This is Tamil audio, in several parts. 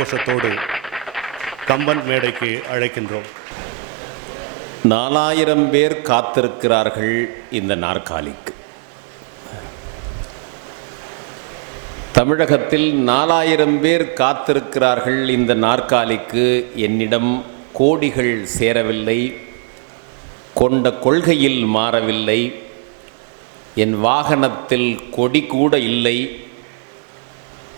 கரகோஷத்தோடு கம்பன் மேடைக்கு அழைக்கின்றோம். 4000 பேர் காத்திருக்கிறார்கள் இந்த நாற்காலிக்கு. தமிழகத்தில் 4000 பேர் காத்திருக்கிறார்கள் இந்த நாற்காலிக்கு. என்னிடம் கோடிகள் சேரவில்லை, கொண்ட கொள்கையில் மாறவில்லை, என் வாகனத்தில் கொடி கூட இல்லை.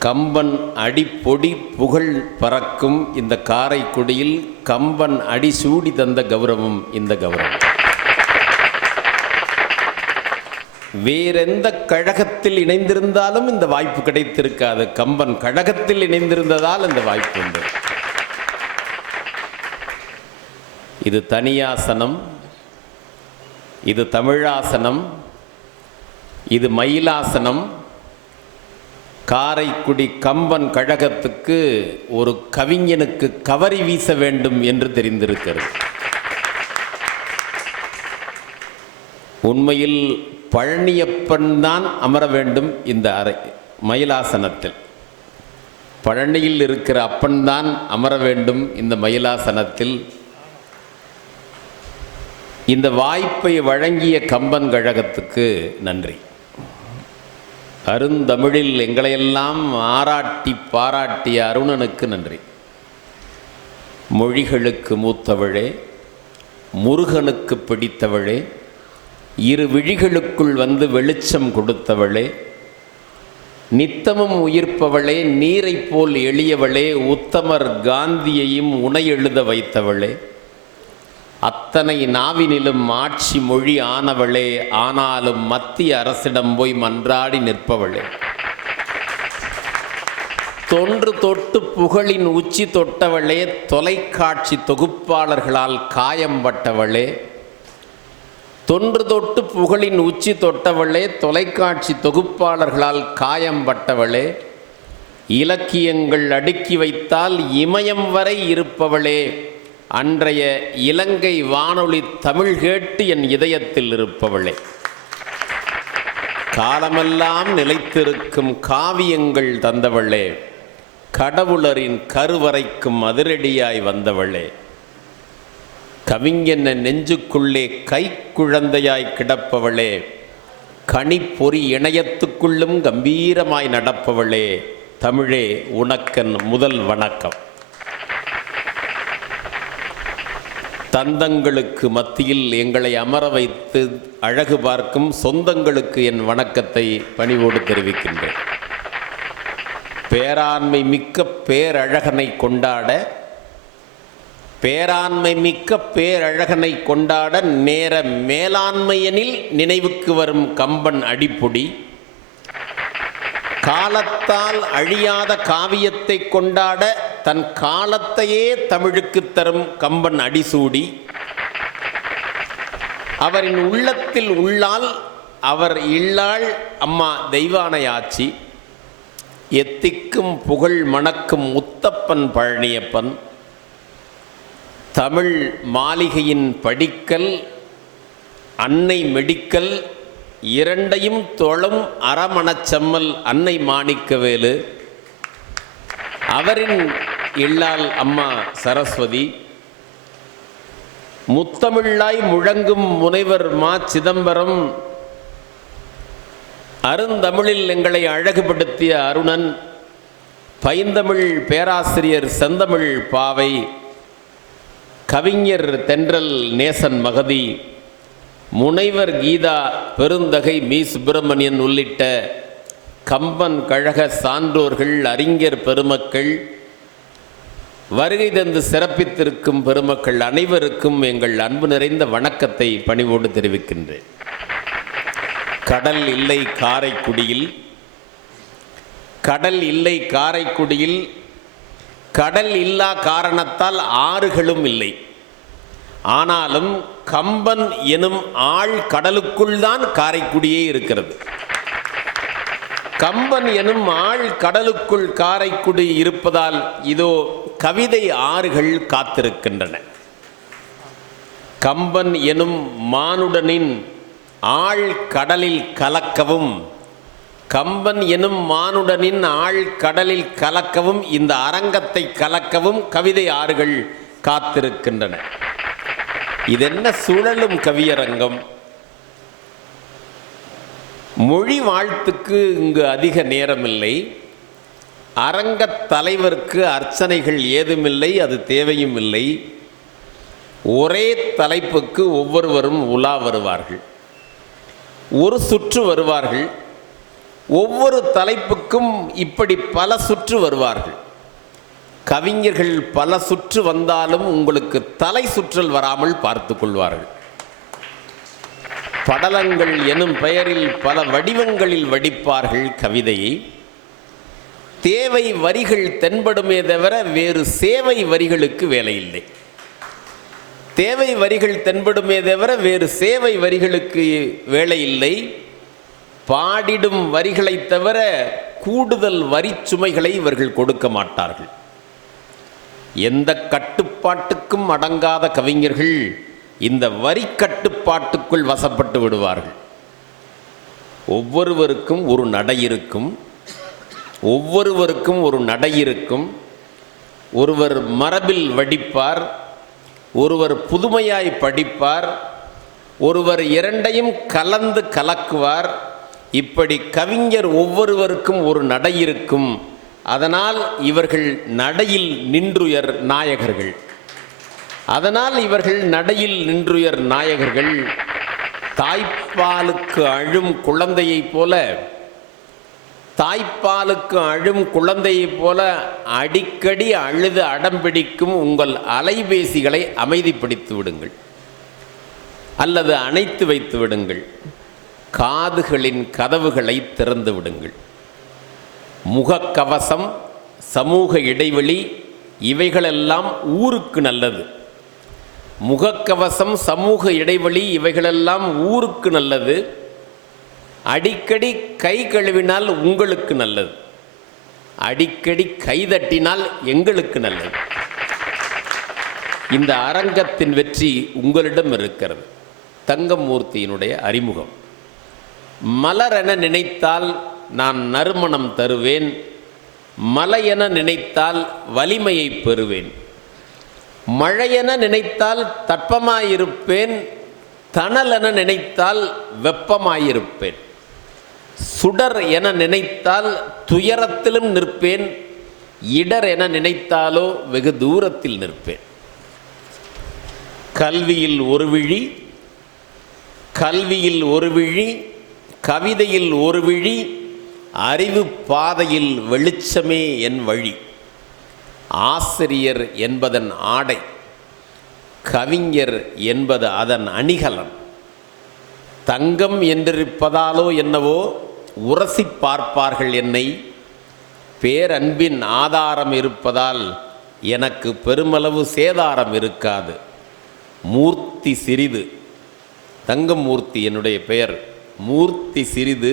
கம்பன் அடிப்பொடி புகழ் பறக்கும் இந்த காரைக்குடியில் கம்பன் அடி சூடி தந்த கௌரவம் இந்த கௌரவம். வேறெந்த கழகத்தில் இணைந்திருந்தாலும் இந்த வாய்ப்பு கிடைத்திருக்காது. கம்பன் கழகத்தில் இணைந்திருந்ததால் இந்த வாய்ப்பு உண்டு. இது தனியாசனம், இது தமிழாசனம், இது மயிலாசனம். காரைக்குடி கம்பன் கழகத்துக்கு ஒரு கவிஞனுக்கு கவரி வீச வேண்டும் என்று தெரிந்திருக்கிறது. உண்மையில் பழனியப்பன் தான் அமர வேண்டும் இந்த மயிலாசனத்தில். பழனியில் இருக்கிற அப்பன் தான் அமர வேண்டும் இந்த மயிலாசனத்தில். இந்த வாய்ப்பை வழங்கிய கம்பன் கழகத்துக்கு நன்றி. அருந்தமிழில் எங்களையெல்லாம் ஆராட்டி பாராட்டிய அருணனுக்கு நன்றி. மொழிகளுக்கு மூத்தவளே, முருகனுக்கு பிடித்தவளே, இரு விழிகளுக்குள் வந்து வெளிச்சம் கொடுத்தவளே, நித்தமும் உயிர்ப்பவளே, நீரை போல் எளியவளே, உத்தமர் காந்தியையும் உனை எழுத வைத்தவளே, அத்தனை நாவினிலும் ஆட்சி மொழி ஆனவளே, ஆனாலும் மத்திய அரசிடம் போய் மன்றாடி நிற்பவளே, தொன்று தொட்டு புகழின் உச்சி தொட்டவளே, தொலைக்காட்சி தொகுப்பாளர்களால் காயம்பட்டவளே, தொன்று தொட்டு புகழின் உச்சி தொட்டவளே, தொலைக்காட்சி தொகுப்பாளர்களால் காயம்பட்டவளே, இலக்கியங்கள் அடுக்கி வைத்தால் இமயம் வரை இருப்பவளே, அன்றைய இலங்கை வானொலி தமிழ் கேட்டு என் இதயத்தில் இருப்பவளே, காலமெல்லாம் நிலைத்திருக்கும் காவியங்கள் தந்தவளே, கடவுளரின் கருவறைக்கும் அதிரடியாய் வந்தவளே, கவிஞன் நெஞ்சுக்குள்ளே கை குழந்தையாய் கிடப்பவளே, கனிப்பொறி இணையத்துக்குள்ளும் கம்பீரமாய் நடப்பவளே, தமிழே உனக்கன் முதல் வணக்கம். தந்தங்களுக்கு மத்தியில் எங்களை அமர வைத்து அழகு பார்க்கும் சொந்தங்களுக்கு என் வணக்கத்தை பணிவோடு தெரிவிக்கின்றேன். பேராண்மை மிக்க பேரழகனை கொண்டாட, பேராண்மை மிக்க பேரழகனை கொண்டாட நேர மேலாண்மையனில் நினைவுக்கு வரும் கம்பன் அடிப்பொடி, காலத்தால் அழியாத காவியத்தை கொண்டாட தன் காலத்தையே தமிழுக்கு தரும் கம்பன் அடிசூடி, அவரின் உள்ளத்தில் உள்ளால் அவர் இல்லாள் அம்மா தெய்வானையாச்சி, எத்திக்கும் புகழ் மணக்கும் முத்தப்பன் பழனியப்பன், தமிழ் மாளிகையின் படிக்கல் அன்னை மெடிக்கல் இரண்டையும் தொழும் அரமணச்சம்மல் அன்னை மாணிக்கவேலு, அவரின் இல்லாள் அம்மா சரஸ்வதி, முத்தமிழாய் முழங்கும் முனைவர் மா சிதம்பரம், அருந்தமிழில் எங்களை அழகுபடுத்திய அருணன், பைந்தமிழ் பேராசிரியர் செந்தமிழ் பாவை, கவிஞர் தென்றல் நேசன் மகதி, முனைவர் கீதா பெருந்தகை மீ சுப்பிரமணியன் உள்ளிட்ட கம்பன் கழக சான்றோர்கள், அறிஞர் பெருமக்கள், வருகை தந்து சிறப்பித்திருக்கும் பெருமக்கள் அனைவருக்கும் எங்கள் அன்பு நிறைந்த வணக்கத்தை பணிவோடு தெரிவிக்கின்றேன். கடல் இல்லை காரைக்குடியில், கடல் இல்லை காரைக்குடியில், கடல் இல்லா காரணத்தால் ஆறுகளும் இல்லை. ஆனாலும் கம்பன் எனும் ஆழ் கடலுக்குள் தான் காரைக்குடியே இருக்கிறது. கம்பன் எனும் ஆழ் கடலுக்குள் காரைக்குடி இருப்பதால் இதோ கவிதை ஆறுகள் காத்திருக்கின்றன. கம்பன் எனும் மானுடனின் ஆழ் கடலில் கலக்கவும், கம்பன் எனும் மானுடனின் ஆழ்கடலில் கலக்கவும் இந்த அரங்கத்தை கலக்கவும் கவிதை ஆறுகள் காத்திருக்கின்றன. இதென்ன சுழலும் கவியரங்கம்? மொழி வாழ்த்துக்கு இங்கு அதிக நேரமில்லை. அரங்கத் தலைவருக்கு அர்ச்சனைகள் ஏதுமில்லை, அது தேவையும் இல்லை. ஒரே தலைப்புக்கு ஒவ்வொருவரும் உலா வருவார்கள், ஒரு சுற்று வருவார்கள். ஒவ்வொரு தலைப்புக்கும் இப்படி பல சுற்று வருவார்கள். கவிஞர்கள் பல சுற்று வந்தாலும் உங்களுக்கு தலை சுற்றல் வராமல் பார்த்து கொள்வார்கள். படலங்கள் எனும் பெயரில் பல வடிவங்களில் வடிப்பார்கள் கவிதையை. தேவை வரிகள் தென்படுமே தவிர வேறு சேவை வரிகளுக்கு வேலை இல்லை. தேவை வரிகள் தென்படுமே தவிர வேறு சேவை வரிகளுக்கு வேலை இல்லை. பாடிடும் வரிகளை தவிர கூடுதல் வரி சுமைகளை இவர்கள் கொடுக்க மாட்டார்கள். எந்த கட்டுப்பாட்டுக்கும் அடங்காத கவிஞர்கள் இந்த வரி கட்டுப்பாட்டுக்குள் வசப்பட்டு விடுவார்கள். ஒவ்வொருவருக்கும் ஒரு நடை இருக்கும், ஒவ்வொருவருக்கும் ஒரு நடை இருக்கும். ஒருவர் மரபில் வடிப்பார், ஒருவர் புதுமையாய் படிப்பார், ஒருவர் இரண்டையும் கலந்து கலக்குவார். இப்படி கவிஞர் ஒவ்வொருவருக்கும் ஒரு நடை இருக்கும். அதனால் இவர்கள் நடையில் நின்றுயர் நாயகர்கள். தாய்ப்பாலுக்கு அழும் குழந்தையைப் போல அடிக்கடி அழுது அடம்பிடிக்கும் உங்கள் அலைபேசிகளை அமைதிப்படுத்தி விடுங்கள் அல்லது அணைத்து வைத்து விடுங்கள். காதுகளின் கதவுகளை திறந்து விடுங்கள். முகக்கவசம், சமூக இடைவெளி இவைகளெல்லாம் ஊருக்கு நல்லது. முகக்கவசம், சமூக இடைவெளி இவைகளெல்லாம் ஊருக்கு நல்லது. அடிக்கடி கை கழுவினால் உங்களுக்கு நல்லது, அடிக்கடி கைதட்டினால் எங்களுக்கு நல்லது. இந்த அரங்கத்தின் வெற்றி உங்களிடம் இருக்கிறது. தங்கமூர்த்தியினுடைய அறிமுகம். மலரென நினைத்தால் நான் நறுமணம் தருவேன், மலையென நினைத்தால் வலிமையை பெறுவேன், மழையென நினைத்தால் தட்பமாயிருப்பேன், தணலென நினைத்தால் வெப்பமாயிருப்பேன், சுடர் என நினைத்தால் துயரத்திலும் நிற்பேன், இடர் என நினைத்தாலோ வெகு தூரத்தில் நிற்பேன். கல்வியில் ஒரு விழி, கவிதையில் ஒரு விழி, அறிவு பாதையில் வெளிச்சமே என் வழி. ஆசிரியர் என்பதன் ஆடை, கவிஞர் என்பது அதன் அணிகலன். தங்கம் என்றிருப்பதாலோ என்னவோ உரசி பார்ப்பார்கள் என்னை. பேரன்பின் ஆதாரம் இருப்பதால் எனக்கு பெருமளவு சேதாரம் இருக்காது. மூர்த்தி சிறிது, தங்கமூர்த்தி என்னுடைய பெயர். மூர்த்தி சிறிது,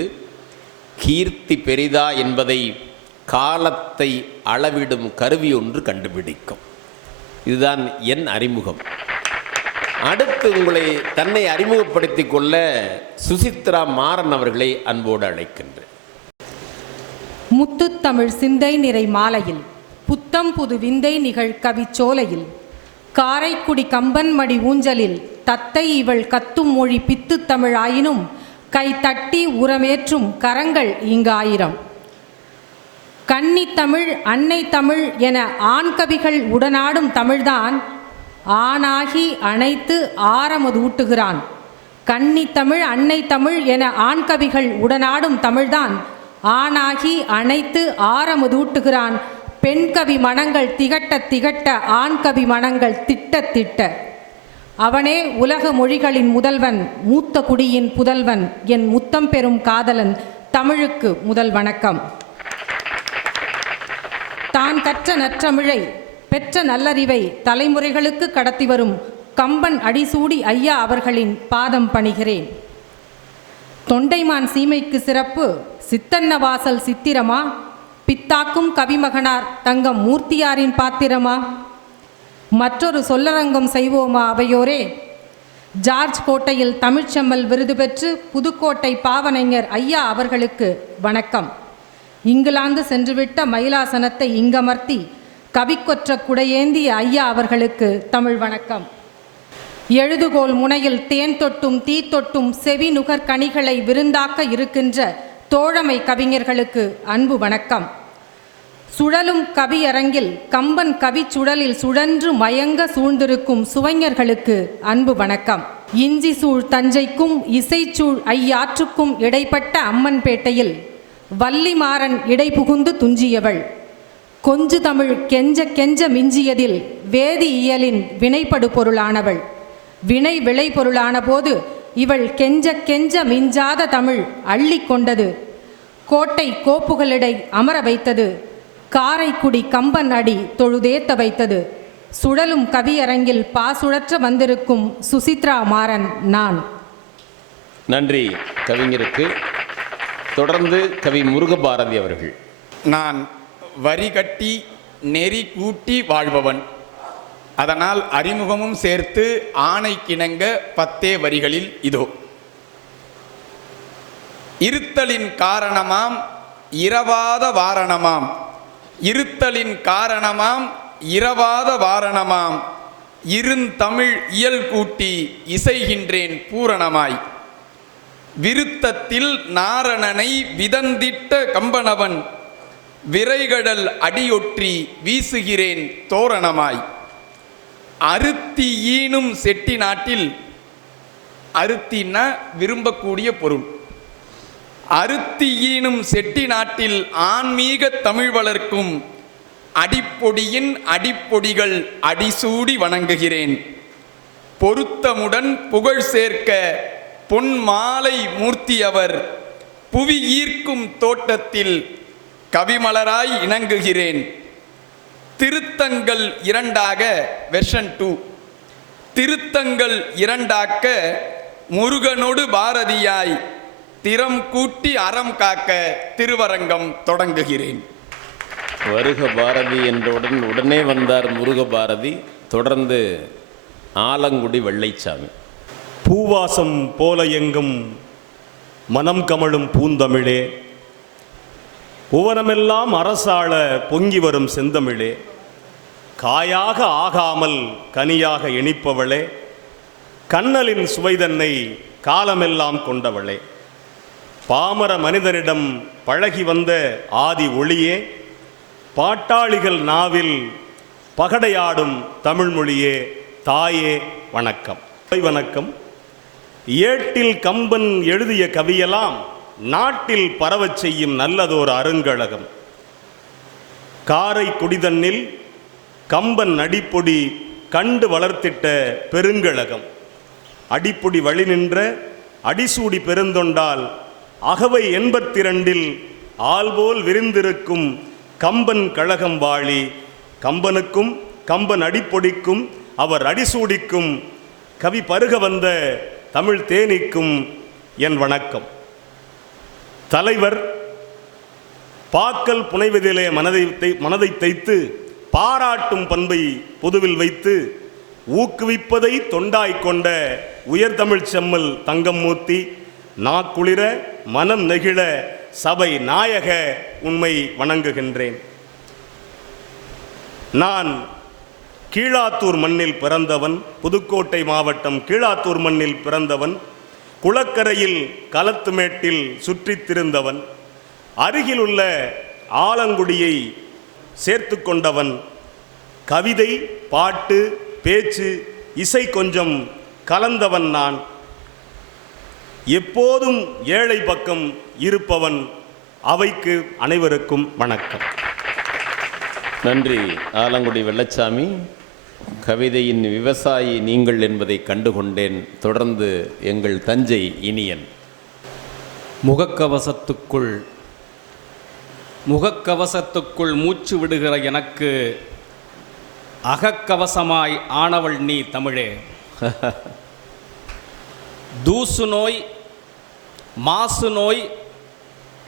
கீர்த்தி பெரிதா என்பதை காலத்தை அளவிடும் கருவி ஒன்று கண்டுபிடிக்கும். இதுதான் என் அறிமுகம். அடுத்து உங்களை தன்னை அறிமுகப்படுத்திக் கொள்ள சுசித்ரா மாறன் அவர்களை அன்போடு அழைக்கின்றேன். முத்துத்தமிழ் சிந்தை நிறை மாலையில், புத்தம் புது விந்தை நிகழ் கவிச்சோலையில், காரைக்குடி கம்பன் மடி ஊஞ்சலில் தத்தை இவள் கத்தும் மொழி பித்து தமிழ் ஆயினும் கை தட்டி உரமேற்றும் கரங்கள் இங்காயிரம். கன்னி தமிழ் அன்னை தமிழ் என ஆண் கவிகள் உடனாடும் தமிழ்தான் ஆணாகி அணைத்து ஆரமது ஊட்டுகிறான். கன்னி தமிழ் அன்னை தமிழ் என ஆண் கவிகள் உடனாடும் தமிழ்தான் ஆணாகி அணைத்து ஆரமது ஊட்டுகிறான். பெண் கவி மனங்கள் திகட்ட திகட்ட ஆண் கவி மனங்கள் திட்ட திட்ட. அவனே உலக மொழிகளின் முதல்வன், மூத்த குடியின் புதல்வன், என் முத்தம் பெறும் காதலன், தமிழுக்கு முதல் வணக்கம். தான் கற்ற நற்றமிழை பெற்ற நல்லறிவை தலைமுறைகளுக்கு கடத்தி வரும் கம்பன் அடிசூடி ஐயா அவர்களின் பாதம் பணிகிறேன். தொண்டைமான் சீமைக்கு சிறப்பு சித்தன்னவாசல் சித்திரமா, பித்தாக்கும் கவிமகனார் தங்கம் மூர்த்தியாரின் பாத்திரமா? மற்றொரு சொல்லரங்கம் செய்வோமா அவையோரே? ஜார்ஜ் கோட்டையில் தமிழ்ச்செம்மல் விருது பெற்று புதுக்கோட்டை பாவனைஞர் ஐயா அவர்களுக்கு வணக்கம். இங்கிலாந்து சென்றுவிட்ட மயிலாசனத்தை இங்கமர்த்தி கவிக்கொற்ற குடையேந்திய ஐயா அவர்களுக்கு தமிழ் வணக்கம். எழுதுகோல் முனையில் தேன் தொட்டும் தீ தொட்டும் செவி நுகர் கனிகளை விருந்தாக்க இருக்கின்ற தோழமை கவிஞர்களுக்கு அன்பு வணக்கம். சுழலும் கவியரங்கில் கம்பன் கவிச்சுழலில் சுழன்று மயங்க சூழ்ந்திருக்கும் சுவைஞர்களுக்கு அன்பு வணக்கம். இஞ்சி சூழ் தஞ்சைக்கும் இசைச்சூழ் ஐயாற்றுக்கும் இடைப்பட்ட அம்மன்பேட்டையில் வள்ளிமாறன் இடைபுகுந்து துஞ்சியவள். கொஞ்சு தமிழ் கெஞ்ச கெஞ்ச மிஞ்சியதில் வேதியியலின் வினைப்படு பொருளானவள். வினை விளை பொருளான போது இவள் கெஞ்ச கெஞ்ச மிஞ்சாத தமிழ் அள்ளி கொண்டது. கோட்டை கோப்புகளிடை அமர வைத்தது. காரைக்குடி கம்பன் அடி தொழுதேத்த வைத்தது. சுழலும் கவியரங்கில் பாசுழற்ற வந்திருக்கும் சுசித்ரா மாறன் நான். நன்றி கவிஞருக்கு. தொடர்ந்து கவி முருகபாரதி அவர்கள். நான் வரி கட்டி நெறி கூட்டி வாழ்பவன். அதனால் அறிமுகமும் சேர்த்து ஆணைக்கிணங்க 10 வரிகளில் இதோ. இருத்தலின் காரணமாம் இரவாத வாரணமாம், இருத்தலின் காரணமாம் இரவாத வாரணமாம், இருந்தமிழ் இயல் கூட்டி இசைகின்றேன் பூரணமாய். விருத்தத்தில் நாரணனை விதந்திட்ட கம்பனவன், விரைகடல் அடியொற்றி வீசுகிறேன் தோரணமாய். அருத்தி ஈனும் செட்டி நாட்டில், அருத்தின்னா விரும்பக்கூடிய பொருள், அருத்தி ஈனும் செட்டி நாட்டில் ஆன்மீக தமிழ் வளர்க்கும் அடிப்பொடியின் அடிப்பொடிகள் அடிசூடி வணங்குகிறேன். பொருத்தமுடன் புகழ் சேர்க்க பொன் மாலை மூர்த்தியவர், புவி ஈர்க்கும் தோட்டத்தில் கவிமலராய் இணங்குகிறேன். திருத்தங்கள் 2ஆக வெர்ஷன் 2, திருத்தங்கள் 2ஆக்க முருகனோடு பாரதியாய் திறம் கூட்டி அறம் காக்க திருவரங்கம் தொடங்குகிறேன். வருக பாரதி என்றவுடன் உடனே வந்தார் முருகபாரதி. தொடர்ந்து ஆலங்குடி வெள்ளைச்சாமி. பூவாசம் போல எங்கும் மனம் கமழும் பூந்தமிழே, புவனமெல்லாம் அரசாள பொங்கி வரும் செந்தமிழே, காயாக ஆகாமல் கனியாக இனிப்பவளே, கண்ணலின் சுவைதன்னை காலமெல்லாம் கொண்டவளே, பாமர மனிதனிடம் பழகி வந்த ஆதி ஒளியே, பாட்டாளிகள் நாவில் பகடையாடும் தமிழ்மொழியே, தாயே வணக்கம். வணக்கம். ஏட்டில் கம்பன் எழுதிய கவியெல்லாம் நாட்டில் பரவச் செய்யும் நல்லதோர் அருங்கழகம். காரை குடிதன்னில் கம்பன் அடிப்பொடி கண்டு வளர்த்திட்ட பெருங்கழகம். அடிப்பொடி வழி நின்ற அடிசூடி பெருந்தொண்டால் அகவை 82 ஆள்போல் விரிந்திருக்கும் கம்பன் கழகம் வாழி. கம்பனுக்கும் கம்பன் அடிப்பொடிக்கும் அவர் அடிசூடிக்கும் கவி பருக வந்த தமிழ் தேனிக்கும் என் வணக்கம். தலைவர் பாக்கல் புனைவதிலே மனதை தைத்து பாராட்டும் பண்பை பொதுவில் வைத்து ஊக்குவிப்பதை தொண்டாய் கொண்ட உயர்தமிழ் செம்மல் தங்கம்மூர்த்தி, நாக்குளிர மனம் நெகிழ சபை நாயக உண்மை வணங்குகின்றேன். நான் கீழாத்தூர் மண்ணில் பிறந்தவன். புதுக்கோட்டை மாவட்டம் கீழாத்தூர் மண்ணில் பிறந்தவன். குளக்கரையில் களத்துமேட்டில் சுற்றித் திரிந்தவன். அருகிலுள்ள ஆலங்குடியை சேர்த்து கொண்டவன். கவிதை, பாட்டு, பேச்சு, இசை கொஞ்சம் கலந்தவன் நான். எப்போதும் ஏழை பக்கம் இருப்பவன். அவைக்கு அனைவருக்கும் வணக்கம். நன்றி ஆலங்குடி வெள்ளச்சாமி. கவிதையின் விவசாயி நீங்கள் என்பதை கண்டுகொண்டேன். தொடர்ந்து எங்கள் தஞ்சை இனியன். முகக்கவசத்துக்குள் மூச்சு விடுகிற எனக்கு அகக்கவசமாய் ஆனவள் நீ தமிழே. தூசு நோய், மாசு நோய்,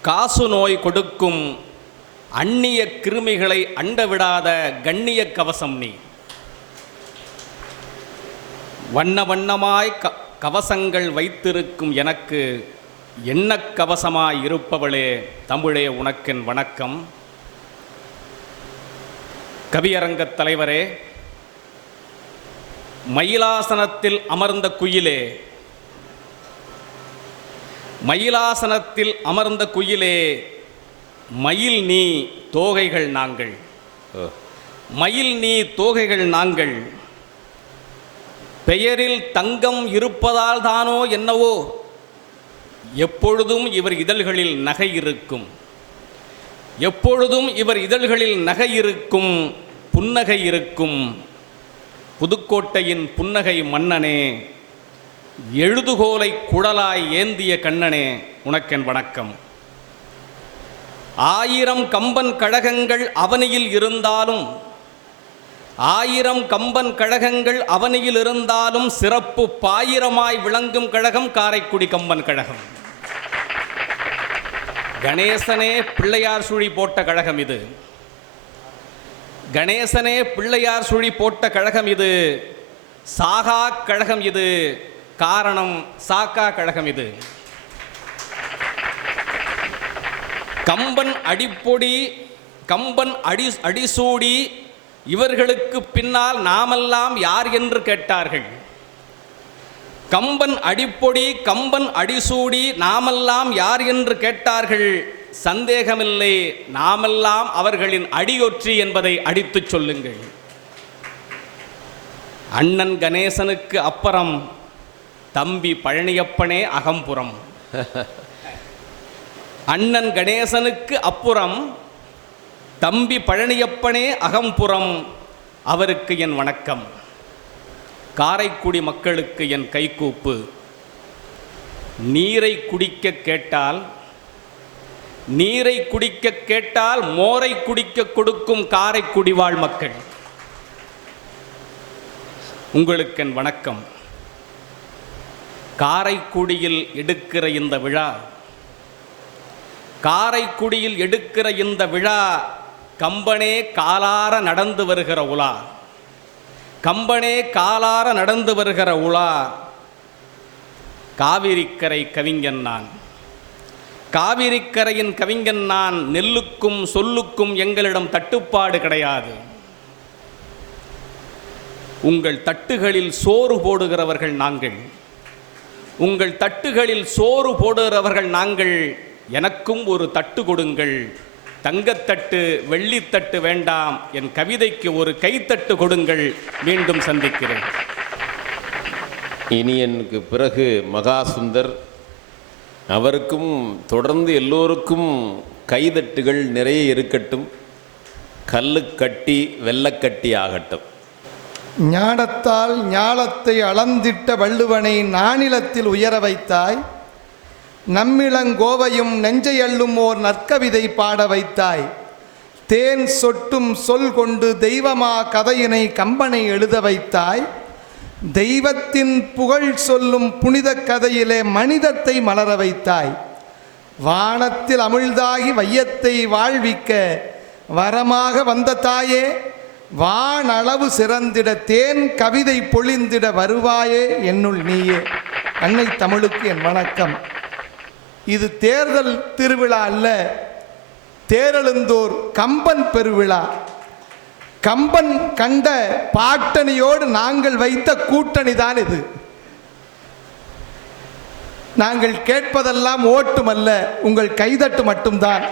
காசு நோய் கொடுக்கும் அந்நிய கிருமிகளை அண்டவிடாத கண்ணிய கவசம் நீ. வண்ண வண்ணமாய் கவசங்கள் வைத்திருக்கும் எனக்கு எண்ணக் கவசமாய் இருப்பவளே தமிழே உனக்கென் வணக்கம். கவியரங்கத் தலைவரே, மயிலாசனத்தில் அமர்ந்த குயிலே, மயிலாசனத்தில் அமர்ந்த குயிலே, மயில் நீ தோகைகள் நாங்கள், மயில் நீ தோகைகள் நாங்கள், பெயரில் தங்கம் இருப்பதால் தானோ என்னவோ எப்பொழுதும் இவர் இதழ்களில் நகை இருக்கும், எப்பொழுதும் இவர் இதழ்களில் நகை இருக்கும், புன்னகை இருக்கும். புதுக்கோட்டையின் புன்னகை மன்னனே, எழுதுகோலை குழலாய் ஏந்திய கண்ணனே, உனக்கென் வணக்கம். 1000 கம்பன் கழகங்கள் அவனியில் இருந்தாலும், 1000 கம்பன் கழகங்கள் அவனியில் இருந்தாலும் சிறப்பு பாயிரமாய் விளங்கும் கழகம் காரைக்குடி கம்பன் கழகம். கணேசனே பிள்ளையார் சுழி போட்ட கழகம் இது, கணேசனே பிள்ளையார் சுழி போட்ட கழகம் இது, சாகா கழகம் இது, காரணம் சாக்கா கழகம் இது. கம்பன் அடிப்பொடி, கம்பன் அடிசூடி, இவர்களுக்கு பின்னால் நாமெல்லாம் யார் என்று கேட்டார்கள். கம்பன் அடிப்பொடி, கம்பன் அடிசூடி, நாமெல்லாம் யார் என்று கேட்டார்கள். சந்தேகமில்லை, நாமெல்லாம் அவர்களின் அடியொற்றி என்பதை அடித்துச் சொல்லுங்கள். அண்ணன் கணேசனுக்கு அப்புறம் தம்பி பழனியப்பனே அகம்புறம். அண்ணன் கணேசனுக்கு அப்புறம் தம்பி பழனியப்பனே அகம்புறம். அவருக்கு என் வணக்கம். காரைக்குடி மக்களுக்கு என் கைகூப்பு. நீரை குடிக்க கேட்டால், நீரை குடிக்க கேட்டால் மோரை குடிக்க கொடுக்கும் காரைக்குடி வாழ் மக்கள், உங்களுக்கு என் வணக்கம். காரைக்குடியில் எடுக்கிற இந்த விழா, காரைக்குடியில் எடுக்கிற இந்த விழா கம்பனே காலார நடந்து வருகிற உலா, கம்பனே காலார நடந்து வருகிற உலா. காவிரிக்கரை கவிஞன் நான், காவிரிக்கரையின் கவிஞன் நான். நெல்லுக்கும் சொல்லுக்கும் எங்களிடம் தட்டுப்பாடு கிடையாது. உங்கள் தட்டுகளில் சோறு போடுகிறவர்கள் நாங்கள், உங்கள் தட்டுகளில் சோறு போடுகிறவர்கள் நாங்கள். எனக்கும் ஒரு தட்டு கொடுங்கள். தங்கத்தட்டு வெள்ளித்தட்டு வேண்டாம், என் கவிதைக்கு ஒரு கைத்தட்டு கொடுங்கள். மீண்டும் சந்திக்கிறேன். இனியனுக்கு பிறகு மகாசுந்தர், அவருக்கும் தொடர்ந்து எல்லோருக்கும் கைதட்டுகள் நிறைய இருக்கட்டும். கல்லுக்கட்டி வெள்ளக்கட்டி ஆகட்டும். ஞானத்தால் ஞாலத்தை அளந்திட்ட வள்ளுவனை நானிலத்தில் உயர வைத்தாய். நம்மிளங்கோவையும் நெஞ்சை அள்ளும் ஓர் நற்கவிதை பாட வைத்தாய். தேன் சொட்டும் சொல் கொண்டு தெய்வமா கதையினை கம்பனை எழுத வைத்தாய். தெய்வத்தின் புகழ் சொல்லும் புனித கதையிலே மனிதத்தை மலர வைத்தாய். வானத்தில் அமிழ்தாகி வையத்தை வாழ்விக்க வரமாக வந்த தாயே, வானளவு சிறந்திட தேன் கவிதை பொழிந்திட வருவாயே என்னுள் நீயே. அன்னை தமிழுக்கு என் வணக்கம். இது தேர்தல் திருவிழா அல்ல, தேரெழுந்தோர் கம்பன் பெருவிழா. கம்பன் கண்ட பாட்டணியோடு நாங்கள் வைத்த கூட்டணி தான் இது. நாங்கள் கேட்பதெல்லாம் ஓட்டுமல்ல, உங்கள் கைதட்டு மட்டும்தான்.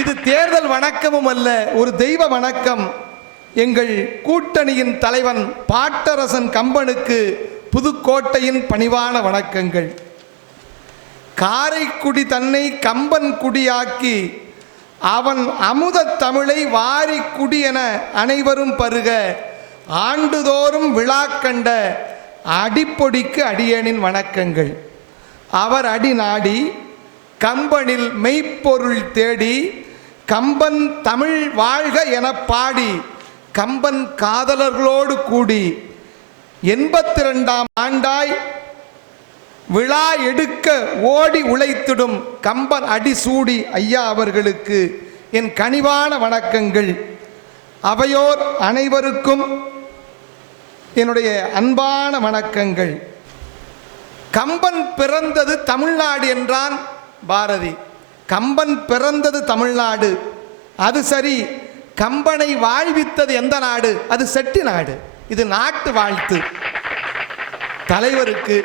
இது தேர்தல் வணக்கமும் அல்ல, ஒரு தெய்வ வணக்கம். எங்கள் கூட்டணியின் தலைவன் பாட்டரசன் கம்பனுக்கு புதுக்கோட்டையின் பணிவான வணக்கங்கள். காரைக்குடி தன்னை கம்பன் குடியாக்கி அவன் அமுத தமிழை வாரி குடி என அனைவரும் பருக ஆண்டுதோறும் விழா கண்ட அடிப்பொடிக்கு அடியேனின் வணக்கங்கள். அவர் அடி நாடி கம்பனில் மெய்ப்பொருள் தேடி கம்பன் தமிழ் வாழ்க என பாடி கம்பன் காதலர்களோடு கூடி 82ஆம் ஆண்டாய் விழா எடுக்க ஓடி உழைத்திடும் கம்பன் அடிசூடி ஐயா அவர்களுக்கு என் கனிவான வணக்கங்கள். அவையோர் அனைவருக்கும் என்னுடைய அன்பான வணக்கங்கள். கம்பன் பிறந்தது தமிழ்நாடு என்றான் பாரதி. கம்பன் பிறந்தது தமிழ்நாடு, அது சரி. கம்பனை வாழ்வித்தது எந்த நாடு? அது செட்டி நாடு. இது நாட்டு வாழ்த்து. தலைவருக்கு,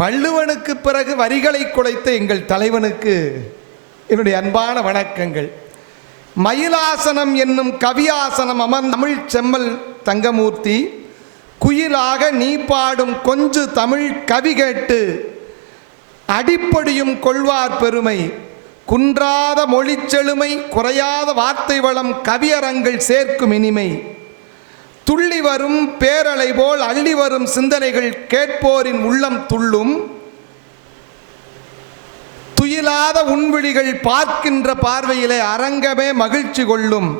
வள்ளுவனுக்கு பிறகு வரிகளை குலைத்த எங்கள் தலைவனுக்கு என்னுடைய அன்பான வணக்கங்கள். மயிலாசனம் என்னும் கவியாசனம் அமர்ந்த தமிழ் செம்மல் தங்கமூர்த்தி, குயிலாக நீ பாடும் கொஞ்சு தமிழ் கவி கேட்டு அடிப்படியும் கொள்வார் பெருமை, குன்றாத மொழிச்செழுமை குறையாத வார்த்தை வளம் கவியரங்கள் சேர்க்கும் இனிமை, துள்ளி வரும் பேரலை போல் அள்ளி வரும் சிந்தனைகள் கேட்போரின் உள்ளம் துள்ளும், துயிலாத உண்விழிகள் பார்க்கின்ற பார்வையிலே அரங்கமே மகிழ்ச்சி கொள்ளும்,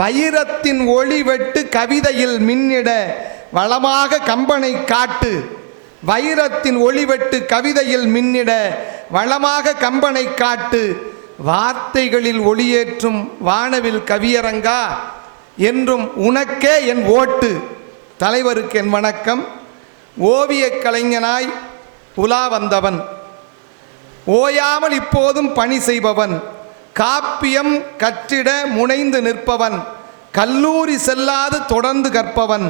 வைரத்தின் ஒளி வெட்டு கவிதையில் மின்னிட வளமாக கம்பனை காட்டு, வைரத்தின் ஒளிவெட்டு கவிதையில் மின்னிட வளமாக கம்பனை காட்டு, வார்த்தைகளில் ஒளியேற்றும் வானவில் கவியரங்கா என்றும் உனக்கே என் ஓட்டு. தலைவருக்கு என் வணக்கம். ஓவியக் கலைஞனாய் உலா வந்தவன், ஓயாமல் இப்போதும் பணி செய்பவன், காப்பியம் கற்றிட முனைந்து நிற்பவன், கல்லூரி செல்லாது தொடர்ந்து கற்பவன்,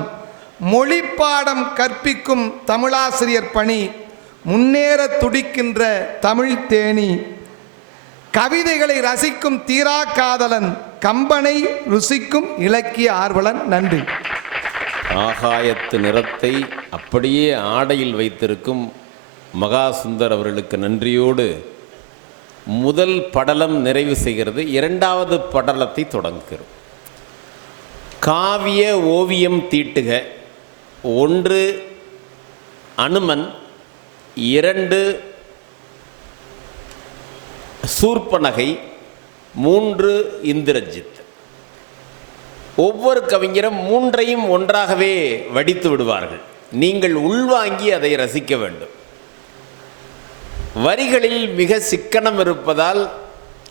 மொழிப்பாடம் கற்பிக்கும் தமிழாசிரியர் பணி, முன்னேற துடிக்கின்ற தமிழ் தேனி, கவிதைகளை ரசிக்கும் தீரா காதலன், கம்பனை ருசிக்கும் இலக்கிய ஆர்வலன். நன்றி. ஆகாயத்து நிறத்தை அப்படியே ஆடையில் வைத்திருக்கும் மகாசுந்தர் அவர்களுக்கு நன்றியோடு முதல் படலம் நிறைவு செய்கிறது. இரண்டாவது படலத்தை தொடங்குகிறோம். காவிய ஓவியம் தீட்டுக. 1 அனுமன், 2 சூர்ப்பனகை, 3 இந்திரஜித். ஒவ்வொரு கவிஞரும் 3ஐயும் ஒன்றாகவே வடித்து விடுவார்கள். நீங்கள் உள்வாங்கி அதை ரசிக்க வேண்டும். வரிகளில் மிக சிக்கனம் இருப்பதால்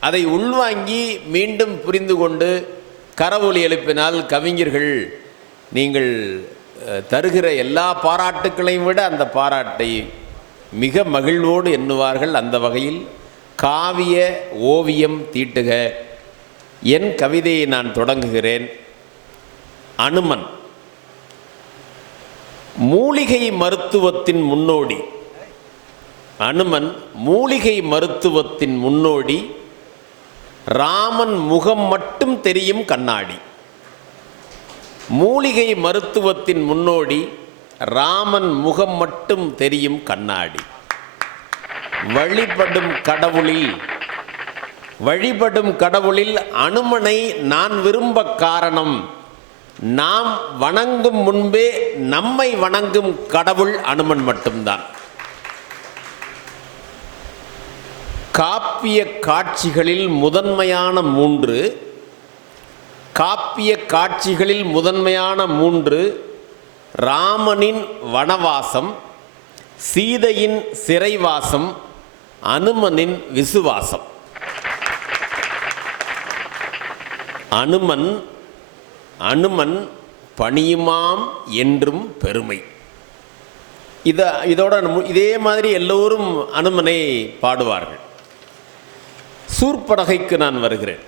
அதை உள்வாங்கி மீண்டும் புரிந்து கொண்டு கரவொலி எழுப்பினால் கவிஞர்கள் நீங்கள் தருகிற எல்லா பாராட்டுக்களையும் விட அந்த பாராட்டை மிக மகிழ்வோடு எண்ணுவார்கள். அந்த வகையில் காவிய ஓவியம் தீட்டுக. என் கவிதையை நான் தொடங்குகிறேன். அனுமன் மூலிகை மருத்துவத்தின் முன்னோடி. அனுமன் மூலிகை மருத்துவத்தின் முன்னோடி. ராமன் முகம் மட்டும் தெரியும் கண்ணாடி. மூலிகை மருத்துவத்தின் முன்னோடி, ராமன் முகம் மட்டும் தெரியும் கண்ணாடி. வழிபடும் கடவுளில் அனுமனை நான் விரும்ப காரணம், நாம் வணங்கும் முன்பே நம்மை வணங்கும் கடவுள் அனுமன் மட்டும்தான். காப்பிய காட்சிகளில் முதன்மையான 3, காப்பிய காட்சிகளில் முதன்மையான 3 ராமனின் வனவாசம், சீதையின் சிறைவாசம், அனுமனின் விசுவாசம். அனுமன் பணியுமாம் என்றும் பெருமை. இதோட இதே மாதிரி எல்லோரும் அனுமனை பாடுவார்கள். சூர்ப்பனகைக்கு நான் வருகிறேன்.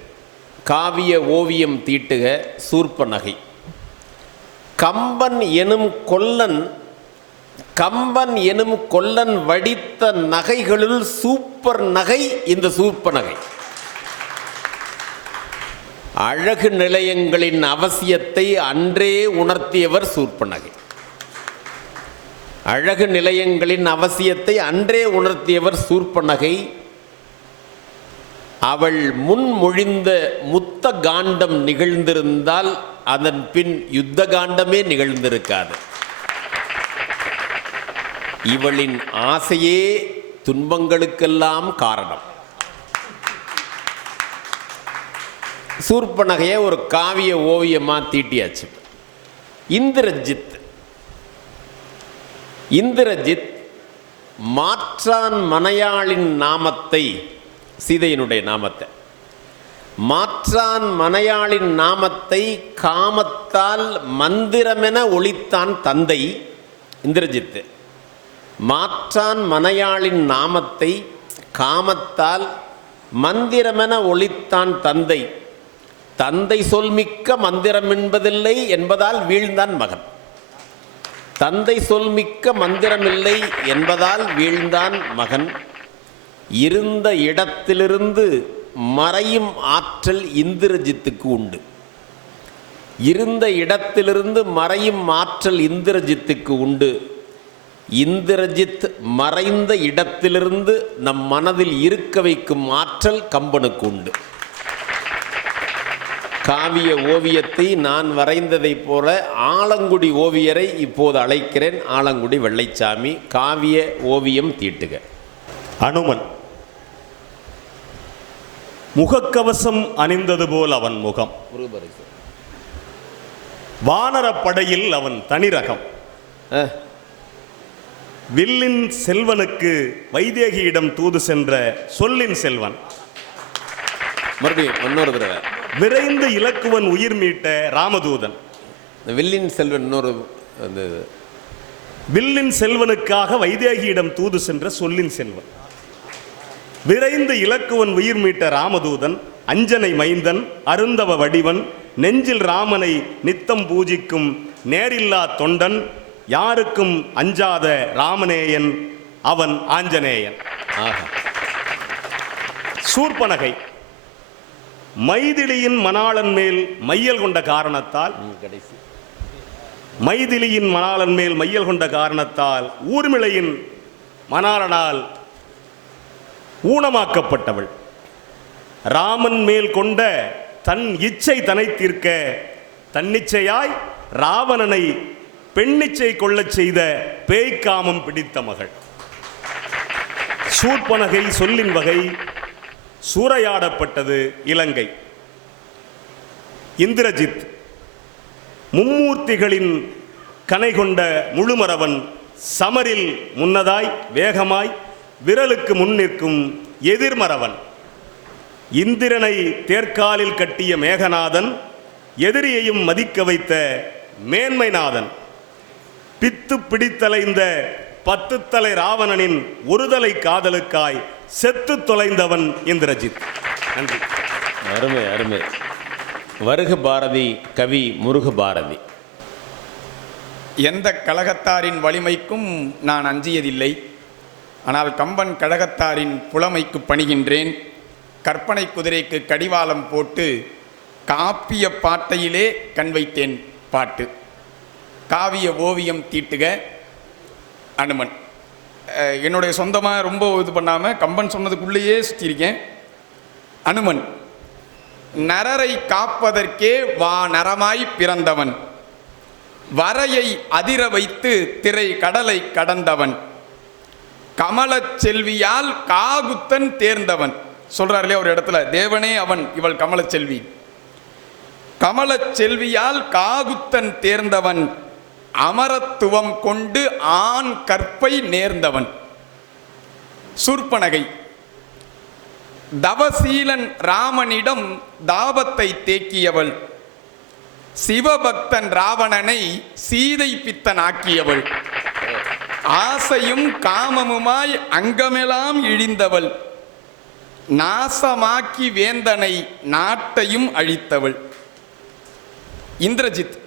காவிய ஓவியம் தீட்டுக. சூர்ப்பனகை. கம்பன் எனும் கொல்லன் வடித்த நகைகளுள் சூப்பர் நகை இந்த சூர்ப்பனகை. அழகு நிலையங்களின் அவசியத்தை அன்றே உணர்த்தியவர் சூர்ப்பனகை. அழகு நிலையங்களின் அவசியத்தை அன்றே உணர்த்தியவர் சூர்ப்பனகை. அவள் முன்மொழிந்த முத்த காண்டம் நிகழ்ந்திருந்தால் அதன் பின் யுத்த காண்டமே நிகழ்ந்திருக்காது. இவளின் ஆசையே துன்பங்களுக்கெல்லாம் காரணம். சூர்ப்பனகையை ஒரு காவிய ஓவியமாக தீட்டியாச்சு. இந்திரஜித் மாற்றான் மனையாளின் நாமத்தை, சீதையினுடைய நாமத்தை மாற்றான் மனையாளின் நாமத்தை காமத்தால் மந்திரமென ஒளித்தான் தந்தை இந்திரஜித்து. மாற்றான் மனையாளின் நாமத்தை காமத்தால் மந்திரமென ஒளித்தான் தந்தை. தந்தை சொல்மிக்க மந்திரம் என்பதில்லை என்பதால் வீழ்ந்தான் மகன். தந்தை சொல்மிக்க மந்திரமில்லை என்பதால் வீழ்ந்தான் மகன். இருந்த இடத்திலிருந்து மறையும் ஆற்றல் இந்திரஜித்துக்கு உண்டு. இருந்த இடத்திலிருந்து மறையும் ஆற்றல் இந்திரஜித்துக்கு உண்டு. இந்திரஜித் மறைந்த இடத்திலிருந்து நம் மனதில் இருக்க வைக்கும் ஆற்றல் கம்பனுக்கு உண்டு. காவிய ஓவியத்தை நான் வரைந்ததைப் போல ஆலங்குடி ஓவியரை இப்போது அழைக்கிறேன். ஆலங்குடி வெள்ளைச்சாமி, காவிய ஓவியம் தீட்டுக. அனுமன் முகக்கவசம் அணிந்தது போல் அவன் முகம். வானரப்படையில் அவன் தனிரகம். வில்லின் செல்வனுக்கு வைதேகியிடம் தூது சென்ற சொல்லின் செல்வன். மறுபடியும் இன்னொரு தடவை. விரைந்து இலக்குவன் உயிர் மீட்ட ராமதூதன். வில்லின் செல்வன் இன்னொரு வில்லின் செல்வனுக்காக வைதேகியிடம் தூது சென்ற சொல்லின் செல்வன். விரைந்து இலக்குவன் உயிர் மீட்ட ராமதூதன். அஞ்சனை மைந்தன், அருந்தவ வடிவன், நெஞ்சில் ராமனை நித்தம் பூஜிக்கும் நேரில்லா தொண்டன், யாருக்கும் அஞ்சாத ராமநேயன் அவன் ஆஞ்சநேயன். சூர்பனகை மைதிலியின் மணாளன் மேல் மையல் கொண்ட காரணத்தால் மைதிலியின் மணாளன் மேல் மையல் கொண்ட காரணத்தால் ஊர்மிளையின் மணாளனால் ஊனமாக்கப்பட்டவள். ராமன் மேல் கொண்ட தன் இச்சை தனை தீர்க்க தன்னிச்சையாய் ராவணனை பெண்ணிச்சை கொள்ளச் செய்த பேய்க்காமம் பிடித்த மகள். சூர்பனகை சொல்லின் வகை. சூறையாடப்பட்டது இலங்கை. இந்திரஜித் மும்மூர்த்திகளின் கனை கொண்ட முழுமரவன். சமரில் முன்னதாய் வேகமாய் விரலுக்கு முன் நிற்கும் எதிர்மரவன். இந்திரனை தேர்காலில் கட்டிய மேகநாதன், எதிரியையும் மதிக்க வைத்த மேன்மைநாதன். பித்து பிடித்தலைந்த 10 தலை ராவணனின் ஒருதலை காதலுக்காய் செத்து தொலைந்தவன் இந்திரஜித். நன்றி. அருமை அருமை. வருக பாரதி கவி முருக பாரதி. எந்த கழகத்தாரின் வலிமைக்கும் நான் அஞ்சியதில்லை. ஆனால் கம்பன் கழகத்தாரின் புலமைக்கு பணிகின்றேன். கற்பனை குதிரைக்கு கடிவாளம் போட்டு காப்பிய பாட்டையிலே கண் வைத்தேன் பாட்டு. காவிய ஓவியம் தீட்டுக அனுமன். என்னுடைய சொந்தமாக ரொம்ப இது பண்ணாமல் கம்பன் சொன்னதுக்குள்ளேயே சுற்றியிருக்கேன். அனுமன் நரரை காப்பதற்கே வா நரமாய் பிறந்தவன். வரையை அதிர வைத்து திரை கடலை கடந்தவன். கமலச் செல்வியால் காகுத்தன் தேர்ந்தவன். சொல்றார் இல்லையா ஒரு இடத்துல, தேவனே அவன் இவள் கமலச் செல்வி. கமலச் செல்வியால் காகுத்தன் தேர்ந்தவன். அமரத்துவம் கொண்டு ஆண் கற்பை நேர்ந்தவன். சூர்பனகை தவசீலன் ராமனிடம் தாபத்தை தேக்கியவள். சிவபக்தன் ராவணனை சீதை பித்தன் ஆக்கியவள். ஆசையும் காமமுமாய் அங்கமெல்லாம் இழிந்தவள். நாசமாக்கி வேந்தனை நாட்டையும் அழித்தவள். இந்திரஜித்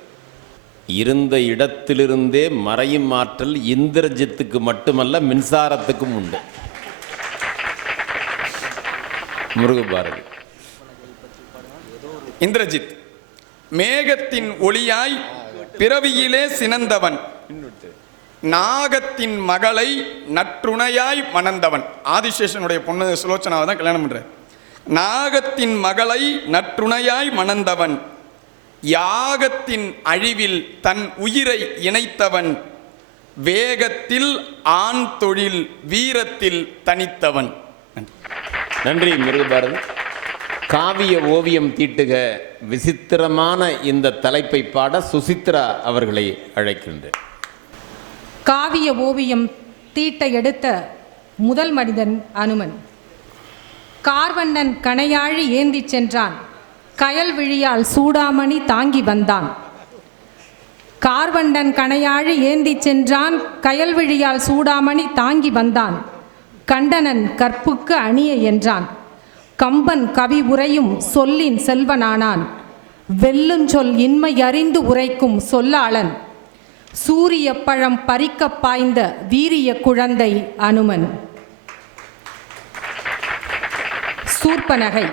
இருந்த இடத்திலிருந்தே மறையும் ஆற்றல் இந்திரஜித்துக்கு மட்டுமல்ல மின்சாரத்துக்கும் உண்டு. முருகபாரதி. இந்திரஜித் மேகத்தின் ஒளியாய் பிறவியிலே சினந்தவன். நாகத்தின் மகளை நற்றுணையாய் மணந்தவன். ஆதிசேஷனுடைய பொண்ணு சுலோச்சனாவை தான் கல்யாணம் பண்ற. நாகத்தின் மகளை நற்றுணையாய் மணந்தவன். யாகத்தின் அழிவில் தன் உயிரை இணைத்தவன். வேகத்தில் ஆண் தொழில் வீரத்தில் தனித்தவன். நன்றி முருகபாரதி. காவிய ஓவியம் தீட்டுக விசித்திரமான இந்த தலைப்பை பாட சுசித்ரா அவர்களை அழைக்கின்றேன். காவிய ஓவியம் தீட்ட எடுத்த முதல் மனிதன் அனுமன். கார்வண்ணன் கணையாழி ஏந்திச் சென்றான், கயல் விழியால் சூடாமணி தாங்கி வந்தான். கார்வண்ணன் கணையாழி ஏந்திச் சென்றான், கயல் விழியால் சூடாமணி தாங்கி வந்தான். கண்டனன் கற்புக்கு அணிய என்றான், கம்பன் கவி உரையும் சொல்லின் செல்வனானான். வெல்லுஞ்சொல் இன்மை அறிந்து உரைக்கும் சொல்லாளன், சூரிய பழம் பறிக்க பாய்ந்த வீரிய குழந்தை அனுமன். சூர்பனகை.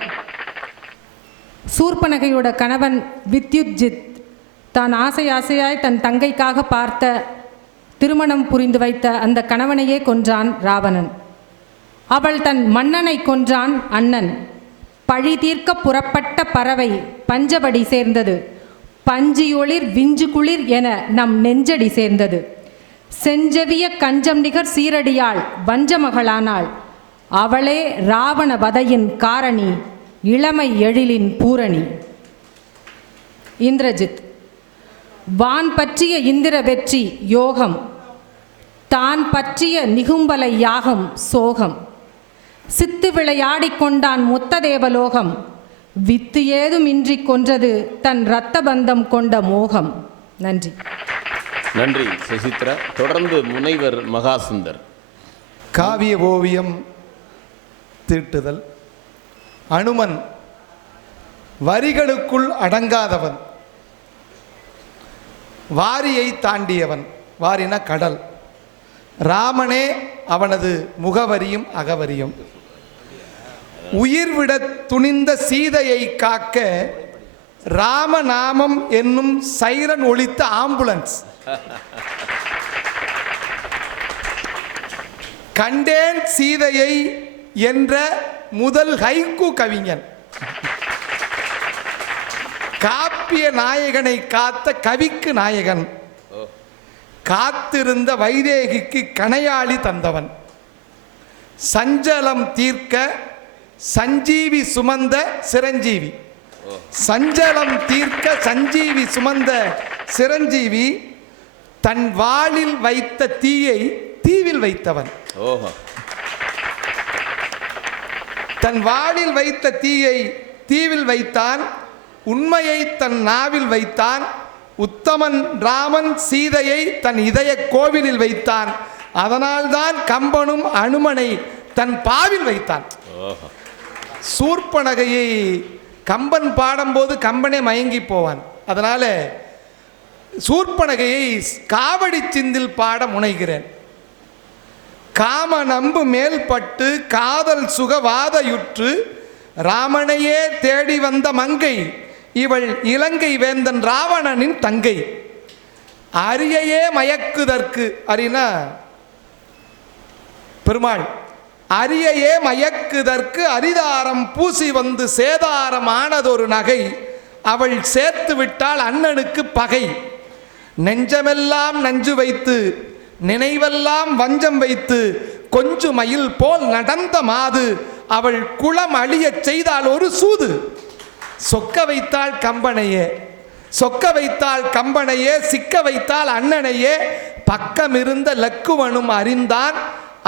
சூர்பனகையோட கணவன் வித்யுஜித் தான் ஆசையாய் தன் தங்கைக்காக பார்த்த திருமணம் புரிந்து வைத்த அந்த கணவனையே கொன்றான் ராவணன். அவள் தன் மன்னனை கொன்றான் அண்ணன். பழி தீர்க்க புறப்பட்ட பறவை பஞ்சவடி சேர்ந்தது, பஞ்சியொளிர் விஞ்சு குளிர் என நம் நெஞ்சடி சேர்ந்தது. செஞ்சவிய கஞ்சம் நிகர் சீரடியாள் வஞ்சமகளானாள், அவளே ராவண வதையின் காரணி, இளமை எழிலின் பூரணி. இந்திரஜித். வான் பற்றிய இந்திர வெற்றி யோகம், தான் பற்றிய நிகும்பலை யாகம் சோகம். சித்து விளையாடிக் கொண்டான் முத்ததேவலோகம், வித்து ஏதும் இன்றி கொன்றது தன் இரத்த பந்தம் கொண்ட மோகம். நன்றி. நன்றி சுசித்ரா. தொடர்ந்து முனைவர் மகாசுந்தர். காவிய ஓவியம் தீட்டுதல். அனுமன் வரிகளுக்குள் அடங்காதவன், வாரியை தாண்டியவன். வாரின கடல். ராமனே அவனது முகவரியும் அகவரியும். உயிர்விட துணிந்த சீதையை காக்க ராமநாமம் என்னும் சைரன் ஒலித்த ஆம்புலன்ஸ். கண்டேன் சீதையை என்ற முதல் ஹைக்கூ கவிஞன். காப்பிய நாயகனை காத்த கவிக்கு நாயகன். காத்திருந்த வைதேகிக்கு கணையாளி தந்தவன். சஞ்சலம் தீர்க்க சஞ்சீவி சுமந்த சிரஞ்சீவி. சஞ்சலம் தீர்க்க சஞ்சீவி சுமந்த சிரஞ்சீவி தன் வாளில் வைத்த தீயை தீவில் வைத்தவன். தன் வாளில் வைத்த தீயை தீவில் வைத்தான், உண்மையை தன் நாவில் வைத்தான். உத்தமன் ராமன் சீதையை தன் இதய கோவிலில் வைத்தான். அதனால்தான் கம்பனும் அனுமனை தன் பாவில் வைத்தான். சூர்பனகையை கம்பன் பாடும்போது கம்பனே மயங்கி போவான். அதனால சூர்பனகையை காவடி சிந்தில் பாட முனைகிறேன். காம நம்பு மேல்பட்டு காதல் சுகவாதையுற்று ராமனையே தேடி வந்த மங்கை இவள் இலங்கை வேந்தன் ராவணனின் தங்கை. அரியையே மயக்குதற்கு, அரினா பெருமாள், அரியையே மயக்குதற்கு அரிதாரம் பூசி வந்து சேதாரம் ஆனதொரு நகை, அவள் சேர்த்து விட்டால் அண்ணனுக்கு பகை. நெஞ்சமெல்லாம் நஞ்சு வைத்து நினைவெல்லாம் வஞ்சம் வைத்து கொஞ்சு மயில் போல் நடந்த மாது, அவள் குளம் அழியச் செய்தால் ஒரு சூது. சொக்க வைத்தாள் கம்பனையே, சொக்க வைத்தாள் கம்பனையே, சிக்க வைத்தாள் அண்ணனையே. பக்கமிருந்த லக்குவனும் அறிந்தான்,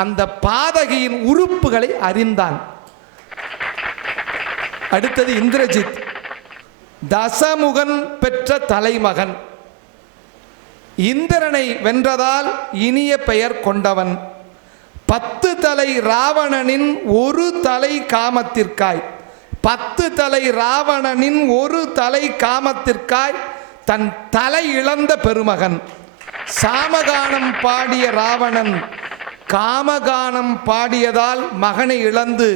அந்த பாதகியின் உறுப்புகளை அறிந்தான். அடுத்தது இந்திரஜித். தசமுகன் பெற்ற தலைமகன். இந்திரனை வென்றதால் இனிய பெயர் கொண்டவன். 10 தலை ராவணனின் ஒரு தலை காமத்திற்காய், 10 தலை ராவணனின் ஒரு தலை காமத்திற்காய் தன் தலை இழந்த பெருமகன். சாமகானம் பாடிய ராவணன் காமகானம் பாடியதால் மகனை இழந்து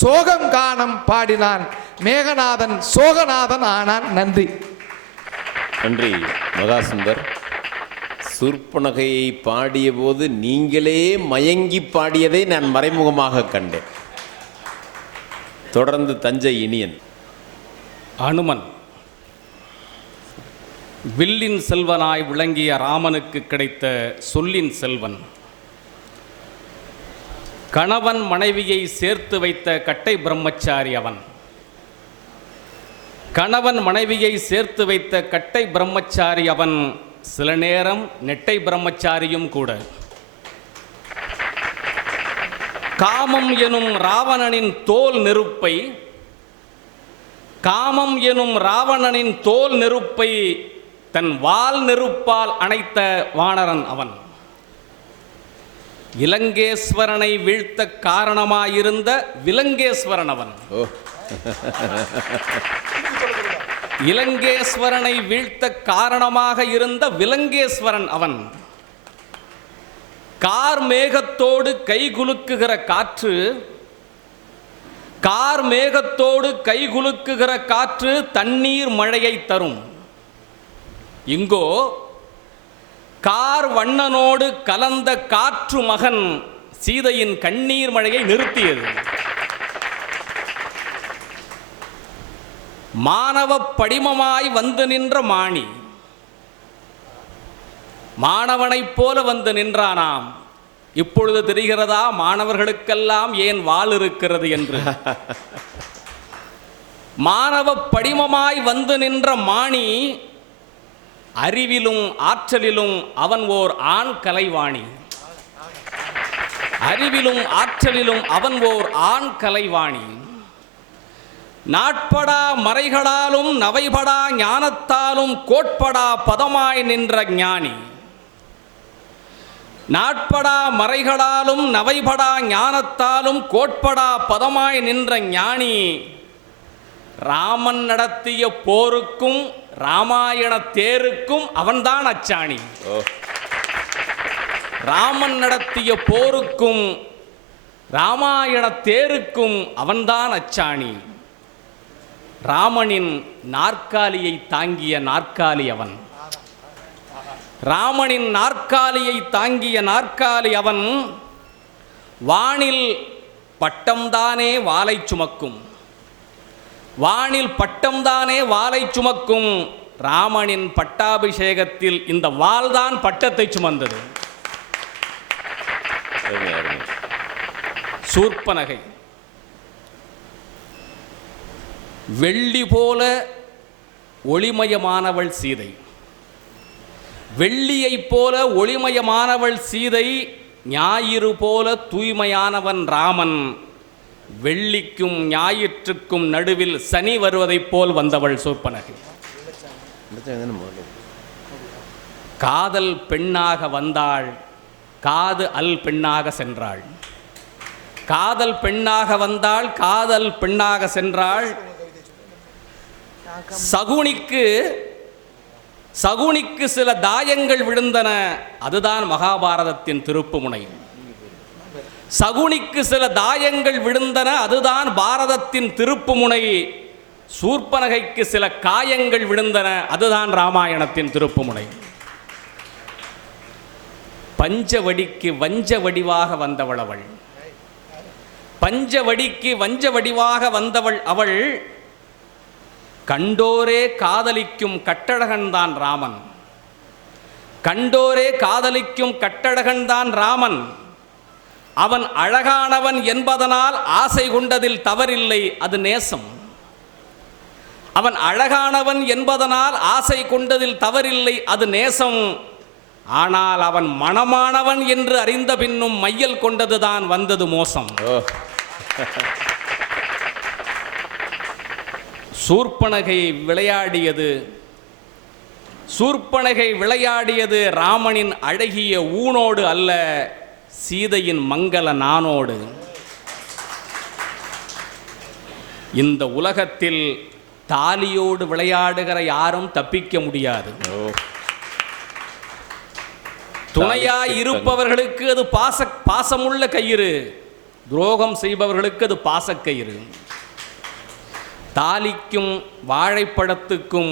சோகம் கானம் பாடினான். மேகநாதன் சோகநாதன் ஆனான். நன்றி. நன்றி மகாசுந்தர். சூர்பனகையை பாடிய போது நீங்களே மயங்கி பாடியதை நான் மறைமுகமாக கண்டேன். தொடர்ந்து தஞ்சை இனியன். அனுமன் வில்லின் செல்வனாய் விளங்கிய ராமனுக்கு கிடைத்த சொல்லின் செல்வன். கணவன் மனைவியை சேர்த்து வைத்த கட்டை பிரம்மச்சாரி அவன். கணவன் மனைவியை சேர்த்து வைத்த கட்டை பிரம்மச்சாரி அவன், சில நேரம் நெட்டை பிரம்மச்சாரியும் கூட. காமம் எனும் ராவணனின் தோல் நெருப்பை, காமம் எனும் ராவணனின் தோல் நெருப்பை தன் வால் நெருப்பால் அணைத்த வானரன் அவன். இலங்கேஸ்வரனை வீழ்த்த காரணமாயிருந்த விலங்கேஸ்வரன் அவன். இலங்கேஸ்வரனை வீழ்த்த காரணமாக இருந்த விலங்கேஸ்வரன் அவன். கார் மேகத்தோடு கைகுலுக்குகிற காற்று, கார் மேகத்தோடு கைகுலுக்குகிற காற்று தண்ணீர் மழையை தரும். இங்கோ கார் வண்ணனோடு கலந்த காற்று மகன் சீதையின் கண்ணீர் மழையை நிறுத்தியது. மாணவ படிமமாய் வந்து நின்ற மாணி, மாணவனைப் போல வந்து நின்றானாம். இப்பொழுது தெரிகிறதா மாணவர்களுக்கெல்லாம் ஏன் வாள் இருக்கிறது என்று. மாணவ படிமமாய் வந்து நின்ற மாணி, அறிவிலும் ஆற்றலிலும் அவன் ஓர் ஆண் கலைவாணி. அறிவிலும் ஆற்றலிலும் அவன் ஓர் ஆண் கலைவாணி. நாட்படா மறைகளாலும் நவைபடா ஞானத்தாலும் கோட்படா பதமாய் நின்ற ஞானி. நாட்படா மறைகளாலும் நவைபடா ஞானத்தாலும் கோட்படா பதமாய் நின்ற ஞானி. ராமன் நடத்திய போருக்கும் ராமாயண தேருக்கும் அவன்தான் அச்சாணி. ராமன் நடத்திய போருக்கும் ராமாயண தேருக்கும் அவன்தான் அச்சாணி. ராமனின் நாற்காலியை தாங்கிய நாற்காலி அவன். ராமனின் நாற்காலியை தாங்கிய நாற்காலி அவன். வானில் பட்டம்தானே வாளை சுமக்கும், வானில் பட்டம்தானே வாளை சுமக்கும். ராமனின் பட்டாபிஷேகத்தில் இந்த வாள்தான் பட்டத்தை சுமந்தது. சூர்ப்பனகை வெள்ளி போல ஒளிமயமானவள் சீதை. வெள்ளியைப் போல ஒளிமயமானவள் சீதை. ஞாயிறு போல தூய்மையானவன் ராமன். வெள்ளிக்கும் ஞாயிற்றுக்கும் நடுவில் சனி வருவதைப் போல் வந்தவள் சூர்ப்பனகை. காதல் பெண்ணாக வந்தாள், காது அல் பெண்ணாக சென்றாள். காதல் பெண்ணாக வந்தாள், காதல் பெண்ணாக சென்றாள். சகுனிக்கு சில தாயங்கள் விழுந்தன, அதுதான் மகாபாரதத்தின் திருப்புமுனை. சகுனிக்கு சில தாயங்கள் விழுந்தன, அதுதான் பாரதத்தின் திருப்புமுனை. சூர்ப்பனகைக்கு சில காயங்கள் விழுந்தன, அதுதான் ராமாயணத்தின் திருப்புமுனை. பஞ்சவடிக்கு வஞ்ச வடிவாக வந்தவள் அவள். பஞ்சவடிக்கு வஞ்ச வடிவாக வந்தவள் அவள். கண்டோரே காதலிக்கும் கட்டழகன்தான் ராமன். கண்டோரே காதலிக்கும் கட்டழகன்தான் ராமன். அவன் அழகானவன் என்பதனால் ஆசை கொண்டதில் தவறில்லை, அது நேசம். அவன் அழகானவன் என்பதனால் ஆசை கொண்டதில் தவறில்லை, அது நேசம். ஆனால் அவன் மணமானவன் என்று அறிந்த பின்னும் மையல் கொண்டதுதான் வந்தது மோசம். சூர்ப்பனகை விளையாடியது, சூர்ப்பனகை விளையாடியது ராமனின் அழகிய ஊனோடு அல்ல, சீதையின் மங்கள நானோடு. இந்த உலகத்தில் தாலியோடு விளையாடுகிற யாரும் தப்பிக்க முடியாது. துணையாய் இருப்பவர்களுக்கு அது பாசமுள்ள கயிறு, துரோகம் செய்பவர்களுக்கு அது பாசக்கயிறு. தாலிக்கும் வாழைப்பழத்துக்கும்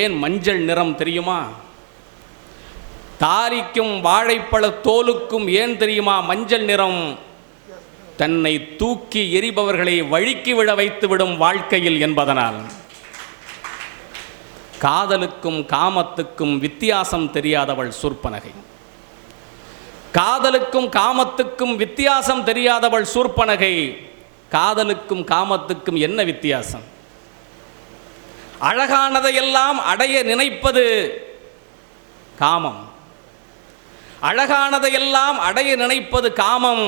ஏன் மஞ்சள் நிறம் தெரியுமா? தாலிக்கும் வாழைப்பழ தோலுக்கும் ஏன் தெரியுமா மஞ்சள் நிறம்? தன்னை தூக்கி எறிபவர்களை வழுக்கி விழ வைத்துவிடும் வாழ்க்கையில் என்பதனால். காதலுக்கும் காமத்துக்கும் வித்தியாசம் தெரியாதவள் சூர்ப்பனகை. காதலுக்கும் காமத்துக்கும் வித்தியாசம் தெரியாதவள் சூர்ப்பனகை. காதலுக்கும் காமத்துக்கும் என்ன வித்தியாசம்? அழகானதையெல்லாம் அடைய நினைப்பது காமம். அழகானதையெல்லாம் அடைய நினைப்பது காமம்.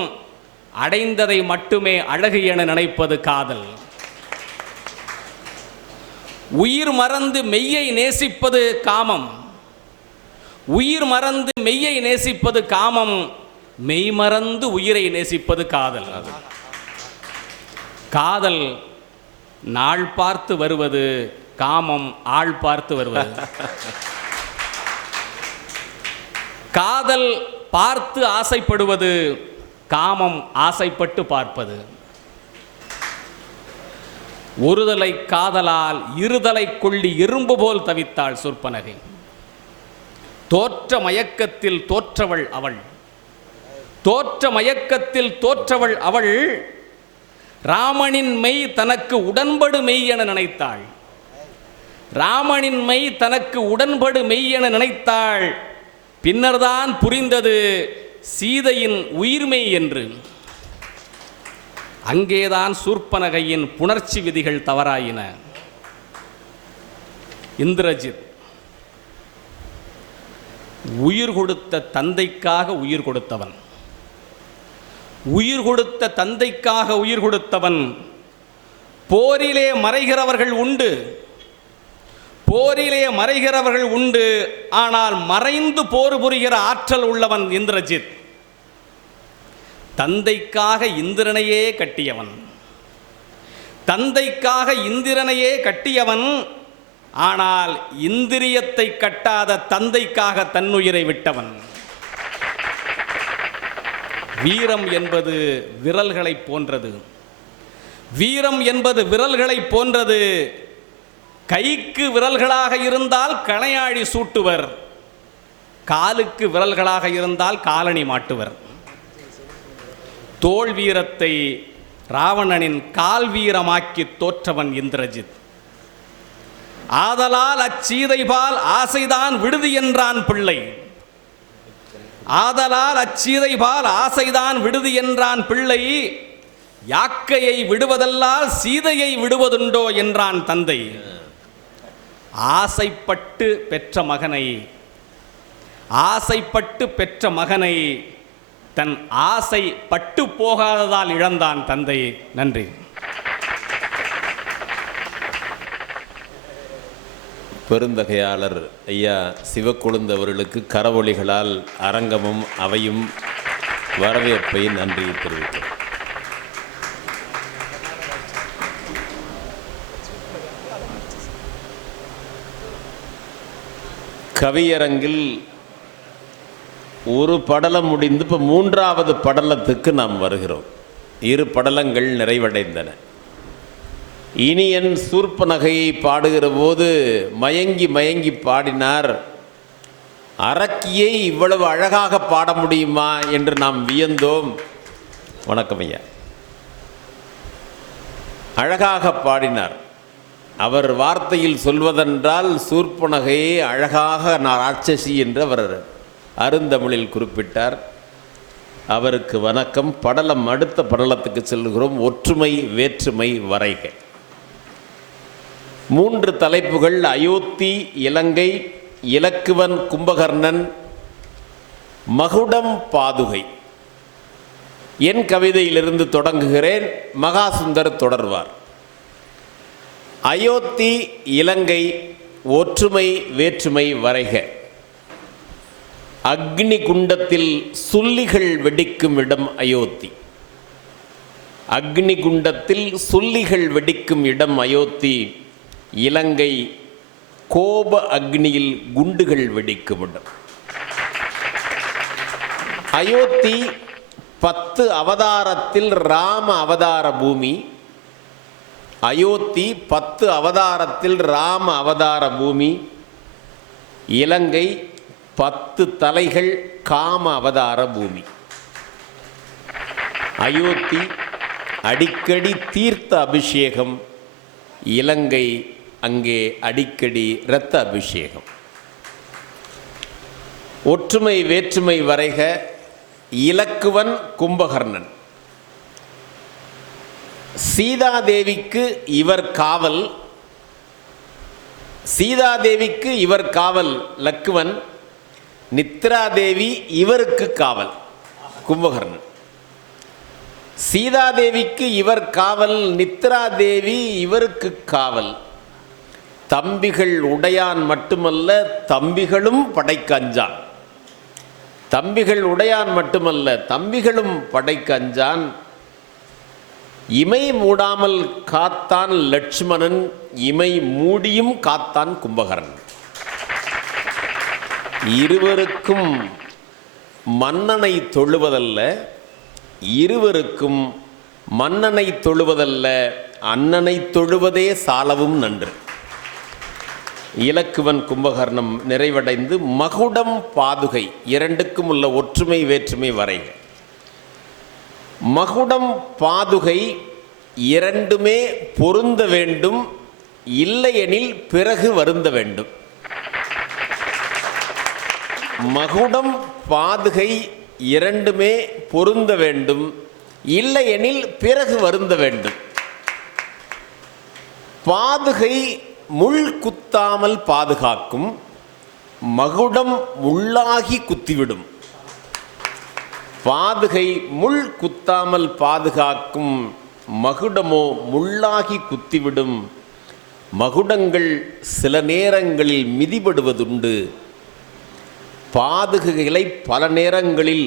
அடைந்ததை மட்டுமே அழகு என நினைப்பது காதல். உயிர் மறந்து மெய்யை நேசிப்பது காமம். உயிர் மறந்து மெய்யை நேசிப்பது காமம். மெய் மறந்து உயிரை நேசிப்பது காதல். காதல் நாள் பார்த்து வருவது, காமம் ஆள் பார்த்து வருவது. காதல் பார்த்து ஆசைப்படுவது, காமம் ஆசைப்பட்டு பார்ப்பது. ஒருதலை காதலால் இருதலை கொள்ளி இரும்பு போல் தவித்தாள் சூர்ப்பனகை. தோற்ற மயக்கத்தில் தோற்றவள் அவள். தோற்ற மயக்கத்தில் தோற்றவள் அவள். ராமனின் மெய் தனக்கு உடன்படு மெய் என நினைத்தாள். ராமனின் மெய் தனக்கு உடன்படு மெய் என நினைத்தாள். பின்னர்தான் புரிந்தது சீதையின் உயிர்மெய் என்று. அங்கேதான் சூர்ப்பனகையின் புணர்ச்சி விதிகள் தவறாயின. இந்திரஜித் உயிர் கொடுத்த தந்தைக்காக உயிர் கொடுத்தவன். உயிர் கொடுத்த தந்தைக்காக உயிர் கொடுத்தவன். போரிலே மறைகிறவர்கள் உண்டு, போரிலே மறைகிறவர்கள் உண்டு. ஆனால் மறைந்து போர் புரிகிற ஆற்றல் உள்ளவன் இந்திரஜித். தந்தைக்காக இந்திரனையே கட்டியவன். தந்தைக்காக இந்திரனையே கட்டியவன். ஆனால் இந்திரியத்தை கட்டாத தந்தைக்காக தன்னுயிரை விட்டவன். வீரம் என்பது விரல்களை போன்றது. வீரம் என்பது விரல்களை போன்றது. கைக்கு விரல்களாக இருந்தால் கணையாழி சூட்டுவர், காலுக்கு விரல்களாக இருந்தால் காலணி மாட்டுவர். தோல் வீரத்தை ராவணனின் கால் வீரமாக்கி தோற்றவன் இந்திரஜித். ஆதலால் அச்சீதைபால் ஆசைதான் விடுதி என்றான் பிள்ளை. ஆதலால் அச்சீதைபால் ஆசைதான் விடுதி என்றான் பிள்ளை. யாக்கையை விடுவதல்லால் சீதையை விடுவதுண்டோ என்றான் தந்தை. ஆசைப்பட்டு பெற்ற மகனை, ஆசைப்பட்டு பெற்ற மகனை தன் ஆசை பட்டு போகாததால் இழந்தான் தந்தை. நன்றி. பெருந்தகையாளர் ஐயா சிவக்கொழுந்து அவர்களுக்கு கரவொலிகளால் அரங்கமும் அவையும் வரவேற்பை நன்றியை தெரிவிக்கிறேன். கவியரங்கில் ஒரு படலம் முடிந்து இப்போ மூன்றாவது படலத்துக்கு நாம் வருகிறோம். 2 படலங்கள் நிறைவடைந்தன. இனியன் சூர்ப்பனகையை பாடுகிற போது மயங்கி மயங்கி பாடினார். அரக்கியை இவ்வளவு அழகாக பாட முடியுமா என்று நாம் வியந்தோம். வணக்கம் ஐயா. அழகாக பாடினார். அவர் வார்த்தையில் சொல்வதென்றால் சூர்ப்பனகையை அழகாக ராட்சசி என்று அவர் அருந்தமிழில் குறிப்பிட்டார். அவருக்கு வணக்கம். படலம் அடுத்த படலத்துக்கு செல்கிறோம். ஒற்றுமை வேற்றுமை வரைக. 3 தலைப்புகள்: அயோத்தி, இலங்கை, இலக்குவன் கும்பகர்ணன், மகுடம் பாதுகை. என் கவிதையிலிருந்து தொடங்குகிறேன். மகாசுந்தர் தொடர்வார். அயோத்தி, இலங்கை, ஒற்றுமை வேற்றுமை வரைக. அக்னி குண்டத்தில் சுள்ளிகள் வெடிக்கும் இடம் அயோத்தி. அக்னி குண்டத்தில் சுள்ளிகள் வெடிக்கும் இடம் அயோத்தி. இலங்கை கோப அக்னியில் குண்டுகள் வெடிக்கும் இடம். அயோத்தி 10 அவதாரத்தில் ராம அவதார பூமி. அயோத்தி 10 அவதாரத்தில் ராம அவதார பூமி. இலங்கை 10 தலைகள் காம அவதார பூமி. அயோத்தி அடிக்கடி தீர்த்த அபிஷேகம். இலங்கை அங்கே அடிக்கடி இரத்த அபிஷேகம். ஒற்றுமை வேற்றுமை வரைக. இலக்குவன் கும்பகர்ணன். சீதாதேவிக்கு இவர் காவல். சீதாதேவிக்கு இவர் காவல் லக்குவன். நித்ராதேவி இவருக்கு காவல் கும்பகர்ணன். சீதாதேவிக்கு இவர் காவல், நித்ரா தேவி இவருக்கு காவல். தம்பிகள் உடையான் மட்டுமல்ல, தம்பிகளும் படைக்க அஞ்சான். தம்பிகள் உடையான் மட்டுமல்ல, தம்பிகளும் படைக்க அஞ்சான். இமை மூடாமல் காத்தான் லட்சுமணன், இமை மூடியும் காத்தான் கும்பகர்ணன். இருவருக்கும் மன்னனை தொழுவதல்ல, இருவருக்கும் மன்னனை தொழுவதல்ல, அண்ணனை தொழுவதே சாலவும் நன்று. இலக்குவன் கும்பகர்ணம் நிறைவடைந்து மகுடம் பாதுகை இரண்டுக்கும் உள்ள ஒற்றுமை வேற்றுமை வரைக. மகுடம் பாதுகை இரண்டுமே பொருந்த வேண்டும், இல்லையெனில் பிறகு வருந்த வேண்டும். மகுடம் பாதுகை இரண்டுமே பொருந்த வேண்டும், இல்லையெனில் பிறகு வருந்த வேண்டும். பாதுகை முள் குத்தாமல் பாதுகாக்கும், மகுடம் முள்ளாகி குத்திவிடும். பாதுகை முள் குத்தாமல் பாதுகாக்கும், மகுடமோ முள்ளாகி குத்திவிடும். மகுடங்கள் சில நேரங்களில் மிதிபடுவதுண்டு, பாதுகைகளை பல நேரங்களில்,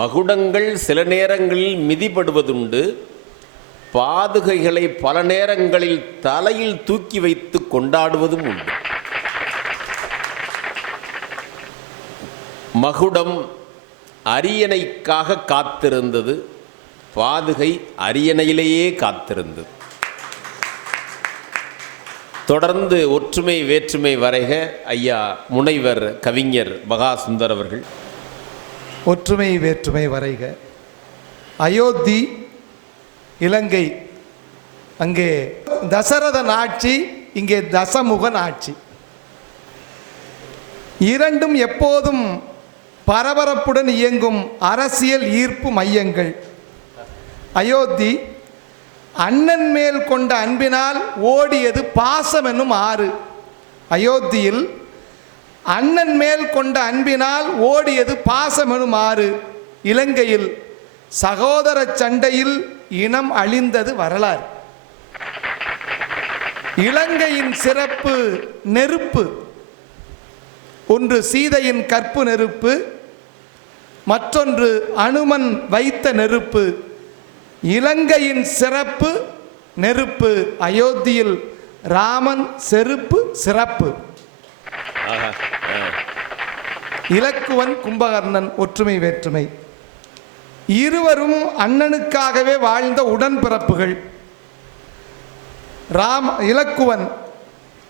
மகுடங்கள் சில நேரங்களில் மிதிபடுவதுண்டு, பாதுகைகளை பல நேரங்களில் தலையில் தூக்கி வைத்து கொண்டாடுவதும் உண்டு. மகுடம் அரியணைக்காக காத்திருந்தது, பாதுகை அரியணையிலேயே காத்திருந்தது. தொடர்ந்து ஒற்றுமை வேற்றுமை வரைக ஐயா முனைவர் கவிஞர் மகாசுந்தர் அவர்கள். ஒற்றுமை வேற்றுமை வரைக. அயோத்தி இலங்கை, அங்கே தசரதன் ஆட்சி, இங்கே தசமுகன் ஆட்சி. இரண்டும் எப்போதும் பரபரப்புடன் இயங்கும் அரசியல் ஈர்ப்பு மையங்கள். அயோத்தி அண்ணன் மேல் கொண்ட அன்பினால் ஓடியது பாசம் என்னும் ஆறு. அயோத்தியில் அண்ணன் மேல் கொண்ட அன்பினால் ஓடியது பாசம் எனும் ஆறு. இலங்கையில் சகோதர சண்டையில் இனம் அழிந்தது வரலாறு. இலங்கையின் சிறப்பு நெருப்பு. ஒன்று சீதையின் கற்பு நெருப்பு, மற்றொன்று அனுமன் வைத்த நெருப்பு. இலங்கையின் சிறப்பு நெருப்பு, அயோத்தியில் ராமன் செருப்பு சிறப்பு. இலக்குவன் கும்பகர்ணன் ஒற்றுமை வேற்றுமை. இருவரும் அண்ணனுக்காகவே வாழ்ந்த உடன்பிறப்புகள். இலக்குவன்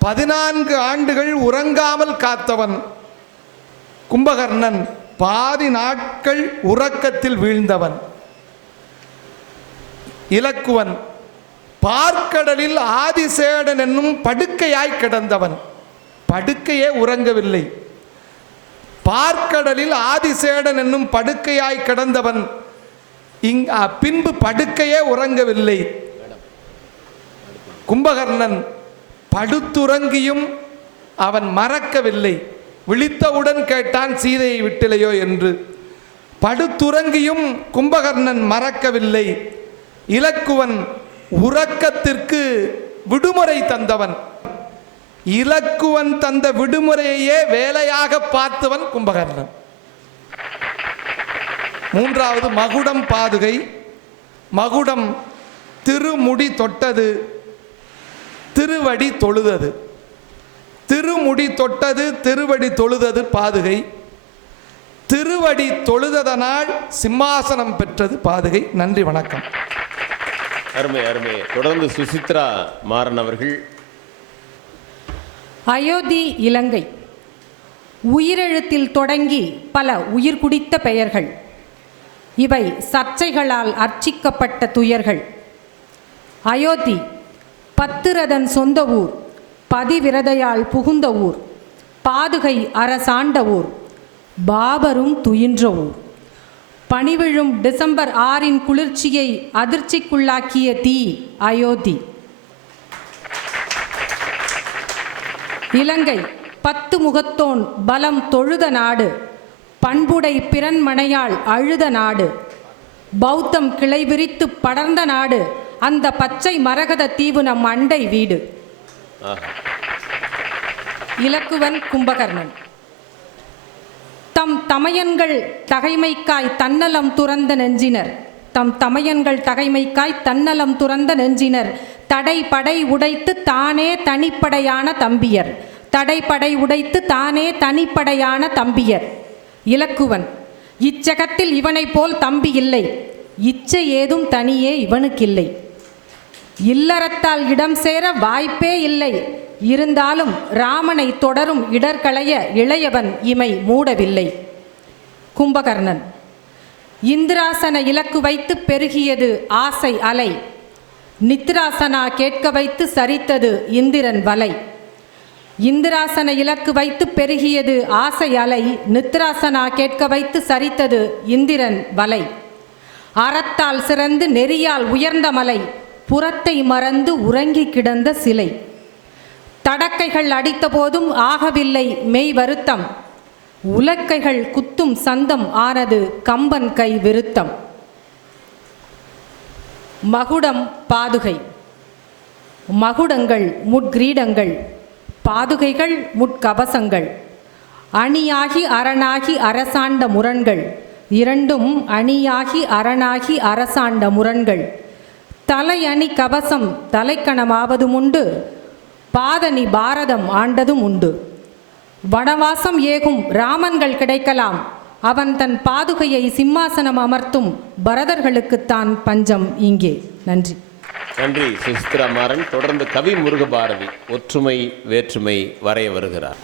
14 ஆண்டுகள் உறங்காமல் காத்தவன். கும்பகர்ணன் பாதி நாட்கள் உறக்கத்தில் வீழ்ந்தவன். இலக்குவன் பார்க்கடலில் ஆதிசேடன் என்னும் படுக்கையாய் கிடந்தவன். படுக்கையே உறங்கவில்லை. பார்க்கடலில் ஆதிசேடன் என்னும் படுக்கையாய் கிடந்தவன் பின்பு படுக்கையே உறங்கவில்லை. கும்பகர்ணன் படுத்துறங்கியும் அவன் மறக்கவில்லை. விழித்தவுடன் கேட்டான் சீதையை விட்டிலையோ என்று. படுத்துறங்கியும் கும்பகர்ணன் மறக்கவில்லை. இலக்குவன் உறக்கத்திற்கு விடுமுறை தந்தவன். இலக்குவன் தந்த விடுமுறையே வேலையாக பார்த்தவன் கும்பகர்ணன். மூன்றாவது மகுடம் பாதுகை. மகுடம் திருமுடி தொட்டது, திருவடி தொழுதது. திருமுடி தொட்டது, திருவடி தொழுதது பாதுகை. திருவடி தொழுததனால் சிம்மாசனம் பெற்றது பாதுகை. நன்றி, வணக்கம். அருமை அருமை. தொடர்ந்து சுசித்ரா மாறன் அவர்கள். அயோத்தி இலங்கை உயிரெழுத்தில் தொடங்கி பல உயிர் குடித்த பெயர்கள். இவை சர்ச்சைகளால் அர்ச்சிக்கப்பட்ட துயர்கள். அயோத்தி பத்திரதன் சொந்த ஊர், பதிவிரதையால் புகுந்த ஊர், பாதுகை அரசாண்ட ஊர், பாபரும் துயின்ற ஊர். பனிவிழும் டிசம்பர் 6 குளிர்ச்சியை அதிர்ச்சிக்குள்ளாக்கிய தீ அயோத்தி. இலங்கை 10 முகத்தோன் பலம் தொழுத நாடு, பண்புடை பிறன்மனையால் அழுத நாடு. பௌத்தம் கிளை விரித்து படர்ந்த நாடு, அந்த பச்சை மரகத தீவு நம் அண்டை வீடு. இலக்குவன் கும்பகர்ணன். தம் தமையன்கள் தகைமைக்காய் தன்னலம் துறந்த நெஞ்சினர், தம் தமையன்கள் தகைமைக்காய் தன்னலம் துறந்த நெஞ்சினர், தடைப்படை உடைத்து தானே தனிப்படையான தம்பியர், தடைப்படை உடைத்து தானே தனிப்படையான தம்பியர். இலக்குவன். இச்சகத்தில் இவனைப் போல் தம்பி இல்லை, இச்சை ஏதும் தனியே இவனுக்கில்லை. இல்லறத்தால் இடம் சேர வாய்ப்பே இல்லை, இருந்தாலும் ராமனை தொடரும் இடர்களைய இளையவன் இமை மூடவில்லை. கும்பகர்ணன். இந்திராசன இலக்கு வைத்து பெருகியது ஆசை அலை, நித்ராசனா கேட்க வைத்து சரித்தது இந்திரன் வலை. இந்திராசன இலக்கு வைத்து பெருகியது ஆசை அலை, நித்ராசனா கேட்க வைத்து சரித்தது இந்திரன் வலை. அறத்தால் சிறந்து நெறியால் உயர்ந்த மலை, புறத்தை மறந்து உறங்கி கிடந்த சிலை. தடக்கைகள் அடித்த போதும் ஆகவில்லை மெய் வருத்தம், உலக்கைகள் குத்தும் சந்தம் ஆனது கம்பன் கை விருத்தம். மகுடம் பாதுகை. மகுடங்கள் முட்கிரீடங்கள், பாதுகைகள் முட்கவசங்கள். அணியாகி அரணாகி அரசாண்ட முரண்கள், இரண்டும் அணியாகி அரணாகி அரசாண்ட முரண்கள். தலை அணி கவசம் தலைக்கணமாவதும் உண்டு, பாதணி பாரதம் ஆண்டதும் உண்டு. வனவாசம் ஏகும் ராமன்கள் கிடைக்கலாம், அவன் தன் பாதுகையை சிம்மாசனம் அமர்த்தும் பரதர்களுக்குத்தான் பஞ்சம் இங்கே. நன்றி. நன்றி சுசித்ரா மாறன். தொடர்ந்து கவி முருகபாரதி ஒற்றுமை வேற்றுமை வரைய வருகிறார்.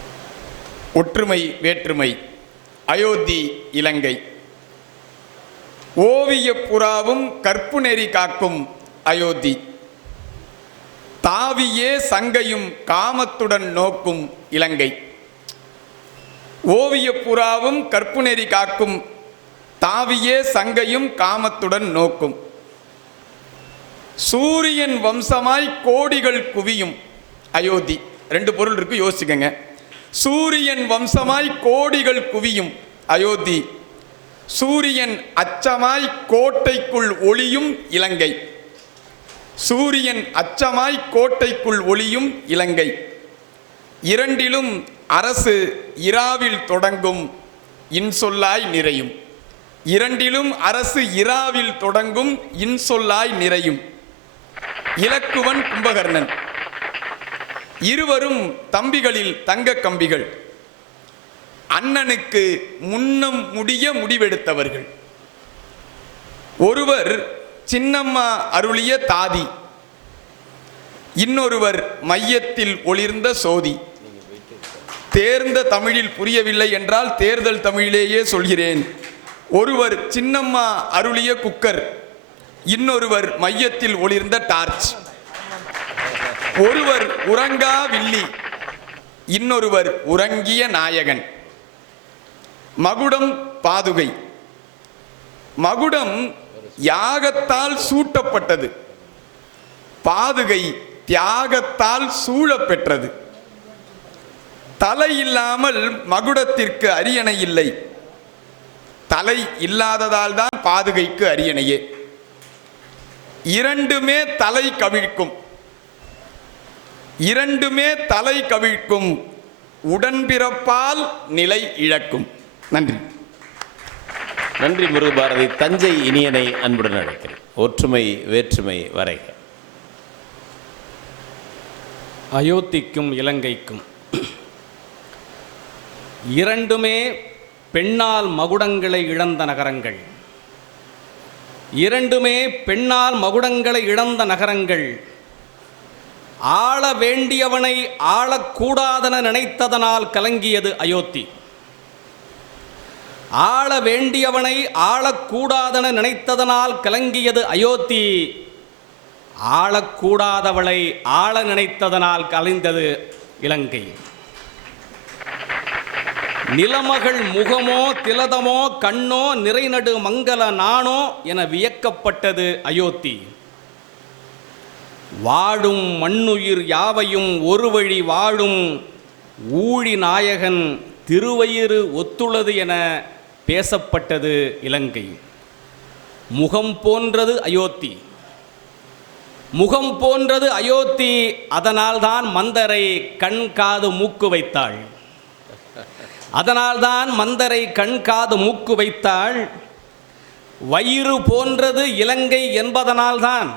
ஒற்றுமை வேற்றுமை. அயோத்தி இலங்கை. ஓவிய புறாவும் கற்பு நெறி காக்கும் அயோத்தி, தாவியே சங்கையும் காமத்துடன் நோக்கும் இலங்கை. ஓவிய புறாவும் கற்பு நெறி காக்கும், தாவியே சங்கையும் காமத்துடன் நோக்கும். சூரியன் வம்சமாய் கோடிகள் குவியும் அயோத்தி. ரெண்டு பொருள் இருக்கு, யோசிச்சுக்கங்க. சூரியன் வம்சமாய் கோடிகள் குவியும் அயோத்தி, சூரியன் அச்சமாய் கோட்டைக்குள் ஒளியும் இலங்கை. சூரியன் அச்சமாய் கோட்டைக்குள் ஒளியும் இலங்கை. இரண்டிலும் அரசு இராவில் தொடங்கும் இன்சொல்லாய் நிறையும். இரண்டிலும் அரசு இராவில் தொடங்கும் இன்சொல்லாய் நிறையும். இலக்குவன் கும்பகர்ணன். இருவரும் தம்பிகளில் தங்க கம்பிகள், அண்ணனுக்கு முன்னம் முடிய முடிவெடுத்தவர்கள். ஒருவர் சின்னம்மா அருளிய தாதி, இன்னொருவர் மையத்தில் ஒளிர்ந்த சோதி. தேர்ந்த தமிழில் புரியவில்லை என்றால் தேர்தல் தமிழிலேயே சொல்கிறேன். ஒருவர் சின்னம்மா அருளிய குக்கர், இன்னொருவர் மையத்தில் ஒளிர்ந்த டார்ச். ஒருவர் உறங்கா வில்லி, இன்னொருவர் உறங்கிய நாயகன். மகுடம் பாதுகை. மகுடம் யாகத்தால் சூட்டப்பட்டது, பாதுகை தியாகத்தால் சூழப்பெற்றது. தலை இல்லாமல் மகுடத்திற்கு அரியணை இல்லை, தலை இல்லாததால் தான் பாதுகைக்கு அரியணையே. இரண்டுமே தலை கவிழ்க்கும், இரண்டுமே தலை கவிழ்க்கும், உடன்பிறப்பால் நிலை இழக்கும். நன்றி. நன்றி முருகபாரதி. தஞ்சை இனியனை அன்புடன் அழைக்கிறேன். ஒற்றுமை வேற்றுமை வரைக. அயோத்திக்கும் இலங்கைக்கும் இரண்டுமே பெண்ணால் மகுடங்களை இழந்த நகரங்கள். இரண்டுமே பெண்ணால் மகுடங்களை இழந்த நகரங்கள். ஆள வேண்டியவனை ஆளக்கூடாதென நினைத்ததனால் கலங்கியது அயோத்தி. ஆள வேண்டியவனை ஆளக்கூடாதென நினைத்ததனால் கலங்கியது அயோத்தி. ஆளக்கூடாதவளை ஆள நினைத்ததனால் கலைந்தது இலங்கை. நிலமகள் முகமோ திலதமோ கண்ணோ நிறைநடு மங்கல நாணோ என வியக்கப்பட்டது அயோத்தி. வாழும் மண்ணுயிர் யாவையும் ஒரு வழி வாழும் ஊழி நாயகன் திருவயிறு ஒத்துள்ளது என பேசப்பட்டது இலங்கை. முகம் போன்றது அயோத்தி. முகம் போன்றது அயோத்தி, அதனால்தான் மந்தரை கண் காது மூக்கு வைத்தாள். அதனால்தான் மந்தரை கண் காது மூக்கு வைத்தாள். வயிறு போன்றது இலங்கை என்பதனால்தான்,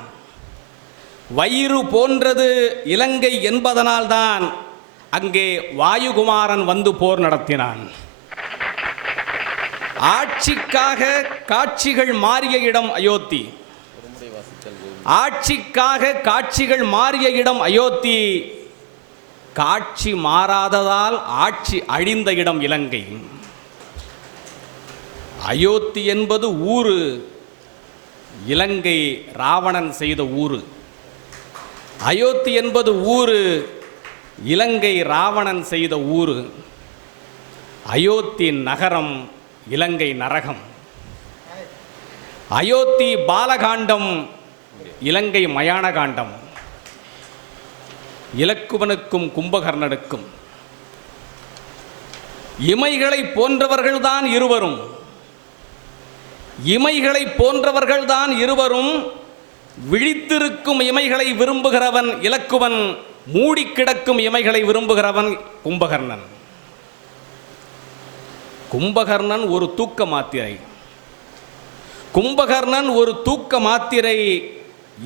வயிறு போன்றது இலங்கை என்பதனால்தான் அங்கே வாயுகுமாரன் வந்து போர் நடத்தினான். ஆட்சிக்காக காட்சிகள் மாறிய இடம் அயோத்தி. ஆட்சிக்காக காட்சிகள் மாறிய இடம் அயோத்தி. காட்சி மாறாததால் ஆட்சி அழிந்த இடம் இலங்கை. அயோத்தி என்பது ஊரு, இலங்கை ராவணன் செய்த ஊரு. அயோத்தி என்பது ஊரு, இலங்கை ராவணன் செய்த ஊரு. அயோத்தி நகரம், இலங்கை நரகம். அயோத்தி பாலகாண்டம், இலங்கை மயான காண்டம். இலக்குவனுக்கும் கும்பகர்ணனுக்கும் இமைகளை போன்றவர்கள்தான் இருவரும். இமைகளை போன்றவர்கள்தான் இருவரும். விழித்திருக்கும் இமைகளை விரும்புகிறவன் இலக்குவன், மூடி கிடக்கும் இமைகளை விரும்புகிறவன் கும்பகர்ணன். கும்பகர்ணன் ஒரு தூக்க மாத்திரை. கும்பகர்ணன் ஒரு தூக்க மாத்திரை.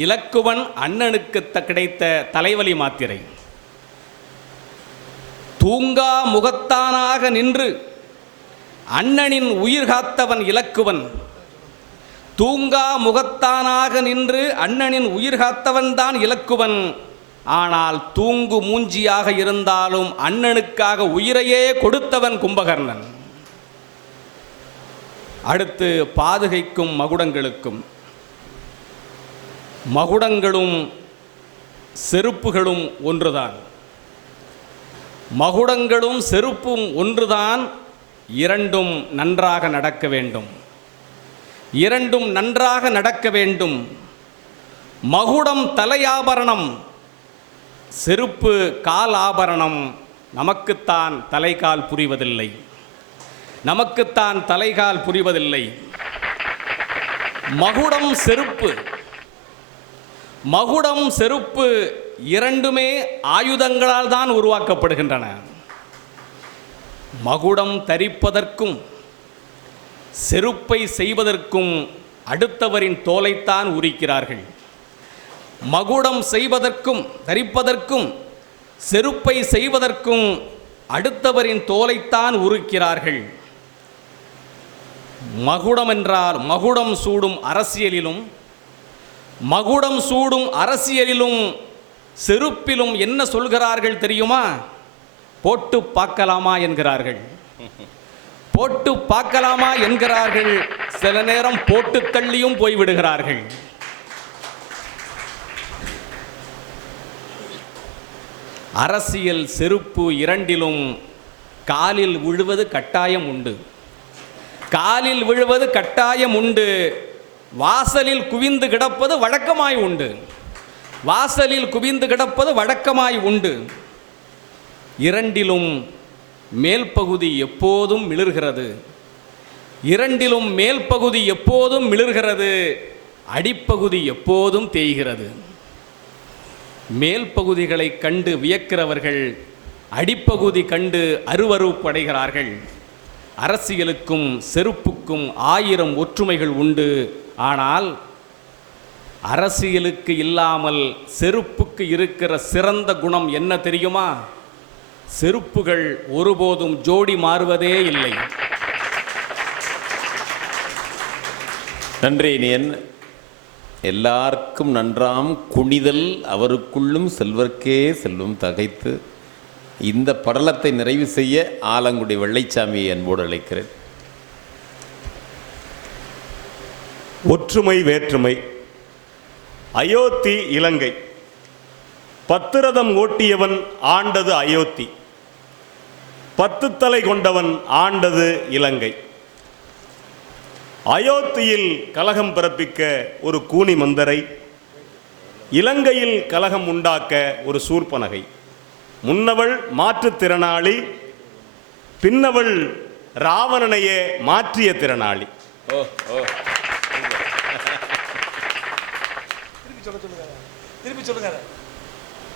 இலக்குவன் அண்ணனுக்கு கிடைத்த தலைவலி மாத்திரை. தூங்கா முகத்தானாக நின்று அண்ணனின் உயிர் காத்தவன் இலக்குவன். தூங்கா முகத்தானாக நின்று அண்ணனின் உயிர் காத்தவன் தான் இலக்குவன். ஆனால் தூங்கு மூஞ்சியாக இருந்தாலும் அண்ணனுக்காக உயிரையே கொடுத்தவன் கும்பகர்ணன். அடுத்து பாதுகைக்கும் மகுடங்களுக்கும். மகுடங்களும் செருப்புகளும் ஒன்றுதான். மகுடங்களும் செருப்பும் ஒன்றுதான். இரண்டும் நன்றாக நடக்க வேண்டும். இரண்டும் நன்றாக நடக்க வேண்டும். மகுடம் தலையாபரணம், செருப்பு கால் ஆபரணம். நமக்குத்தான் தலைகால் புரிவதில்லை. நமக்குத்தான் தலைகால் புரிவதில்லை. மகுடம் செருப்பு, மகுடம் செருப்பு இரண்டுமே ஆயுதங்களால் தான் உருவாக்கப்படுகின்றன. மகுடம் தரிப்பதற்கும் செருப்பை செய்வதற்கும் அடுத்தவரின் தோலைத்தான் உரிக்கிறார்கள். மகுடம் செய்வதற்கும் தரிப்பதற்கும் செருப்பை செய்வதற்கும் அடுத்தவரின் தோலைத்தான் உரிக்கிறார்கள். மகுடம் என்றால் மகுடம் சூடும் அரசியலிலும், மகுடம் சூடும் அரசியலிலும் செருப்பிலும் என்ன சொல்கிறார்கள் தெரியுமா? போட்டு பார்க்கலாமா என்கிறார்கள். போட்டு பார்க்கலாமா என்கிறார்கள். சில நேரம் போட்டு தள்ளியும் போய்விடுகிறார்கள். அரசியல் செருப்பு இரண்டிலும் காலில் விழுவது கட்டாயம் உண்டு. காலில் விழுவது கட்டாயம் உண்டு. வாசலில் குவிந்து கிடப்பது வழக்கமாய் உண்டு. வாசலில் குவிந்து கிடப்பது வழக்கமாய் உண்டு. இரண்டிலும் மேல் பகுதி எப்போதும் மிளிர்கிறது. இரண்டிலும் மேல் பகுதி எப்போதும் மிளிர்கிறது. அடிப்பகுதி எப்போதும் தேய்கிறது. மேல் பகுதிகளை கண்டு வியக்கிறவர்கள் அடிப்பகுதி கண்டு அருவருப்படைகிறார்கள். அரசியலுக்கும் செருப்புக்கும் 1000 ஒற்றுமைகள் உண்டு. ஆனால் அரசியலுக்கு இல்லாமல் செருப்புக்கு இருக்கிற சிறந்த குணம் என்ன தெரியுமா? செருப்புகள் ஒருபோதும் ஜோடி மாறுவதே இல்லை. நன்றி. இனியன் எல்லாருக்கும் நன்றாம் குனிதல் அவருக்குள்ளும் செல்வர்க்கே செல்வம் தகைத்து இந்த படலத்தை நிறைவு செய்ய ஆலங்குடி வெள்ளைச்சாமியை அன்போடு அழைக்கிறேன். ஒற்றுமை வேற்றுமை. அயோத்தி இலங்கை. 10 ரதம் ஓட்டியவன் ஆண்டது அயோத்தி. 10 தலை கொண்டவன் ஆண்டது இலங்கை. அயோத்தியில் கலகம் பிறப்பிக்க ஒரு கூனி மந்தரை, இலங்கையில் கலகம் உண்டாக்க ஒரு சூர்பனகை. முன்னவள் மாற்றுத்திறனாளி, பின்னவள் ராவணனையே மாற்றிய திறனாளி.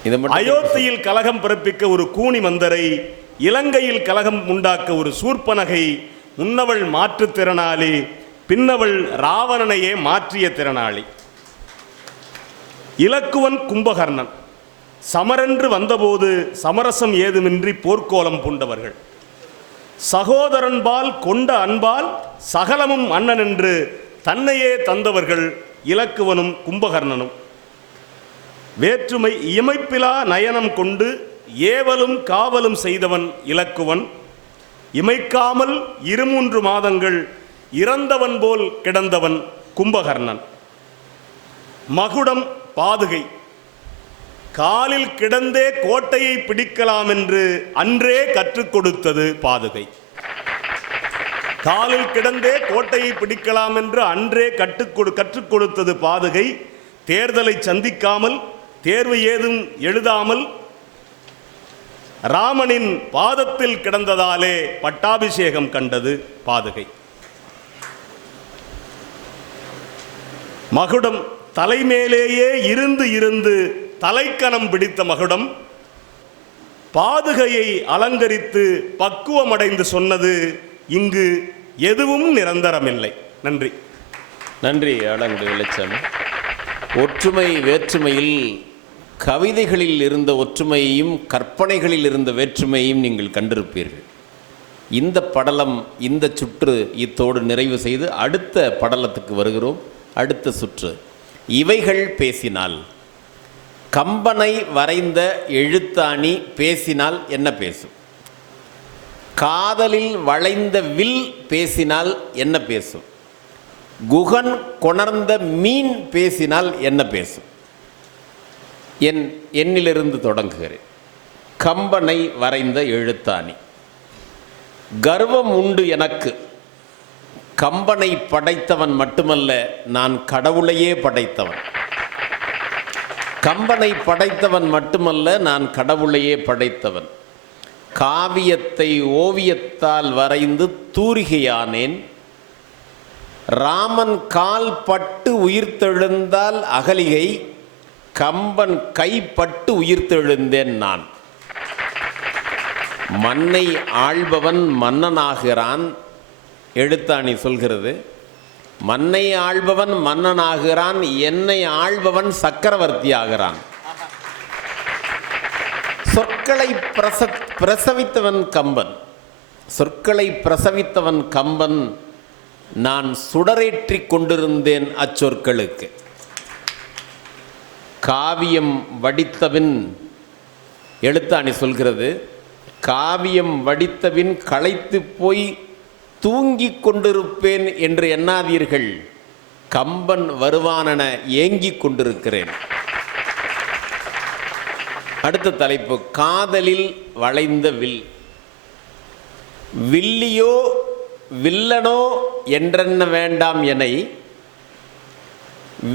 இதை மட்டும் அயோத்தியில் கலகம் பிறப்பிக்க ஒரு கூனி மந்தரை, இலங்கையில் கலகம் உண்டாக்க ஒரு சூர்பனகை, முன்னவள் மாற்றுத்திறனாளி, பின்னவள் ராவணனையே மாற்றிய திறனாளி. இலக்குவன் கும்பகர்ணன். சமரென்று வந்தபோது சமரசம் ஏதுமின்றி போர்க்கோலம் பூண்டவர்கள். சகோதரன்பால் கொண்ட அன்பால் சகலமும் அண்ணன் என்று தன்னையே தந்தவர்கள் இலக்குவனும் கும்பகர்ணனும். வேற்றுமை இமைப்பிலா நயனம் கொண்டு ஏவலும் காவலும் செய்தவன் இலக்குவன். இமைக்காமல் 2-3 மாதங்கள் இறந்தவன் போல் கிடந்தவன் கும்பகர்ணன். மகுடம் பாதுகை. காலில் கிடந்தே கோட்டையை பிடிக்கலாம் என்று அன்றே கற்றுக் கொடுத்தது பாதுகை. காலில் கிடந்தே கோட்டையை பிடிக்கலாம் என்று அன்றே கற்றுக் கொடுத்தது பாதுகை. தேர்தலை சந்திக்காமல், தேர்வு ஏதும் எழுதாமல் ராமனின் பாதத்தில் கிடந்ததாலே பட்டாபிஷேகம் கண்டது பாதுகை. மகுடம் தலைமேலேயே இருந்து தலைக்கணம் பிடித்த மகுடம் பாதுகையை அலங்கரித்து பக்குவமடைந்து சொன்னது, இங்கு எதுவும் நிரந்தரமில்லை. நன்றி. நன்றி அடங்கு வெளிச்சம். ஒற்றுமை வேற்றுமையில் கவிதைகளில் இருந்த ஒற்றுமையையும் கற்பனைகளில் இருந்த வேற்றுமையையும் நீங்கள் கண்டிருப்பீர்கள். இந்த படலம், இந்த சுற்று இத்தோடு நிறைவு செய்து அடுத்த படலத்துக்கு வருகிறோம். அடுத்த சுற்று. இவைகள் பேசினால். கம்பனை வரைந்த எழுத்தாணி பேசினால் என்ன பேசும்? காதலில் வளைந்த வில் பேசினால் என்ன பேசும்? குகன் கொணர்ந்த மீன் பேசினால் என்ன பேசும்? எண்ணிலிருந்து தொடங்குகிறேன். கம்பனை வரைந்த எழுத்தாணி. கர்வம் உண்டு எனக்கு. கம்பனை படைத்தவன் மட்டுமல்ல, நான் கடவுளையே படைத்தவன். கம்பனை படைத்தவன் மட்டுமல்ல, நான் கடவுளையே படைத்தவன். காவியத்தை ஓவியத்தால் வரைந்து தூரிகையானேன். ராமன் கால் பட்டு உயிர்த்தெழுந்தால் அகலிகை, கம்பன் கைப்பட்டு உயிர்த்தெழுந்தேன் நான். மண்ணை ஆள்பவன் மன்னனாகிறான். எழுத்தாணி சொல்கிறது, மண்ணை ஆள்பவன் மன்னனாகிறான், என்னை ஆள்பவன் சக்கரவர்த்தி ஆகிறான். சொற்களை பிரசவித்தவன் கம்பன். சொற்களை பிரசவித்தவன் கம்பன். நான் சுடரேற்றி கொண்டிருந்தேன் அச்சொற்களுக்கு. காவியம் வடித்தபின், எழுத்தாணி சொல்கிறது, காவியம் வடித்தபின் களைத்து போய் தூங்கிக் கொண்டிருப்பேன் என்று எண்ணாதீர்கள். கம்பன் வருவானென ஏங்கிக் கொண்டிருக்கிறேன். அடுத்த தலைப்பு, காதலில் வளைந்த வில். வில்லியோ வில்லனோ என்றென்ன வேண்டாம் எனை,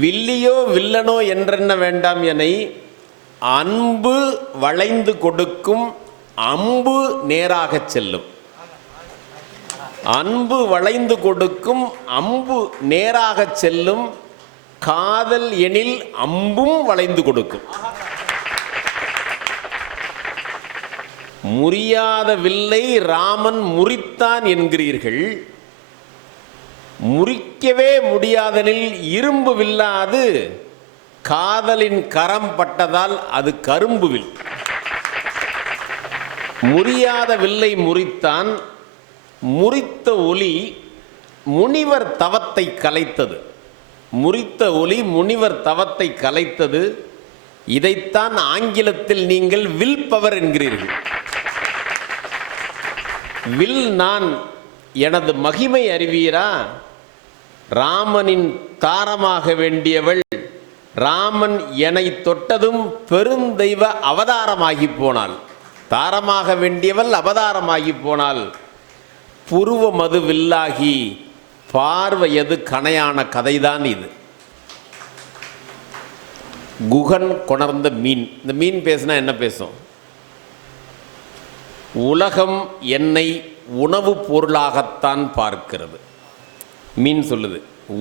வில்லியோ வில்லனோ என்றென்ன வேண்டாம் எனை, அன்பு வளைந்து கொடுக்கும், அம்பு நேராகச் செல்லும். அன்பு வளைந்து கொடுக்கும், அம்பு நேராகச் செல்லும். காதல் எனில் அம்பும் வளைந்து கொடுக்கும். முறியாத வில்லை ராமன் முறித்தான் என்கிறீர்கள். முறிக்கவே முடியாதனில் இரும்பு வில்லாது, காதலின் கரம் பட்டதால் அது கரும்பு வில். முறியாத வில்லை முறித்தான். முறித்த ஒலி முனிவர் தவத்தை கலைத்தது. முறித்த ஒலி முனிவர் தவத்தை கலைத்தது. இதைத்தான் ஆங்கிலத்தில் நீங்கள் வில் பவர் என்கிறீர்கள். வில் நான், எனது மகிமை அறிவீரா? ராமனின் தாரமாக வேண்டியவள் ராமன் என்னை தொட்டதும் பெருந்தெய்வ அவதாரமாகி போனாள். தாரமாக வேண்டியவள் அவதாரமாகி போனாள். புருவமது வில்லாகி பார்வையது கணையான கதைதான் இது. குகன் கொணர்ந்த மீன். இந்த மீன் பேசினா என்ன பேசும்? உலகம் என்னை உணவு பொருளாகத்தான் பார்க்கிறது. மீன் சொல்லுது,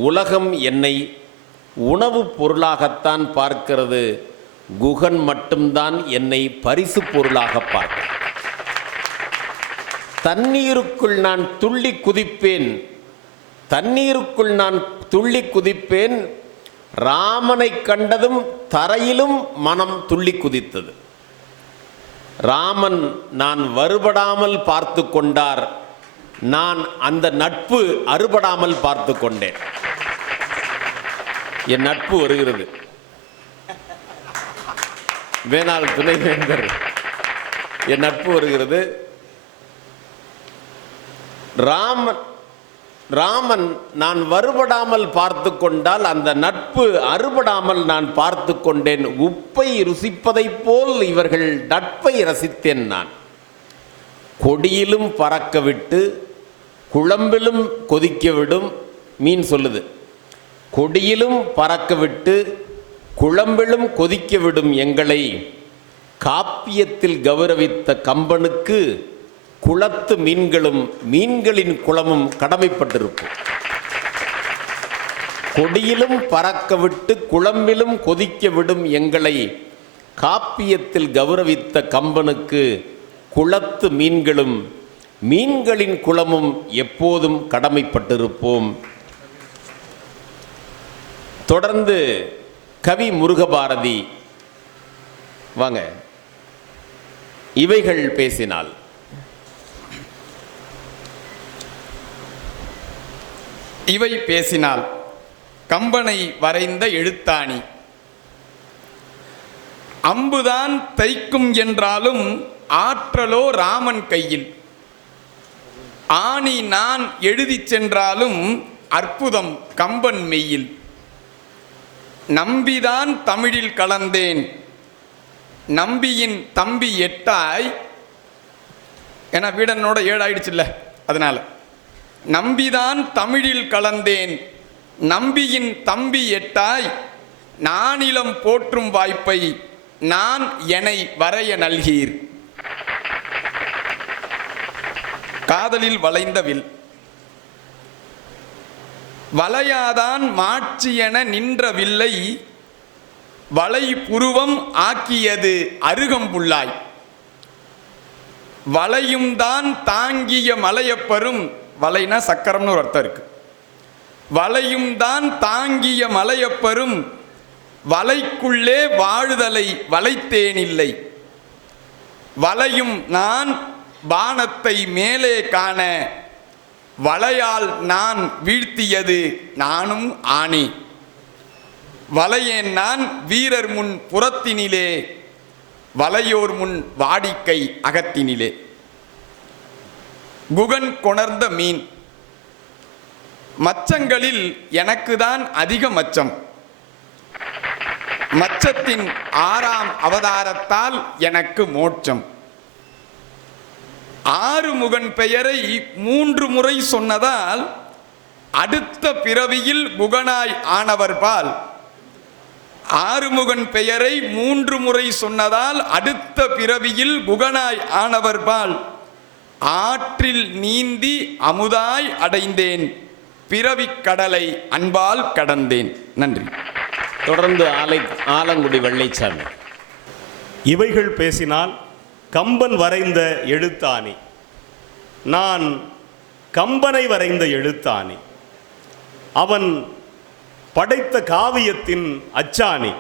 உலகம் என்னை உணவு பொருளாகத்தான் பார்க்கிறது. குகன் மட்டும்தான் என்னை பரிசு பொருளாக பார்க்க. தண்ணீருக்குள் நான் துள்ளி குதிப்பேன், தண்ணீருக்குள் நான் துள்ளி குதிப்பேன். ராமனை கண்டதும் தரையிலும் மனம் துள்ளி குதித்தது. ராமன் நான் வருபடாமல் பார்த்து கொண்டார், நான் அந்த நட்பு அறுபடாமல் பார்த்து கொண்டேன். என் நட்பு வருகிறது. வேணால் துணைவேந்தர், என் நட்பு வருகிறது. ராமன் நான் வருபடாமல் பார்த்து கொண்டால் அந்த நட்பு அறுபடாமல் நான் பார்த்து கொண்டேன். உப்பை ருசிப்பதைப் போல் இவர்கள் நட்பை ரசித்தேன் நான். கொடியிலும் பறக்க விட்டு குழம்பிலும் கொதிக்க விடும் மீன் சொல்லுது. கொடியிலும் பறக்க விட்டு குழம்பிலும் கொதிக்க விடும் எங்களை காப்பியத்தில் கௌரவித்த கம்பனுக்கு குளத்து மீன்களும் மீன்களின் குளமும் கடமைப்பட்டிருக்கும். கொடியிலும் பறக்க விட்டு குழம்பிலும் கொதிக்க விடும் எங்களை காப்பியத்தில் கௌரவித்த கம்பனுக்கு குளத்து மீன்களும் மீன்களின் குளமும் எப்போதும் கடமைப்பட்டிருப்போம். தொடர்ந்து கவி முருகபாரதி வாங்க. இவைகள் பேசினால் இவை பேசினால் கம்பனை வரைந்த எழுத்தாணி. அம்புதான் தைக்கும் என்றாலும் ஆற்றலோ ராமன் கையில். ஆணி நான் எழுதிச் சென்றாலும் அற்புதம் கம்பன் மெய்யில். நம்பிதான் தமிழில் கலந்தேன், நம்பியின் தம்பி எட்டாய். ஏன்னா வீடனோட 7 ஆயிடுச்சுல்ல, அதனால நம்பிதான் தமிழில் கலந்தேன், நம்பியின் தம்பி எட்டாய். நானிலம் போற்றும் வாய்ப்பை நான் என்னை வரைய நல்கீர். காதலில் வளைந்த வில். வளையாதான் மாட்சியென நின்ற வில்லை வளை புருவம் ஆக்கியது அருகம்புல்லாய். வளையும் தான் தாங்கிய மலையப்பரும், வளைனா சக்கரம்னு ஒரு அர்த்தம் இருக்கு. வளையும் தான் தாங்கிய மலையப்பரும் வலைக்குள்ளே வாழுதலை வளைத்தேனில்லை. வளையும் நான் வானத்தை மேலே காண வளையால் நான் வீழ்த்தியது நானும் ஆணி. வளையேன் நான் வீரர் முன் புறத்தினிலே, வளையோர் முன் வாடிக்கை அகத்தினிலே. குகன் கொணர்ந்த மீன். மச்சங்களில் எனக்கு தான் அதிக மச்சம். மச்சத்தின் 6ஆம் அவதாரத்தால் எனக்கு மோட்சம். ஆறுமுகன் பெயரை 3 முறை சொன்னதால் அடுத்த பிறவியில் குகனாய் ஆனவர்பால். ஆறுமுகன் பெயரை 3 முறை சொன்னதால் அடுத்த பிறவியில் குகனாய் ஆனவர்பால். ஆற்றில் நீந்தி அமுதாய் அடைந்தேன், பிறவிக் கடலை அன்பால் கடந்தேன். நன்றி. தொடர்ந்து ஆலங்குடி வெள்ளைச்சாமி. இவைகள் பேசினால் கம்பன் வரைந்த எழுத்தாணி. நான் கம்பனை வரைந்த எழுத்தாணி. அவன் படைத்த காவியத்தின் அச்சாணி.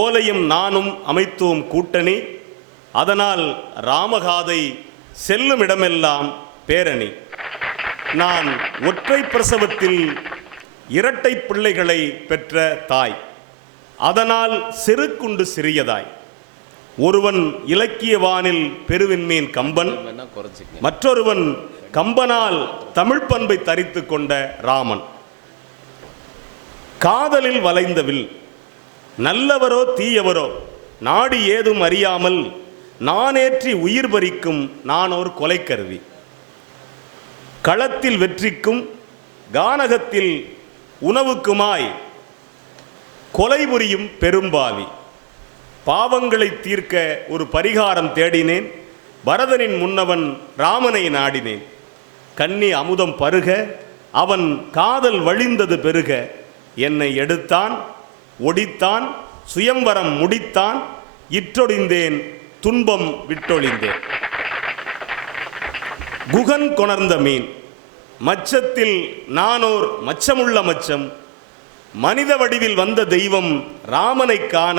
ஓலையும் நானும் அமைத்தோம் கூட்டணி, அதனால் ராமகாதை செல்லும் இடமெல்லாம் பேரணி. நான் ஒற்றை பிரசவத்தில் 2 பிள்ளைகளை பெற்ற தாய், அதனால் செருக்குண்டு சிறியதாய். ஒருவன் இலக்கியவானில் பெருவின்மீன் கம்பன், மற்றொருவன் கம்பனால் தமிழ் பண்பை தரித்து கொண்ட ராமன். காதலில் வளைந்த வில். நல்லவரோ தீயவரோ நாடி ஏதும் அறியாமல் நானேற்றி உயிர் பறிக்கும் நானோர் கொலைக்கருவி. களத்தில் வெற்றிக்கும் கானகத்தில் உணவுக்குமாய் கொலை புரியும் பெரும்பாவி. பாவங்களை தீர்க்க ஒரு பரிகாரம் தேடினேன், பரதனின் முன்னவன் ராமனை நாடினேன். கன்னி அமுதம் பருக அவன் காதல் வழிந்தது பெருக, என்னை எடுத்தான், ஒடித்தான், சுயம்வரம் முடித்தான், இற்றொழிந்தேன், துன்பம் விட்டொழிந்தேன். குகன் கொணர்ந்த மீன். மச்சத்தில் நானோர் மச்சமுள்ள மச்சம். மனித வடிவில் வந்த தெய்வம் ராமனை காண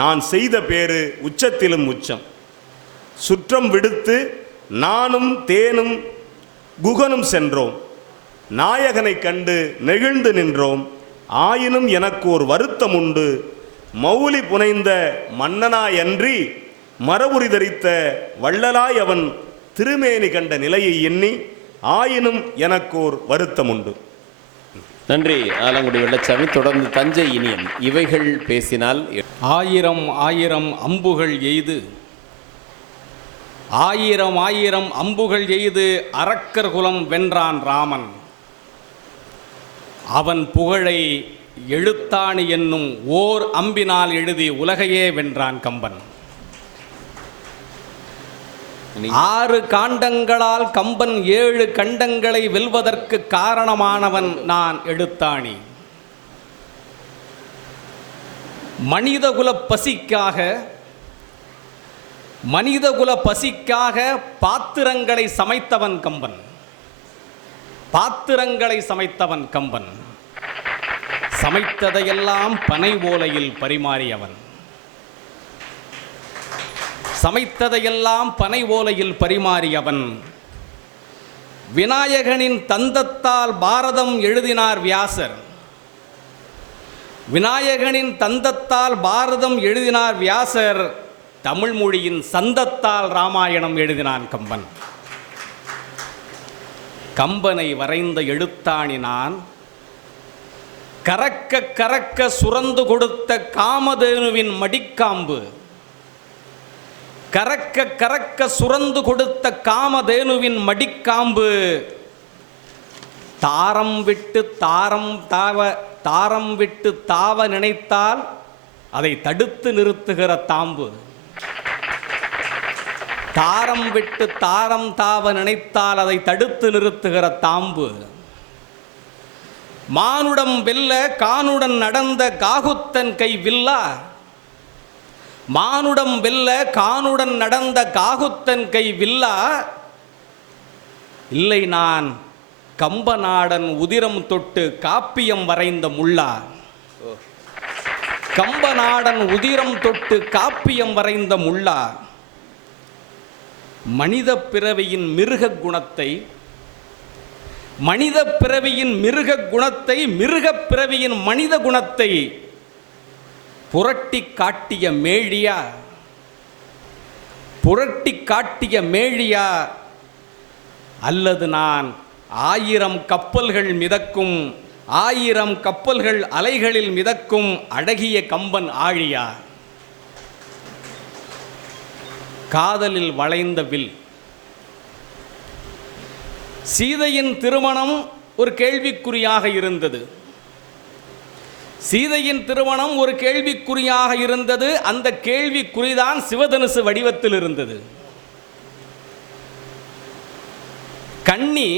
நான் செய்த பேரு உச்சத்திலும் உச்சம். சுற்றம் விடுத்து நானும் தேனும் குகனும் சென்றோம். நாயகனை கண்டு நெகிழ்ந்து நின்றோம். ஆயினும் எனக்கு ஒரு வருத்தம் உண்டு. மௌலி புனைந்த மன்னனாயன்றி மரபுரி தரித்த வள்ளலாய் அவன் திருமேனி கண்ட நிலையை எண்ணி ஆயினும் எனக்கு ஒரு வருத்தம் உண்டு. நன்றி ஆலங்குடி வெள்ளச்சாமி. தொடர்ந்து தஞ்சை இனியன். இவைகள் பேசினால் ஆயிரம் ஆயிரம் அம்புகள் எய்து, ஆயிரம் ஆயிரம் அம்புகள் எய்து அரக்கர் குலம் வென்றான் ராமன். அவன் புகழை எழுத்தாணி என்னும் ஓர் அம்பினால் எழுதி உலகையே வென்றான் கம்பன். 6 காண்டங்களால் கம்பன் 7 கண்டங்களை வெல்வதற்கு காரணமானவன் நான் எழுத்தாணி. மனிதகுல பசிக்காக பாத்திரங்களை சமைத்தவன் கம்பன். பாத்திரங்களை சமைத்தவன் கம்பன். சமைத்ததையெல்லாம் பனை ஓலையில் பரிமாறியவன். சமைத்ததையெல்லாம் பனை ஓலையில் பரிமாறியவன். விநாயகனின் தந்தத்தால் பாரதம் எழுதினார் வியாசர். விநாயகனின் தந்தத்தால் பாரதம் எழுதினார் வியாசர். தமிழ் மொழியின் சந்தத்தால் ராமாயணம் எழுதினான் கம்பன். கம்பனை வரைந்த எழுத்தாணி நான். கறக்க கறக்க சுரந்து கொடுத்த காமதேனுவின் மடிக்காம்பு. கறக்க கறக்க சுரந்து கொடுத்த காமதேனுவின் மடிக்காம்பு. தாரம் விட்டு தாவ நினைத்தால் அதை தடுத்து நிறுத்துகிற தாம்பு. தாரம் விட்டு தாவ நினைத்தால் அதை தடுத்து நிறுத்துகிற தாம்பு. மானுடம் வெல்ல கானுடன் நடந்த காகுத்தன் கை வில்லா. மானுடம் வெல்ல கானுடன் நடந்த காகுத்தன் கை வில்லா. இல்லை நான் கம்பநாடன் உதிரம் தொட்டு காப்பியம் வரைந்த முல்லா. கம்பநாடன் உதிரம் தொட்டு காப்பியம் வரைந்த முல்லா. மனித பிறவியின் மிருக குணத்தை, மனித பிறவியின் மிருக குணத்தை, மிருக பிறவியின் மனித குணத்தை புரட்டி காட்டிய மேழியா. புரட்டி காட்டிய மேழியா. அல்லது நான் 1000 கப்பல்கள் மிதக்கும், 1000 கப்பல்கள் அலைகளில் மிதக்கும் அழகிய கம்பன் ஆழியா. காதலில் வளைந்த வில். சீதையின் திருமணம் ஒரு கேள்விக்குறியாக இருந்தது. சீதையின் திருமணம் ஒரு கேள்விக்குறியாக இருந்தது. அந்த கேள்விக்குறிதான் சிவதனுசு வடிவத்தில் இருந்தது. கண்ணி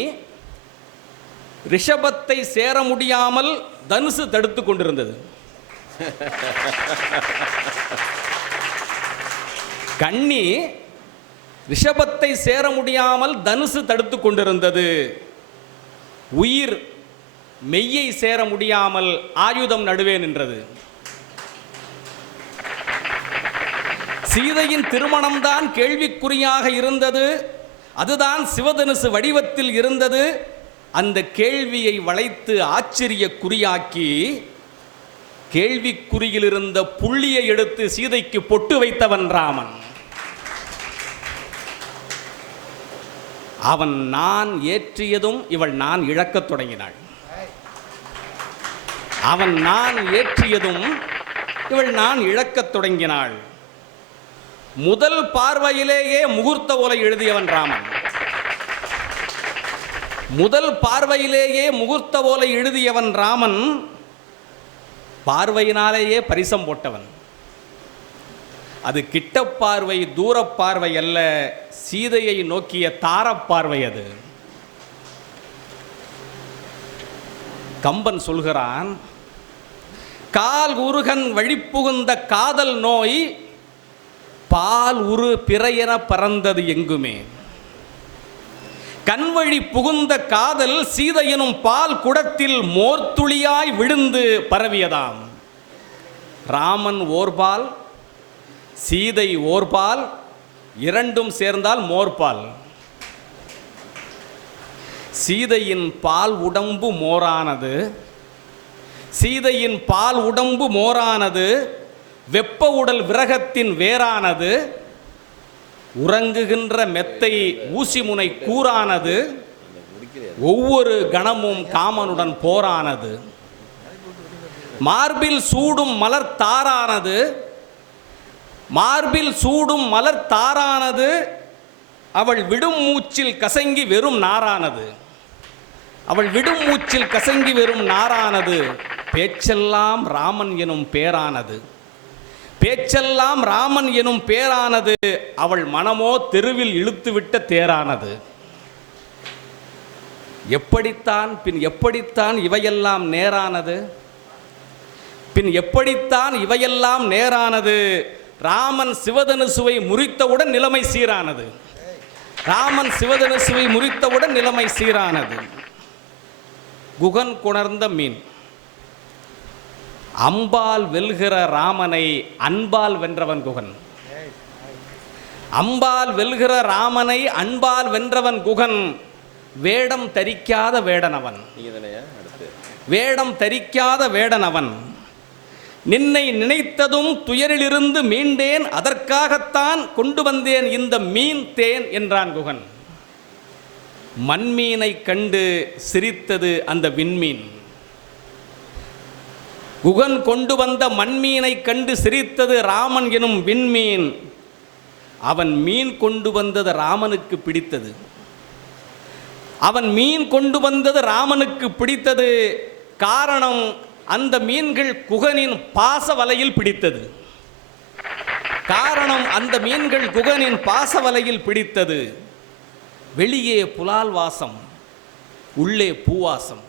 ரிஷபத்தை சேர முடியாமல் தனுசு தடுத்து கொண்டிருந்தது. கண்ணி ரிஷபத்தை சேர முடியாமல் தனுசு தடுத்து கொண்டிருந்தது. உயிர் மெய்யை சேர முடியாமல் ஆயுதம் நடுவே நின்றது. சீதையின் திருமணம்தான் கேள்விக்குறியாக இருந்தது. அதுதான் சிவதனுசு வடிவத்தில் இருந்தது. அந்த கேள்வியை வளைத்து ஆச்சரிய குறியாக்கி கேள்விக்குறியில் இருந்த புள்ளியை எடுத்து சீதைக்கு பொட்டு வைத்தவன் ராமன். அவன் நான் ஏற்றியதும் இவள் நான் இழக்கத் தொடங்கினாள். அவன் நான் ஏற்றியதும் இவள் நான் இழக்கத் தொடங்கினாள். முதல் பார்வையிலேயே முகூர்த்த ஓலை எழுதியவன் ராமன். முதல் பார்வையிலேயே முகூர்த்த ஓலை எழுதியவன் ராமன். பார்வையினாலேயே பரிசம் போட்டவன். அது கிட்ட பார்வை, தூர பார்வை அல்ல, சீதையை நோக்கிய தாரப்பார்வை அது. கம்பன் சொல்கிறான், கால் உருகன் வழிப்புகுந்த காதல் நோய் பால் உரு பிறையென பறந்தது எங்குமே. கண்வழி புகுந்த காதல் சீதையெனும் பால் குடத்தில் மோர்த்துளியாய் விழுந்து பரவியதாம். ராமன் ஓர்பால், சீதை ஓர்பால், இரண்டும் சேர்ந்தால் மோர்பால். சீதையின் பால் உடம்பு மோரானது, சீதையின் பால் உடம்பு மோரானது, வெப்ப உடல் விரகத்தின் வேறானது, உறங்குகின்ற மெத்தை ஊசிமுனை கூறானது, ஒவ்வொரு கணமும் காமனுடன் போரானது. மார்பில் சூடும் மலர் தாரானது, மார்பில் சூடும் மலர் தாரானது, அவள் விடும் மூச்சில் கசங்கி வெறும் நாரானது. அவள் விடும் மூச்சில் கசங்கி வெறும் நாரானது. பேச்செல்லாம் ராமன் எனும் பேரானது, பேச்செல்லாம் ராமன் எனும் பேரானது. அவள் மனமோ தெருவில் இழுத்துவிட்ட தேரானது. எப்படித்தான் பின் எப்படித்தான் இவையெல்லாம் நேரானது, பின் எப்படித்தான் இவையெல்லாம் நேரானது. ராமன் சிவதனுசுவை முறித்தவுடன் நிலைமை சீரானது. ராமன் சிவதனுசுவை முறித்தவுடன் நிலைமை சீரானது. குகன் கொணர்ந்த மீன். அம்பால் வெல்கிற ராமனை அன்பால் வென்றவன் குகன். அம்பால் வெல்கிற ராமனை அன்பால் வென்றவன் குகன். வேடம் தரிக்காத வேடனவன், வேடம் தரிக்காத வேடனவன். நின்னை நினைத்ததும் துயரிலிருந்து மீண்டேன், அதற்காகத்தான் கொண்டு வந்தேன் இந்த மீன் தேன் என்றான் குகன். மண்மீனை கண்டு சிரித்தது அந்த விண்மீன். குகன் கொண்டு வந்த மண்மீனை கண்டு சிரித்தது ராமன் எனும் விண்மீன். அவன் மீன் கொண்டு வந்தது ராமனுக்கு பிடித்தது. அவன் மீன் கொண்டு வந்தது ராமனுக்கு பிடித்தது. காரணம், அந்த மீன்கள் குகனின் பாச வலையில் பிடித்தது. காரணம், அந்த மீன்கள் குகனின் பாச வலையில் பிடித்தது. வெளியே புலால் வாசம், உள்ளே பூவாசம்.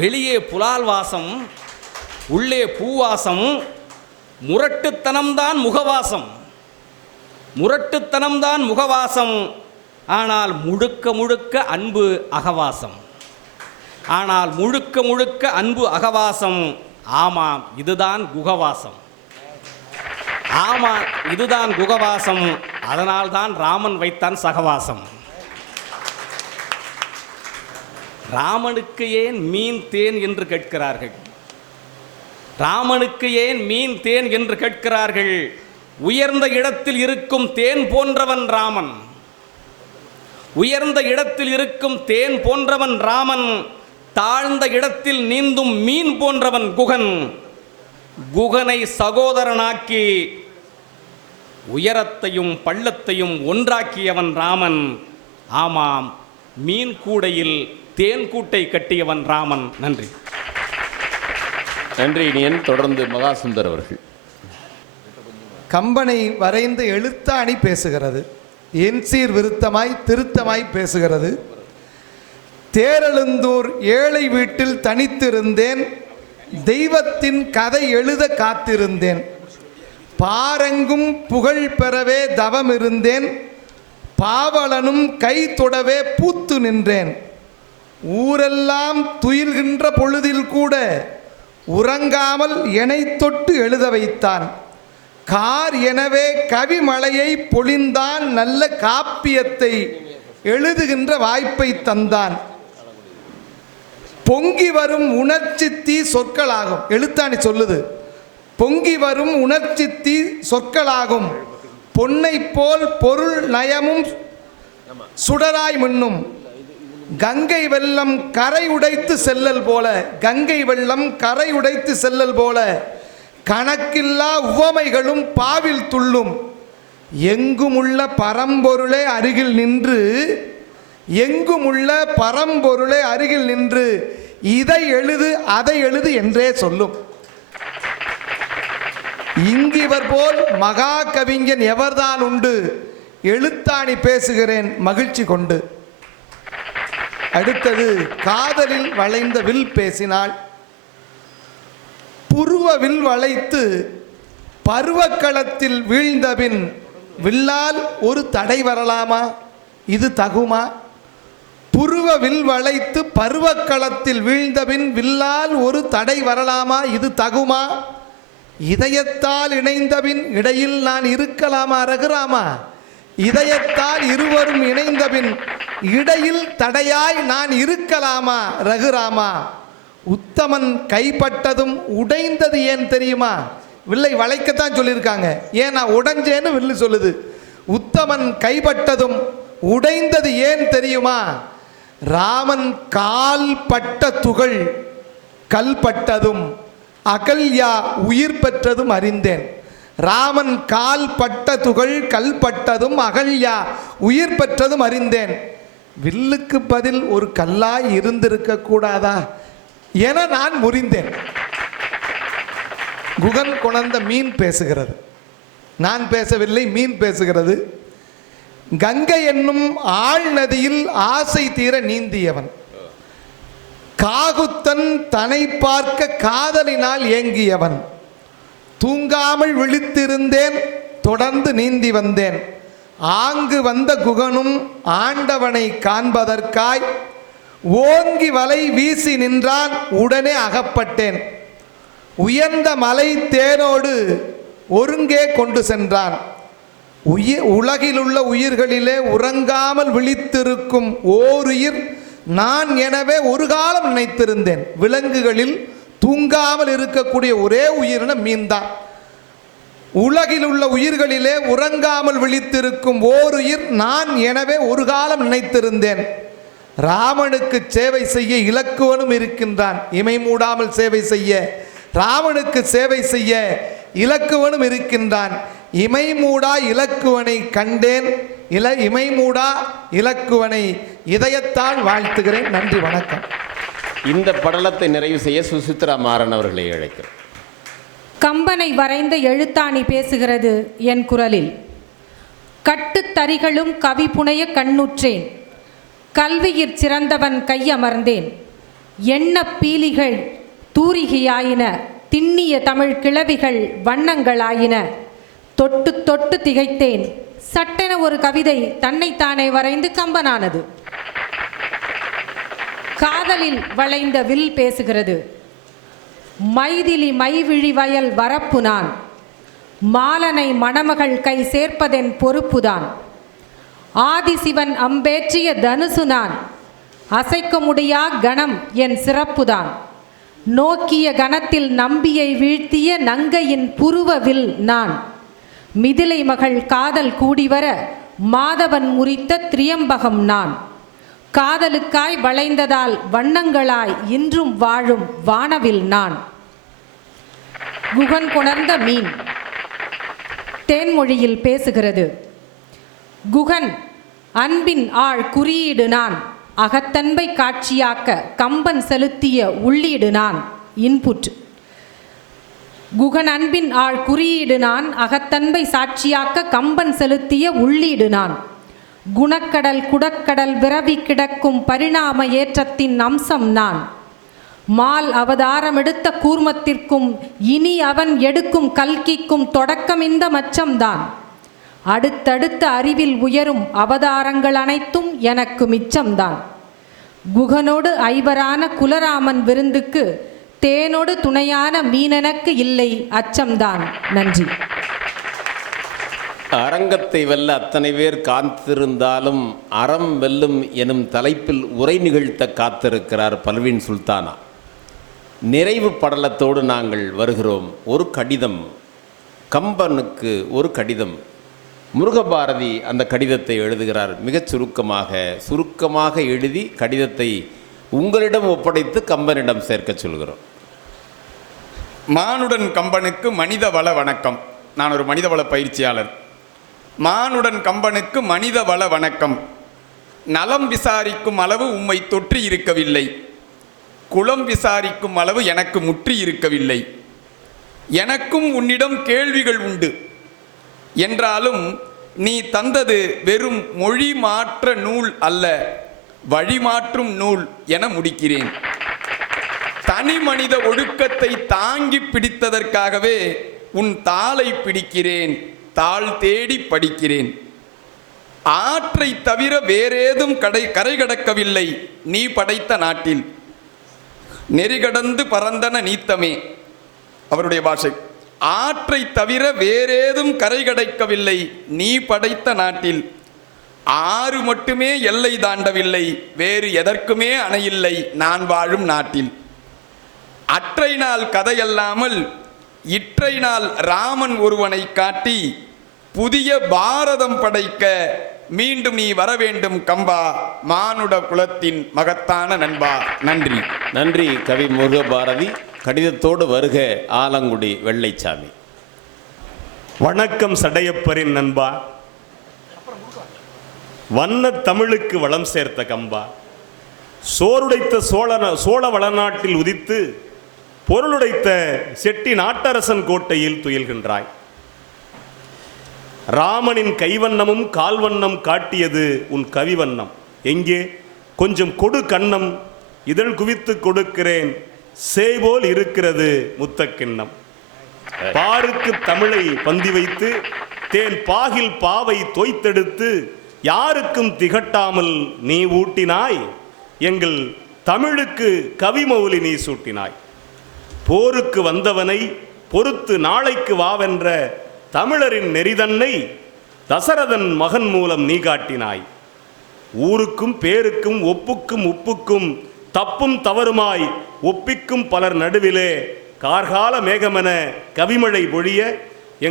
வெளியே புலால் வாசம், உள்ளே பூவாசம். முரட்டுத்தனம்தான் முகவாசம், முரட்டுத்தனம்தான் முகவாசம். ஆனால் முழுக்க முழுக்க அன்பு அகவாசம். ஆனால் முழுக்க முழுக்க அன்பு அகவாசம். ஆமாம், இதுதான் குகவாசம். ஆமாம், இதுதான் குகவாசம். அதனால்தான் ராமன் வைத்தான் சகவாசம். ராமனுக்கு ஏன் மீன் தேன் என்று கேட்கிறார்கள். ராமனுக்கு ஏன் மீன் தேன் என்று கேட்கிறார்கள். உயர்ந்த இடத்தில் இருக்கும் தேன் போன்றவன் ராமன். உயர்ந்த இடத்தில் இருக்கும் தேன் போன்றவன் ராமன். தாழ்ந்த இடத்தில் நீந்தும் மீன் போன்றவன் குகன். குகனை சகோதரனாக்கி உயரத்தையும் பள்ளத்தையும் ஒன்றாக்கியவன் ராமன். ஆமாம், மீன் கூடையில் தேன் கூட்டை கட்டியவன் ராமன். நன்றி. நன்றி. இனியன் தொடர்ந்து மகாசுந்தர் அவர்கள். கம்பனை வரைந்த எழுத்தாணி பேசுகிறது. என் சீர் விருத்தமாய் திருத்தமாய் பேசுகிறது. தேரெழுந்தூர் ஏழை வீட்டில் தனித்திருந்தேன், தெய்வத்தின் கதை எழுத காத்திருந்தேன். பாரெங்கும் புகழ் பெறவே தவம் இருந்தேன், பாவலனும் கை தொடவே பூத்து நின்றேன். ஊரெல்லாம் துயில்கின்ற பொழுதில் கூட உறங்காமல் என்னை தொட்டு எழுத வைத்தான். கார் எனவே கவிமழையை பொழிந்தான், நல்ல காப்பியத்தை எழுதுகின்ற வாய்ப்பை தந்தான். பொங்கி வரும் உணர்ச்சி தீ சொற்களாகும். எழுத்தாணி சொல்லுது, பொங்கி வரும் உணர்ச்சி தீ சொற்களாகும். பொன்னை போல் பொருள் நயமும் சுடராய் மின்னும். கங்கை வெள்ளம் கரை உடைத்து செல்லல் போல, கங்கை வெள்ளம் கரை உடைத்து செல்லல் போல கணக்கில்லா உவமைகளும் பாவில் துள்ளும். எங்குமுள்ள பரம்பொருளே அருகில் நின்று, எங்குமுள்ள பரம்பொருளே அருகில் நின்று இதை எழுது அதை எழுது என்றே சொல்லும். இங்கிவர் போல் மகா கவிஞன் எவர்தான் உண்டு? எழுத்தாணி பேசுகிறேன் மகிழ்ச்சி கொண்டு. அடுத்தது காதலில் வளைந்த வில் பேசினாள். புருவ வில் வளைத்து பருவக்களத்தில் வீழ்ந்தபின் வில்லால் ஒரு தடை வரலாமா? இது தகுமா? புருவ வில் வளைத்து பருவக்களத்தில் வீழ்ந்தபின் வில்லால் ஒரு தடை வரலாமா? இது தகுமா? இதயத்தால் இணைந்தபின் இடையில் நான் இருக்கலாமா ரகுராமா? இதயத்தால் இருவரும் இணைந்தபின் இடையில் தடையாய் நான் இருக்கலாமா ரகுராமா? உத்தமன் கைப்பட்டதும் உடைந்தது ஏன் தெரியுமா? வில்லை வளைக்கத்தான் சொல்லியிருக்காங்க, ஏன் நான் உடைஞ்சேன்னு வில்லு சொல்லுது. உத்தமன் கைப்பட்டதும் உடைந்தது ஏன் தெரியுமா? ராமன் கால் பட்ட துகள் கல்பட்டதும் அகல்யா உயிர் பெற்றதும் அறிந்தேன். ராமன் கால் பட்ட துகள் கல்பட்டதும் அகல்யா உயிர் பெற்றதும் அறிந்தேன். வில்லுக்கு பதில் ஒரு கல்லாய் இருந்திருக்க கூடாதா என நான் முறிந்தேன். குகன் கொணர்ந்த மீன் பேசுகிறது, நான் பேசவில்லை, மீன் பேசுகிறது. கங்கை என்னும் ஆழ் நதியில் ஆசை தீர நீந்தியவன், காகுத்தன் தன்னை பார்க்க காதலினால் ஏங்கியவன். தூங்காமல் விழித்திருந்தேன், தொடர்ந்து நீந்தி வந்தேன். ஆங்கு வந்த குகனும் ஆண்டவனை காண்பதற்காய் ஓங்கி வலை வீசி நின்றான், உடனே அகப்பட்டேன். உயர்ந்த மலை தேனோடு ஒருங்கே கொண்டு சென்றான். உலகிலுள்ள உயிர்களிலே உறங்காமல் விழித்திருக்கும் ஓருயிர் நான் எனவே ஒரு காலம் நினைத்திருந்தேன். விலங்குகளில் தூங்காமல் இருக்கக்கூடிய ஒரே உயிரின மீன் தான். உலகில் உள்ள உயிர்களிலே உறங்காமல் விழித்திருக்கும் ஓருயிர் நான் எனவே ஒரு காலம் நினைத்திருந்தேன். ராமனுக்கு சேவை செய்ய இலக்குவனும் இருக்கின்றான், இமை மூடாமல் சேவை செய்ய. ராமனுக்கு சேவை செய்ய இலக்குவனும் இருக்கின்றான். இமை மூடா இலக்குவனை கண்டேன், இமை மூடா இலக்குவனை இதயத்தால் வாழ்த்துகிறேன். நன்றி, வணக்கம். இந்த படலத்தை நிறைவு செய்ய சுசித்ரா மாறன் அவர்களை அழைக்கிறேன். கம்பனை வரைந்த எழுத்தாணி பேசுகிறது என் குரலில். கட்டுத்தறிகளும் கவி புனைய கண்ணுற்றேன், கல்வியிற் சிறந்தவன் கையமர்ந்தேன். எண்ண பீலிகள் தூரிகையாயின, திண்ணிய தமிழ் கிளவிகள் வண்ணங்களாயின. தொட்டு தொட்டு திகைத்தேன், சட்டென ஒரு கவிதை தன்னைத்தானே வரைந்து கம்பனானது. காதலில் வளைந்த வில் பேசுகிறது. மைதிலி மைவிழி வயல் வரப்பு நான், மாலனை மணமகள் கை சேர்ப்பதென் பொறுப்புதான். ஆதிசிவன் அம்பேற்றிய தனுசு நான், அசைக்க முடியா கணம் என் சிறப்புதான். நோக்கிய கணத்தில் நம்பியை வீழ்த்திய நங்கையின் புருவவில் நான். மிதிலை மகள் காதல் கூடிவர மாதவன் முறித்த திரியம்பகம் நான். காதலுக்காய் வளைந்ததால் வண்ணங்களாய் இன்றும் வாழும் வானவில் நான். குகன் கொணர்ந்த மீன் தேன்மொழியில் பேசுகிறது. குகன் அன்பின் ஆழ் குறியீடு நான், அகத்தன்பை காட்சியாக்க கம்பன் செலுத்திய உள்ளீடு நான். இன்புட். குகன் அன்பின் ஆழ் குறியீடு நான், அகத்தன்பை சாட்சியாக்க கம்பன் செலுத்திய உள்ளீடு நான். குணக்கடல் குடக்கடல் விரவி கிடக்கும் பரிணாம ஏற்றத்தின் அம்சம் நான். மால் அவதாரம் எடுத்த கூர்மத்திற்கும் இனி அவன் எடுக்கும் கல்கிக்கும் தொடக்கம் இந்த மச்சம்தான். அடுத்தடுத்த அறிவில் உயரும் அவதாரங்கள் அனைத்தும் எனக்கு மிச்சம்தான். குகனோடு ஐவரான குலராமன் விருந்துக்கு தேனோடு துணையான மீனெனக்கு இல்லை அச்சம்தான். நன்றி. அரங்கத்தை வெல்ல அத்தனை பேர் காத்திருந்தாலும் அறம் வெல்லும் எனும் தலைப்பில் உரை நிகழ்த்த காத்திருக்கிறார் பல்வின் சுல்தானா. நிறைவு படலத்தோடு நாங்கள் வருகிறோம். ஒரு கடிதம், கம்பனுக்கு ஒரு கடிதம். முருகபாரதி அந்த கடிதத்தை எழுதுகிறார். மிகச் சுருக்கமாக எழுதி கடிதத்தை உங்களிடம் ஒப்படைத்து கம்பனிடம் சேர்க்க சொல்கிறோம். மானுடன் கம்பனுக்கு மனித வள வணக்கம். நான் ஒரு மனிதவள பயிற்சியாளர். மானுடன் கம்பனுக்கு மனித வள வணக்கம். நலம் விசாரிக்கும் அளவு உம்மை தொற்றி இருக்கவில்லை, குலம் விசாரிக்கும் அளவு எனக்கு முற்றி இருக்கவில்லை. எனக்கும் உன்னிடம் கேள்விகள் உண்டு என்றாலும் நீ தந்தது வெறும் மொழி மாற்ற நூல் அல்ல, வழிமாற்றும் நூல் என முடிக்கிறேன். தனி மனித ஒழுக்கத்தை தாங்கி பிடித்ததற்காகவே உன் தாளை பிடிக்கிறேன், தாள் தேடி படிக்கிறேன். ஆற்றை தவிர வேறேதும் கரை கடக்கவில்லை நீ படைத்த நாட்டில். நெறிகடந்து பறந்தன நீத்தமே அவருடைய பாஷை. ஆற்றை தவிர வேறேதும் கரை கடக்கவில்லை நீ படைத்த நாட்டில். ஆறு மட்டுமே எல்லை தாண்டவில்லை, வேறு எதற்குமே அணையில்லை நான் வாழும் நாட்டில். அற்றை நாள் கதையல்லாமல் இற்றை நாள் ராமன் ஒருவனை காட்டி புதிய பாரதம் படைக்க மீண்டும் நீ வர வேண்டும் கம்பா, மானுட குலத்தின் மகத்தான நண்பா. நன்றி. நன்றி கவி முருகபாரதி. கடிதத்தோடு வருக ஆலங்குடி வெள்ளைச்சாமி. வணக்கம் சடையப்பரின் நண்பா, வண்ண தமிழுக்கு வளம் சேர்த்த கம்பா. சோறுடைத்த சோழ வளநாட்டில் உதித்து பொருளுடைத்த செட்டி நாட்டரசன் கோட்டையில் துயில்கின்றாய். ராமனின் கைவண்ணமும் கால்வண்ணம் காட்டியது உன் கவிவண்ணம். எங்கே கொஞ்சம் கொடு கண்ணம், இதழ் குவித்து கொடுக்கிறேன், சேய்போல் இருக்கிறது முத்தக்கிண்ணம். பாருக்கு தமிழை பந்தி வைத்து தேன் பாகில் பாவை தோய்த்தெடுத்து யாருக்கும் திகட்டாமல் நீ ஊட்டினாய், எங்கள் தமிழுக்கு கவிமௌலி நீ சூட்டினாய். போருக்கு வந்தவனை பொறுத்து நாளைக்கு வாவென்ற தமிழரின் நெறிதன்னை தசரதன் மகன் மூலம் நீ காட்டினாய். ஊருக்கும் பேருக்கும் ஒப்புக்கும் உப்புக்கும் தப்பும் தவறுமாய் ஒப்பிக்கும் பலர் நடுவிலே கார்கால மேகமென கவிமழை பொழிய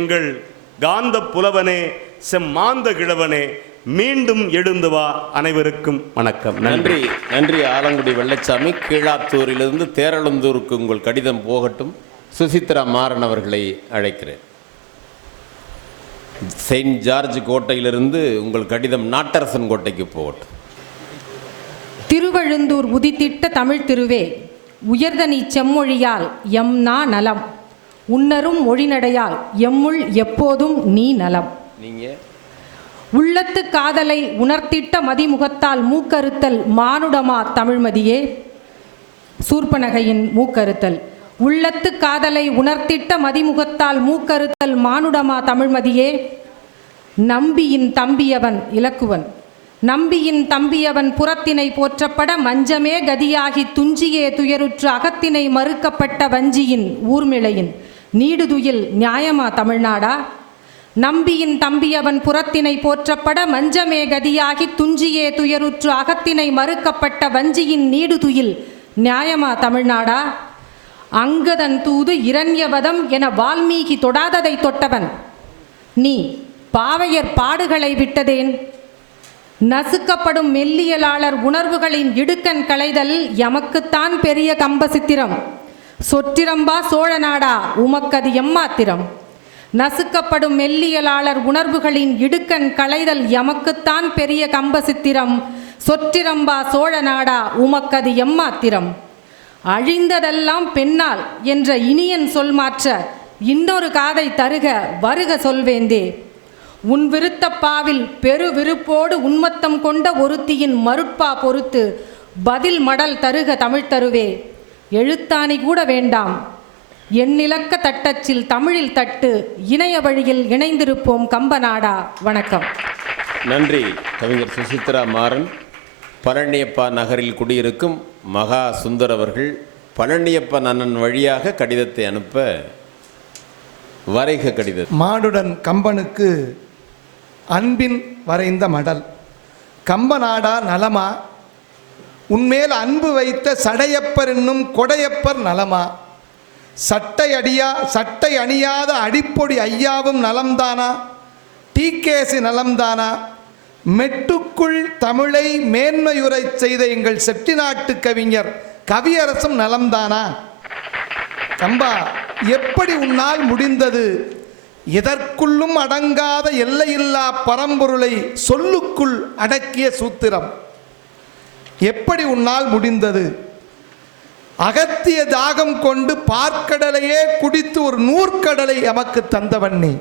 எங்கள் காந்த புலவனே செம்மாந்த கிழவனே மீண்டும் எழுந்து வா. அனைவருக்கும் வணக்கம். நன்றி. நன்றி ஆலங்குடி வெள்ளைச்சாமி. கீழாத்தூரிலிருந்து தேரழுந்தூருக்கு உங்கள் கடிதம் போகட்டும். சுசித்ரா மாறன் அவர்களை அழைக்கிறேன். செயின்ட் ஜார்ஜ் கோட்டையிலிருந்து உங்கள் கடிதம் நாட்டரசன் கோட்டைக்கு போகட்டும். திருவழுந்தூர் உதித்திட்ட தமிழ் திருவே, உயர்தனி செம்மொழியால் எம்னா நலம், உன்னரும் மொழிநடையால் எம்முள் எப்போதும் நீ நலம். நீங்கள் உள்ளத்து காதலை உணர்த்திட்ட மதிமுகத்தால் மூக்கறுத்தல் மானுடமா தமிழ்மதியே. சூர்ப்பனகையின் மூக்கறுத்தல். உள்ளத்து காதலை உணர்த்திட்ட மதிமுகத்தால் மூக்கறுத்தல் மானுடமா தமிழ்மதியே. நம்பியின் தம்பியவன் இலக்குவன், நம்பியின் தம்பியவன் புறத்தினை போற்றப்பட மஞ்சமே கதியாகி துஞ்சியே துயருற்று அகத்தினை மறுக்கப்பட்ட வஞ்சியின் ஊர்மிளையின் நீடுதுயில் நியாயமா தமிழ்நாடா. நம்பியின் தம்பியவன் புறத்தினை போற்றப்பட மஞ்சமே கதியாகி துஞ்சியே துயருற்று அகத்தினை மறுக்கப்பட்ட வஞ்சியின் நீடுதுயில் நியாயமா தமிழ்நாடா. அங்கதன் தூது இரண்யவதம் என வால்மீகி தொடாததை தொட்டவன் நீ பாவையர் பாடுகளை விட்டதேன். நசுக்கப்படும் மெல்லியலாளர் உணர்வுகளின் இடுக்கண் களைதல் எமக்குத்தான் பெரிய கம்பசித்திரம். சொற்றிரம்பா சோழநாடா உமக்கது எம்மாத்திரம். நசுக்கப்படும் மெல்லியலாளர் உணர்வுகளின் இடுக்கண் களைதல் எமக்குத்தான் பெரிய கம்பசித்திரம். சொற்றிரம்பா சோழநாடா உமக்கது எம்மாத்திரம். அழிந்ததெல்லாம் பெண்ணால் என்ற இனியன் சொல் மாற்ற இன்னொரு காதை தருக வருக சொல்வேந்தே. உன் விருத்தப்பாவில் பெரு விருப்போடு உன்மத்தம் கொண்ட ஒருத்தியின் மருட்பா பொறுத்து பதில் மடல் தருக தமிழ் தருவே. எழுத்தாணி கூட வேண்டாம், எண்ணிலக்க தட்டச்சில் தமிழில் தட்டு, இணைய வழியில் இணைந்திருப்போம் கம்பநாடா. வணக்கம். நன்றி கவிஞர் சுசித்ரா மாறன். பழனியப்பா நகரில் குடியிருக்கும் மகா சுந்தர் அவர்கள் பழனியப்பன் அண்ணன் வழியாக கடிதத்தை அனுப்ப வரைக கடிதம். மானுடன் கம்பனுக்கு அன்பின் வரைந்த மடல். கம்பநாடா நலமா, உன்மேல் அன்பு வைத்த சடையப்பர் என்னும் கொடையப்பர் நலமா. சட்டை அணியாத அடிப்பொடி ஐயாவும் நலம்தானா. டீகேசி நலம்தானா. மெட்டுக்குள் தமிழை மேன்மையுரை செய்த எங்கள் செட்டிநாட்டு கவிஞர் கவியரசும் நலம்தானா. கம்பா, எப்படி உன்னால் முடிந்தது எதற்குள்ளும் அடங்காத எல்லையில்லா பரம்பொருளை சொல்லுக்குள் அடக்கிய சூத்திரம்? எப்படி உன்னால் முடிந்தது? அகத்திய தாகம் கொண்டு பார்க்கடலையே குடித்து ஒரு நூற்கடலை எமக்கு தந்தவன் நீ.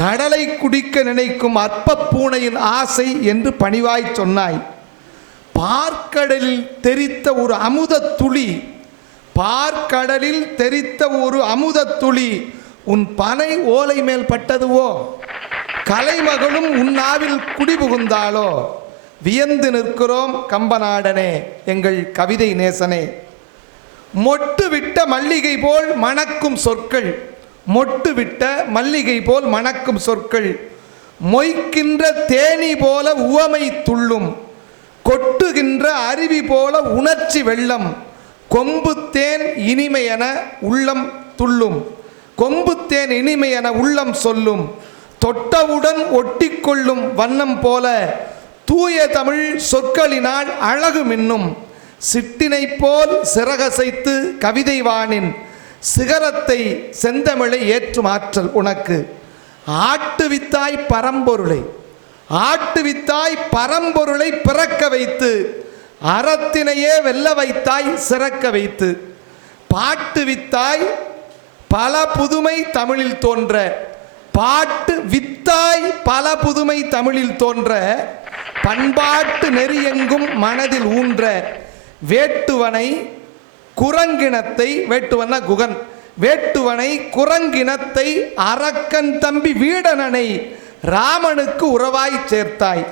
கடலை குடிக்க நினைக்கும் அற்ப பூனையின் ஆசை என்று பணிவாய் சொன்னாய். பார்க்கடலில் தெரித்த ஒரு அமுத துளி பார்க்கடலில் தெரித்த ஒரு அமுதத் துளி உன் பனை ஓலை மேல் பட்டதுவோ, கலைமகளும் உன்னாவில் குடிபுகுந்தாளோ, வியந்து நிற்கிறோம் கம்பநாடனே எங்கள் கவிதை நேசனே. மொட்டு விட்ட மல்லிகை போல் மணக்கும் சொற்கள், மொட்டு விட்ட மல்லிகை போல் மணக்கும் சொற்கள், மொய்க்கின்ற தேனி போல உவமை துள்ளும், கொட்டுகின்ற அருவி போல உணர்ச்சி வெள்ளம், கொம்புத்தேன் இனிமையென உள்ளம் துள்ளும், கொம்புத்தேன் இனிமையென உள்ளம் சொல்லும், தொட்டவுடன் ஒட்டிக்கொள்ளும் வண்ணம் போல தூய தமிழ் சொற்களினால் அழகு மின்னும், சிட்டினை போல் சிறகசைத்து கவிதை வானின் சிகரத்தை செந்தமிழை ஏற்றும் ஆற்றல் உனக்கு. ஆட்டுவித்தாய் பரம்பொருளை, ஆட்டுவித்தாய் பரம்பொருளை பிறக்க வைத்து, அறத்தினையே வெல்ல வைத்தாய் சிறக்க வைத்து, பாட்டு வித்தாய் பல புதுமை தமிழில் தோன்ற, பாட்டு வித்தாய் பல புதுமை தமிழில் தோன்ற, பண்பாட்டு நெறியெங்கும் மனதில் ஊன்ற, வேட்டுவனை குரங்கினத்தை, வேட்டுவன குகன், வேட்டுவனை குரங்கினத்தை அரக்கன் தம்பி வீடனனை ராமனுக்கு உறவாய் சேர்த்தாய்.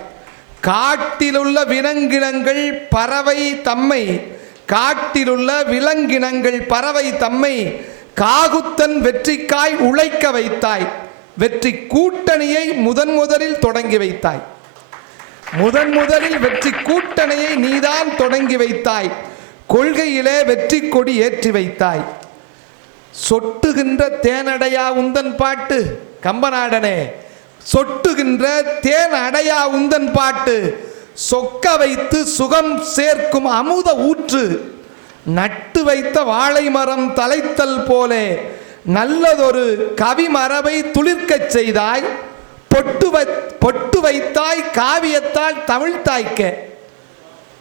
காட்டிலுள்ள விலங்கினங்கள் பறவை தம்மை, காட்டிலுள்ள விலங்கினங்கள் பறவை தம்மை காகுத்தன் வெற்றிக்காய் உழைக்க வைத்தாய். வெற்றி கூட்டணியை முதலில் தொடங்கி வைத்தாய். முதலில் வெற்றி கூட்டணியை நீதான் தொடங்கி வைத்தாய். கொள்கையிலே வெற்றி கொடி ஏற்றி வைத்தாய். சொட்டுகின்ற தேனடையா உந்தன் பாட்டு கம்பநாடனே, சொட்டுகின்ற தேன் அடையா உந்தன் பாட்டு, சொக்க வைத்து சுகம் சேர்க்கும் அமுத ஊற்று, நட்டு வைத்த வாழை மரம் தலைத்தல் போலே நல்லதொரு கவிமரபை துளிர்க்கச் செய்தாய். பொட்டு வைத்தாய் காவியத்தால் தமிழ் தாய்க்க,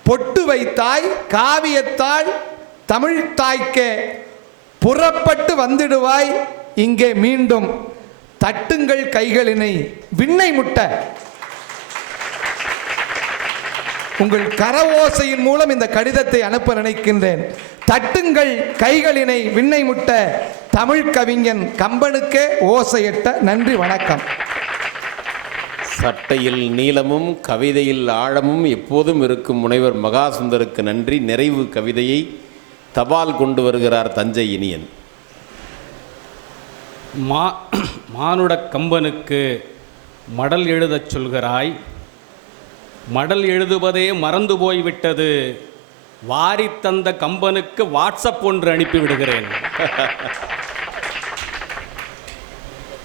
பொட்டு வைத்தாய் காவியத்தால் தமிழ் தாய்க்க, புறப்பட்டு வந்திடுவாய் இங்கே மீண்டும், தட்டுங்கள் கைகளினை விண்ணை முட்ட. உங்கள் கரவோசையின் மூலம் இந்த கடிதத்தை அனுப்ப நினைக்கின்றேன். தட்டுங்கள் கைகளினை விண்ணை முட்ட. தமிழ் கவிஞன் கம்பனுக்கே ஓசையிட்ட. நன்றி, வணக்கம். சட்டையில் நீளமும் கவிதையில் ஆழமும் எப்போதும் இருக்கும் முனைவர் மகாசுந்தருக்கு நன்றி. நிறைவு கவிதையை தபால் கொண்டு வருகிறார் தஞ்சை இனியன். மானுட கம்பனுக்கு மடல் எழுதச் சொல்கிறாய், மடல் எழுதுவதே மறந்து போய்விட்டது, வாரித்தந்த கம்பனுக்கு வாட்ஸ்அப் ஒன்று அனுப்பிவிடுகிறேன்.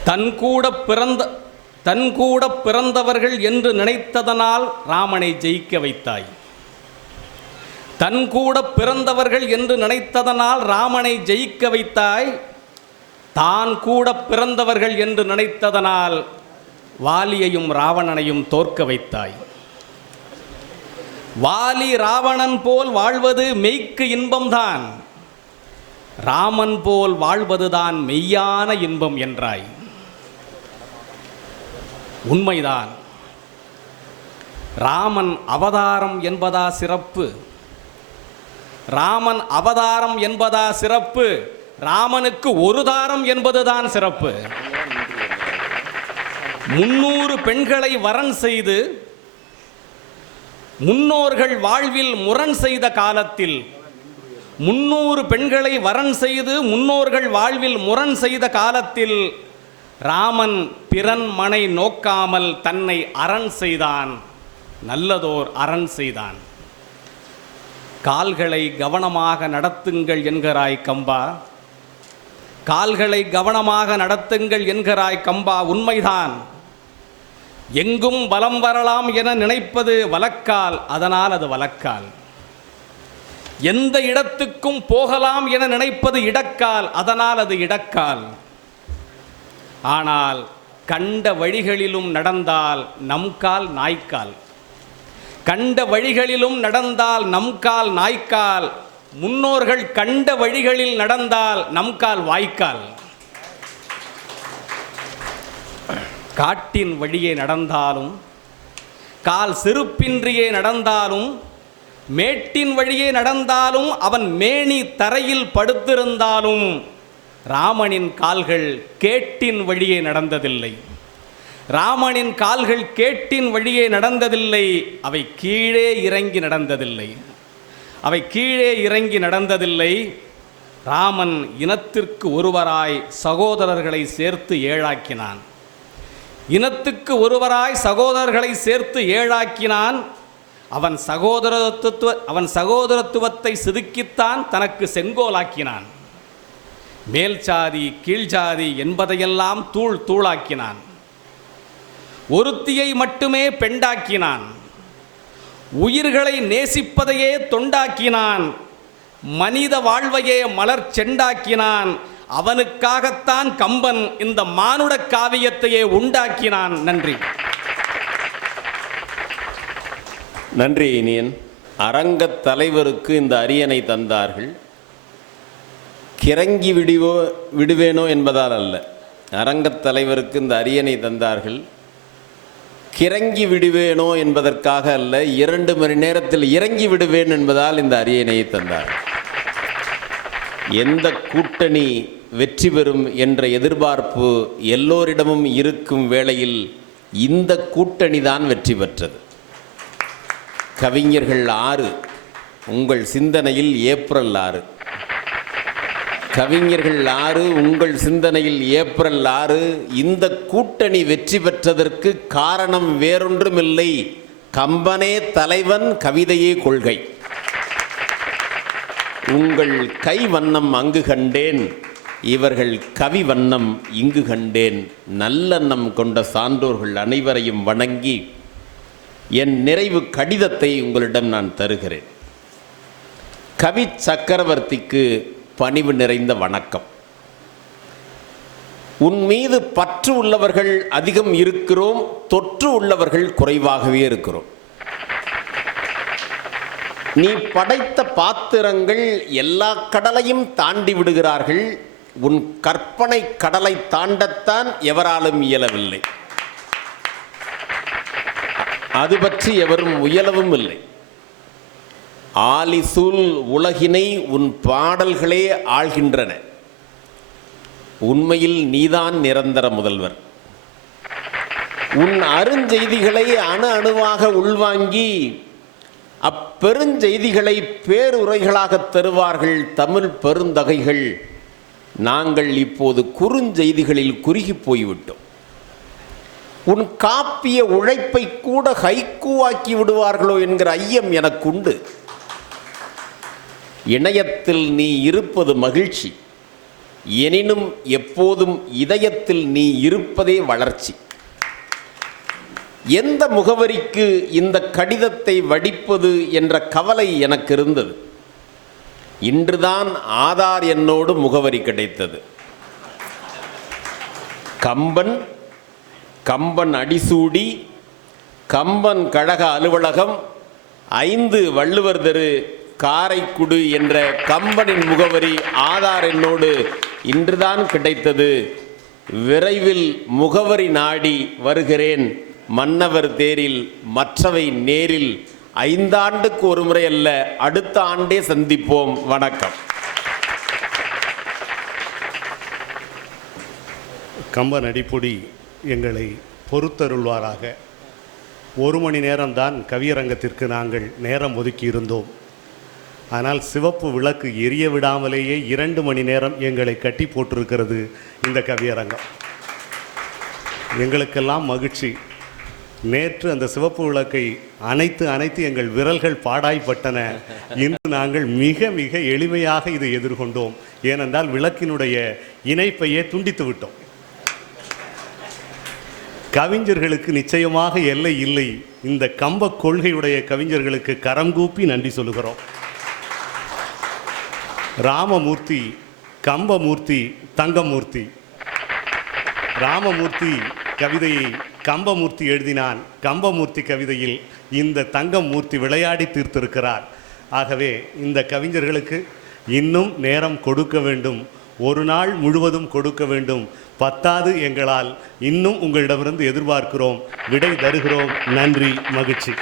தன் கூட பிறந்தவர்கள் என்று நினைத்ததனால் ராமனை ஜெயிக்க வைத்தாய். தன் கூட பிறந்தவர்கள் என்று நினைத்ததனால் ராமனை ஜெயிக்க வைத்தாய். தான் கூட பிறந்தவர்கள் என்று நினைத்ததனால் வாலியையும் ராவணனையும் தோற்க வைத்தாய். வாலி ராவணன் போல் வாழ்வது மெய்க்கு இன்பம்தான், ராமன் போல் வாழ்வதுதான் மெய்யான இன்பம் என்றாய். உண்மைதான். ராமன் அவதாரம் என்பதா சிறப்பு? ராமன் அவதாரம் என்பதா சிறப்பு? ராமனுக்கு ஒரு தாரம் என்பதுதான் சிறப்பு. 300 பெண்களை வரன் செய்து முன்னோர்கள் வாழ்வில் முரண் செய்த காலத்தில், 300 பெண்களை வரன் செய்து முன்னோர்கள் வாழ்வில் முரண் செய்த காலத்தில் ராமன் பிறன் மனை நோக்காமல் தன்னை அரண் செய்தான், நல்லதோர் அரண் செய்தான். கால்களை கவனமாக நடத்துங்கள் என்கிறாய் கம்பா, கால்களை கவனமாக நடத்துங்கள் என்கிறாய் கம்பா. உண்மைதான். எங்கும் வலம் வரலாம் என நினைப்பது வலக்கால், அதனால் அது வலக்கால். எந்த இடத்துக்கும் போகலாம் என நினைப்பது இடக்கால், அதனால் அது இடக்கால். ஆனால் கண்ட வழிகளிலும் நடந்தால் நம் கால் நாய்க்கால். கண்ட வழிகளிலும் நடந்தால் நம் கால் நாய்க்கால். முன்னோர்கள் கண்ட வழிகளில் நடந்தால் நம் கால் வாய்க்கால். காட்டின் வழியே நடந்தாலும், கால் செருப்பின்றியே நடந்தாலும், மேட்டின் வழியே நடந்தாலும் அவன் மேனி தரையில் படுத்திருந்தாலும் ராமனின் கால்கள் கேட்டின் வழியே நடந்ததில்லை. ராமனின் கால்கள் கேட்டின் வழியே நடந்ததில்லை. அவை கீழே இறங்கி நடந்ததில்லை. அவை கீழே இறங்கி நடந்ததில்லை. ராமன் இனத்திற்கு ஒருவராய் சகோதரர்களை சேர்த்து ஏழாக்கினான். இனத்துக்கு ஒருவராய் சகோதரர்களை சேர்த்து ஏழாக்கினான். அவன் சகோதரத்துவத்தை செதுக்கித்தான் தனக்கு செங்கோலாக்கினான். மேல் சாதி கீழ் சாதி என்பதையெல்லாம் தூள் தூளாக்கினான். ஒருத்தியை மட்டுமே பெண்டாக்கினான். உயிர்களை நேசிப்பதையே தொண்டாக்கினான். மனித வாழ்வையே மலர் செண்டாக்கினான். அவனுக்காகத்தான் கம்பன் இந்த மானுட காவியத்தையே உண்டாக்கினான். நன்றி. நன்றி இனியன். அரங்கத் தலைவருக்கு இந்த அரியணை தந்தார்கள். கிறங்கி விடுவேனோ என்பதால் அல்ல. அரங்கத் தலைவருக்கு இந்த அரியணை தந்தார்கள். கிறங்கி விடுவேனோ என்பதற்காக அல்ல, 2 மணி நேரத்தில் இறங்கி விடுவேன் என்பதால் இந்த அரியணையை தந்தார்கள். எந்த கூட்டணி வெற்றி பெறும் என்ற எதிர்பார்ப்பு எல்லோரிடமும் இருக்கும் வேளையில் இந்த கூட்டணி தான் வெற்றி பெற்றது. கவிஞர்கள் 6, உங்கள் சிந்தனையில் ஏப்ரல் 6. கவிஞர்கள் 6, உங்கள் சிந்தனையில் ஏப்ரல் 6. இந்த கூட்டணி வெற்றி பெற்றதற்கு காரணம் வேறொன்றுமில்லை, கம்பனே தலைவன், கவிதையே கொள்கை. உங்கள் கை வண்ணம் அங்கு கண்டேன், இவர்கள் கவி வண்ணம் இங்கு கண்டேன். நல்லெண்ணம் கொண்ட சான்றோர்கள் அனைவரையும் வணங்கி என் நிறைவு கடிதத்தை உங்களிடம் நான் தருகிறேன். கவி சக்கரவர்த்திக்கு பணிவு நிறைந்த வணக்கம். உன் மீது பற்று உள்ளவர்கள் அதிகம் இருக்கிறோம், தொற்று உள்ளவர்கள் குறைவாகவே இருக்கிறோம். நீ படைத்த பாத்திரங்கள் எல்லா கடலையும் தாண்டி விடுகிறார்கள். உன் கற்பனை கடலை தாண்டத்தான் எவராலும் இயலவில்லை. அது பற்றி எவரும் முயலவும் இல்லை. ஆலிசூல் உலகினை உன் பாடல்களே ஆள்கின்றன. உண்மையில் நீதான் நிரந்தர முதல்வர். உன் அருஞ்செய்திகளை அணு அணுவாக உள்வாங்கி அப்பெருஞ்செய்திகளை பேருரைகளாக தருவார்கள் தமிழ் பெருந்தகைகள். நாங்கள் இப்போது குறுஞ்செய்திகளில் குறுகி போய்விட்டோம். உன் காப்பிய உழைப்பை கூட ஹைக்கூவாக்கி விடுவார்களோ என்கிற ஐயம் எனக்குண்டு. இணையத்தில் நீ இருப்பது மகிழ்ச்சி, எனினும் எப்போதும் இதயத்தில் நீ இருப்பதே வளர்ச்சி. எந்த முகவரிக்கு இந்த கடிதத்தை வடிப்பது என்ற கவலை எனக்கு இருந்தது. இன்றுதான் ஆதார் எண்ணோடு முகவரி கிடைத்தது. கம்பன், கம்பன் அடிசூடி, கம்பன் கழக அலுவலகம், 5 வள்ளுவர் தெரு, காரைக்குடி என்ற கம்பனின் முகவரி ஆதார் எண்ணோடு இன்றுதான் கிடைத்தது. விரைவில் முகவரி நாடி வருகிறேன். மன்னவர் தேரில், மற்றவை நேரில். 5 ஆண்டுக்கு ஒரு முறை அல்ல, அடுத்த ஆண்டே சந்திப்போம். வணக்கம். கம்பன் அடிப்பொடி எங்களை பொறுத்தருள்வாராக. 1 மணி நேரம்தான் கவியரங்கத்திற்கு நாங்கள் நேரம் ஒதுக்கி இருந்தோம். ஆனால் சிவப்பு விளக்கு எரிய விடாமலேயே 2 மணி நேரம் எங்களை கட்டி போட்டிருக்கிறது இந்த கவியரங்கம். எங்களுக்கெல்லாம் மகிழ்ச்சி. நேற்று அந்த சிவப்பு விளக்கை அனைத்து எங்கள் விரல்கள் பாடாய்பட்டன. இன்று நாங்கள் மிக மிக எளிமையாக இதை எதிர்கொண்டோம். ஏனென்றால் விளக்கினுடைய இணைப்பையே துண்டித்து விட்டோம். கவிஞர்களுக்கு நிச்சயமாக எல்லை இல்லை. இந்த கம்ப கொள்கையுடைய கவிஞர்களுக்கு கரம் கூப்பி நன்றி சொல்லுகிறோம். ராமமூர்த்தி, கம்பமூர்த்தி, தங்கமூர்த்தி. ராமமூர்த்தி கவிதையை கம்பமூர்த்தி எழுதினான். கம்பமூர்த்தி கவிதையில் இந்த தங்கமூர்த்தி விளையாடி தீர்த்திருக்கிறார். ஆகவே இந்த கவிஞர்களுக்கு இன்னும் நேரம் கொடுக்க வேண்டும். 1 நாள் முழுவதும் கொடுக்க வேண்டும். பத்தாது எங்களால். இன்னும் உங்களிடமிருந்து எதிர்பார்க்கிறோம். விடை தருகிறோம். நன்றி, மகிழ்ச்சி.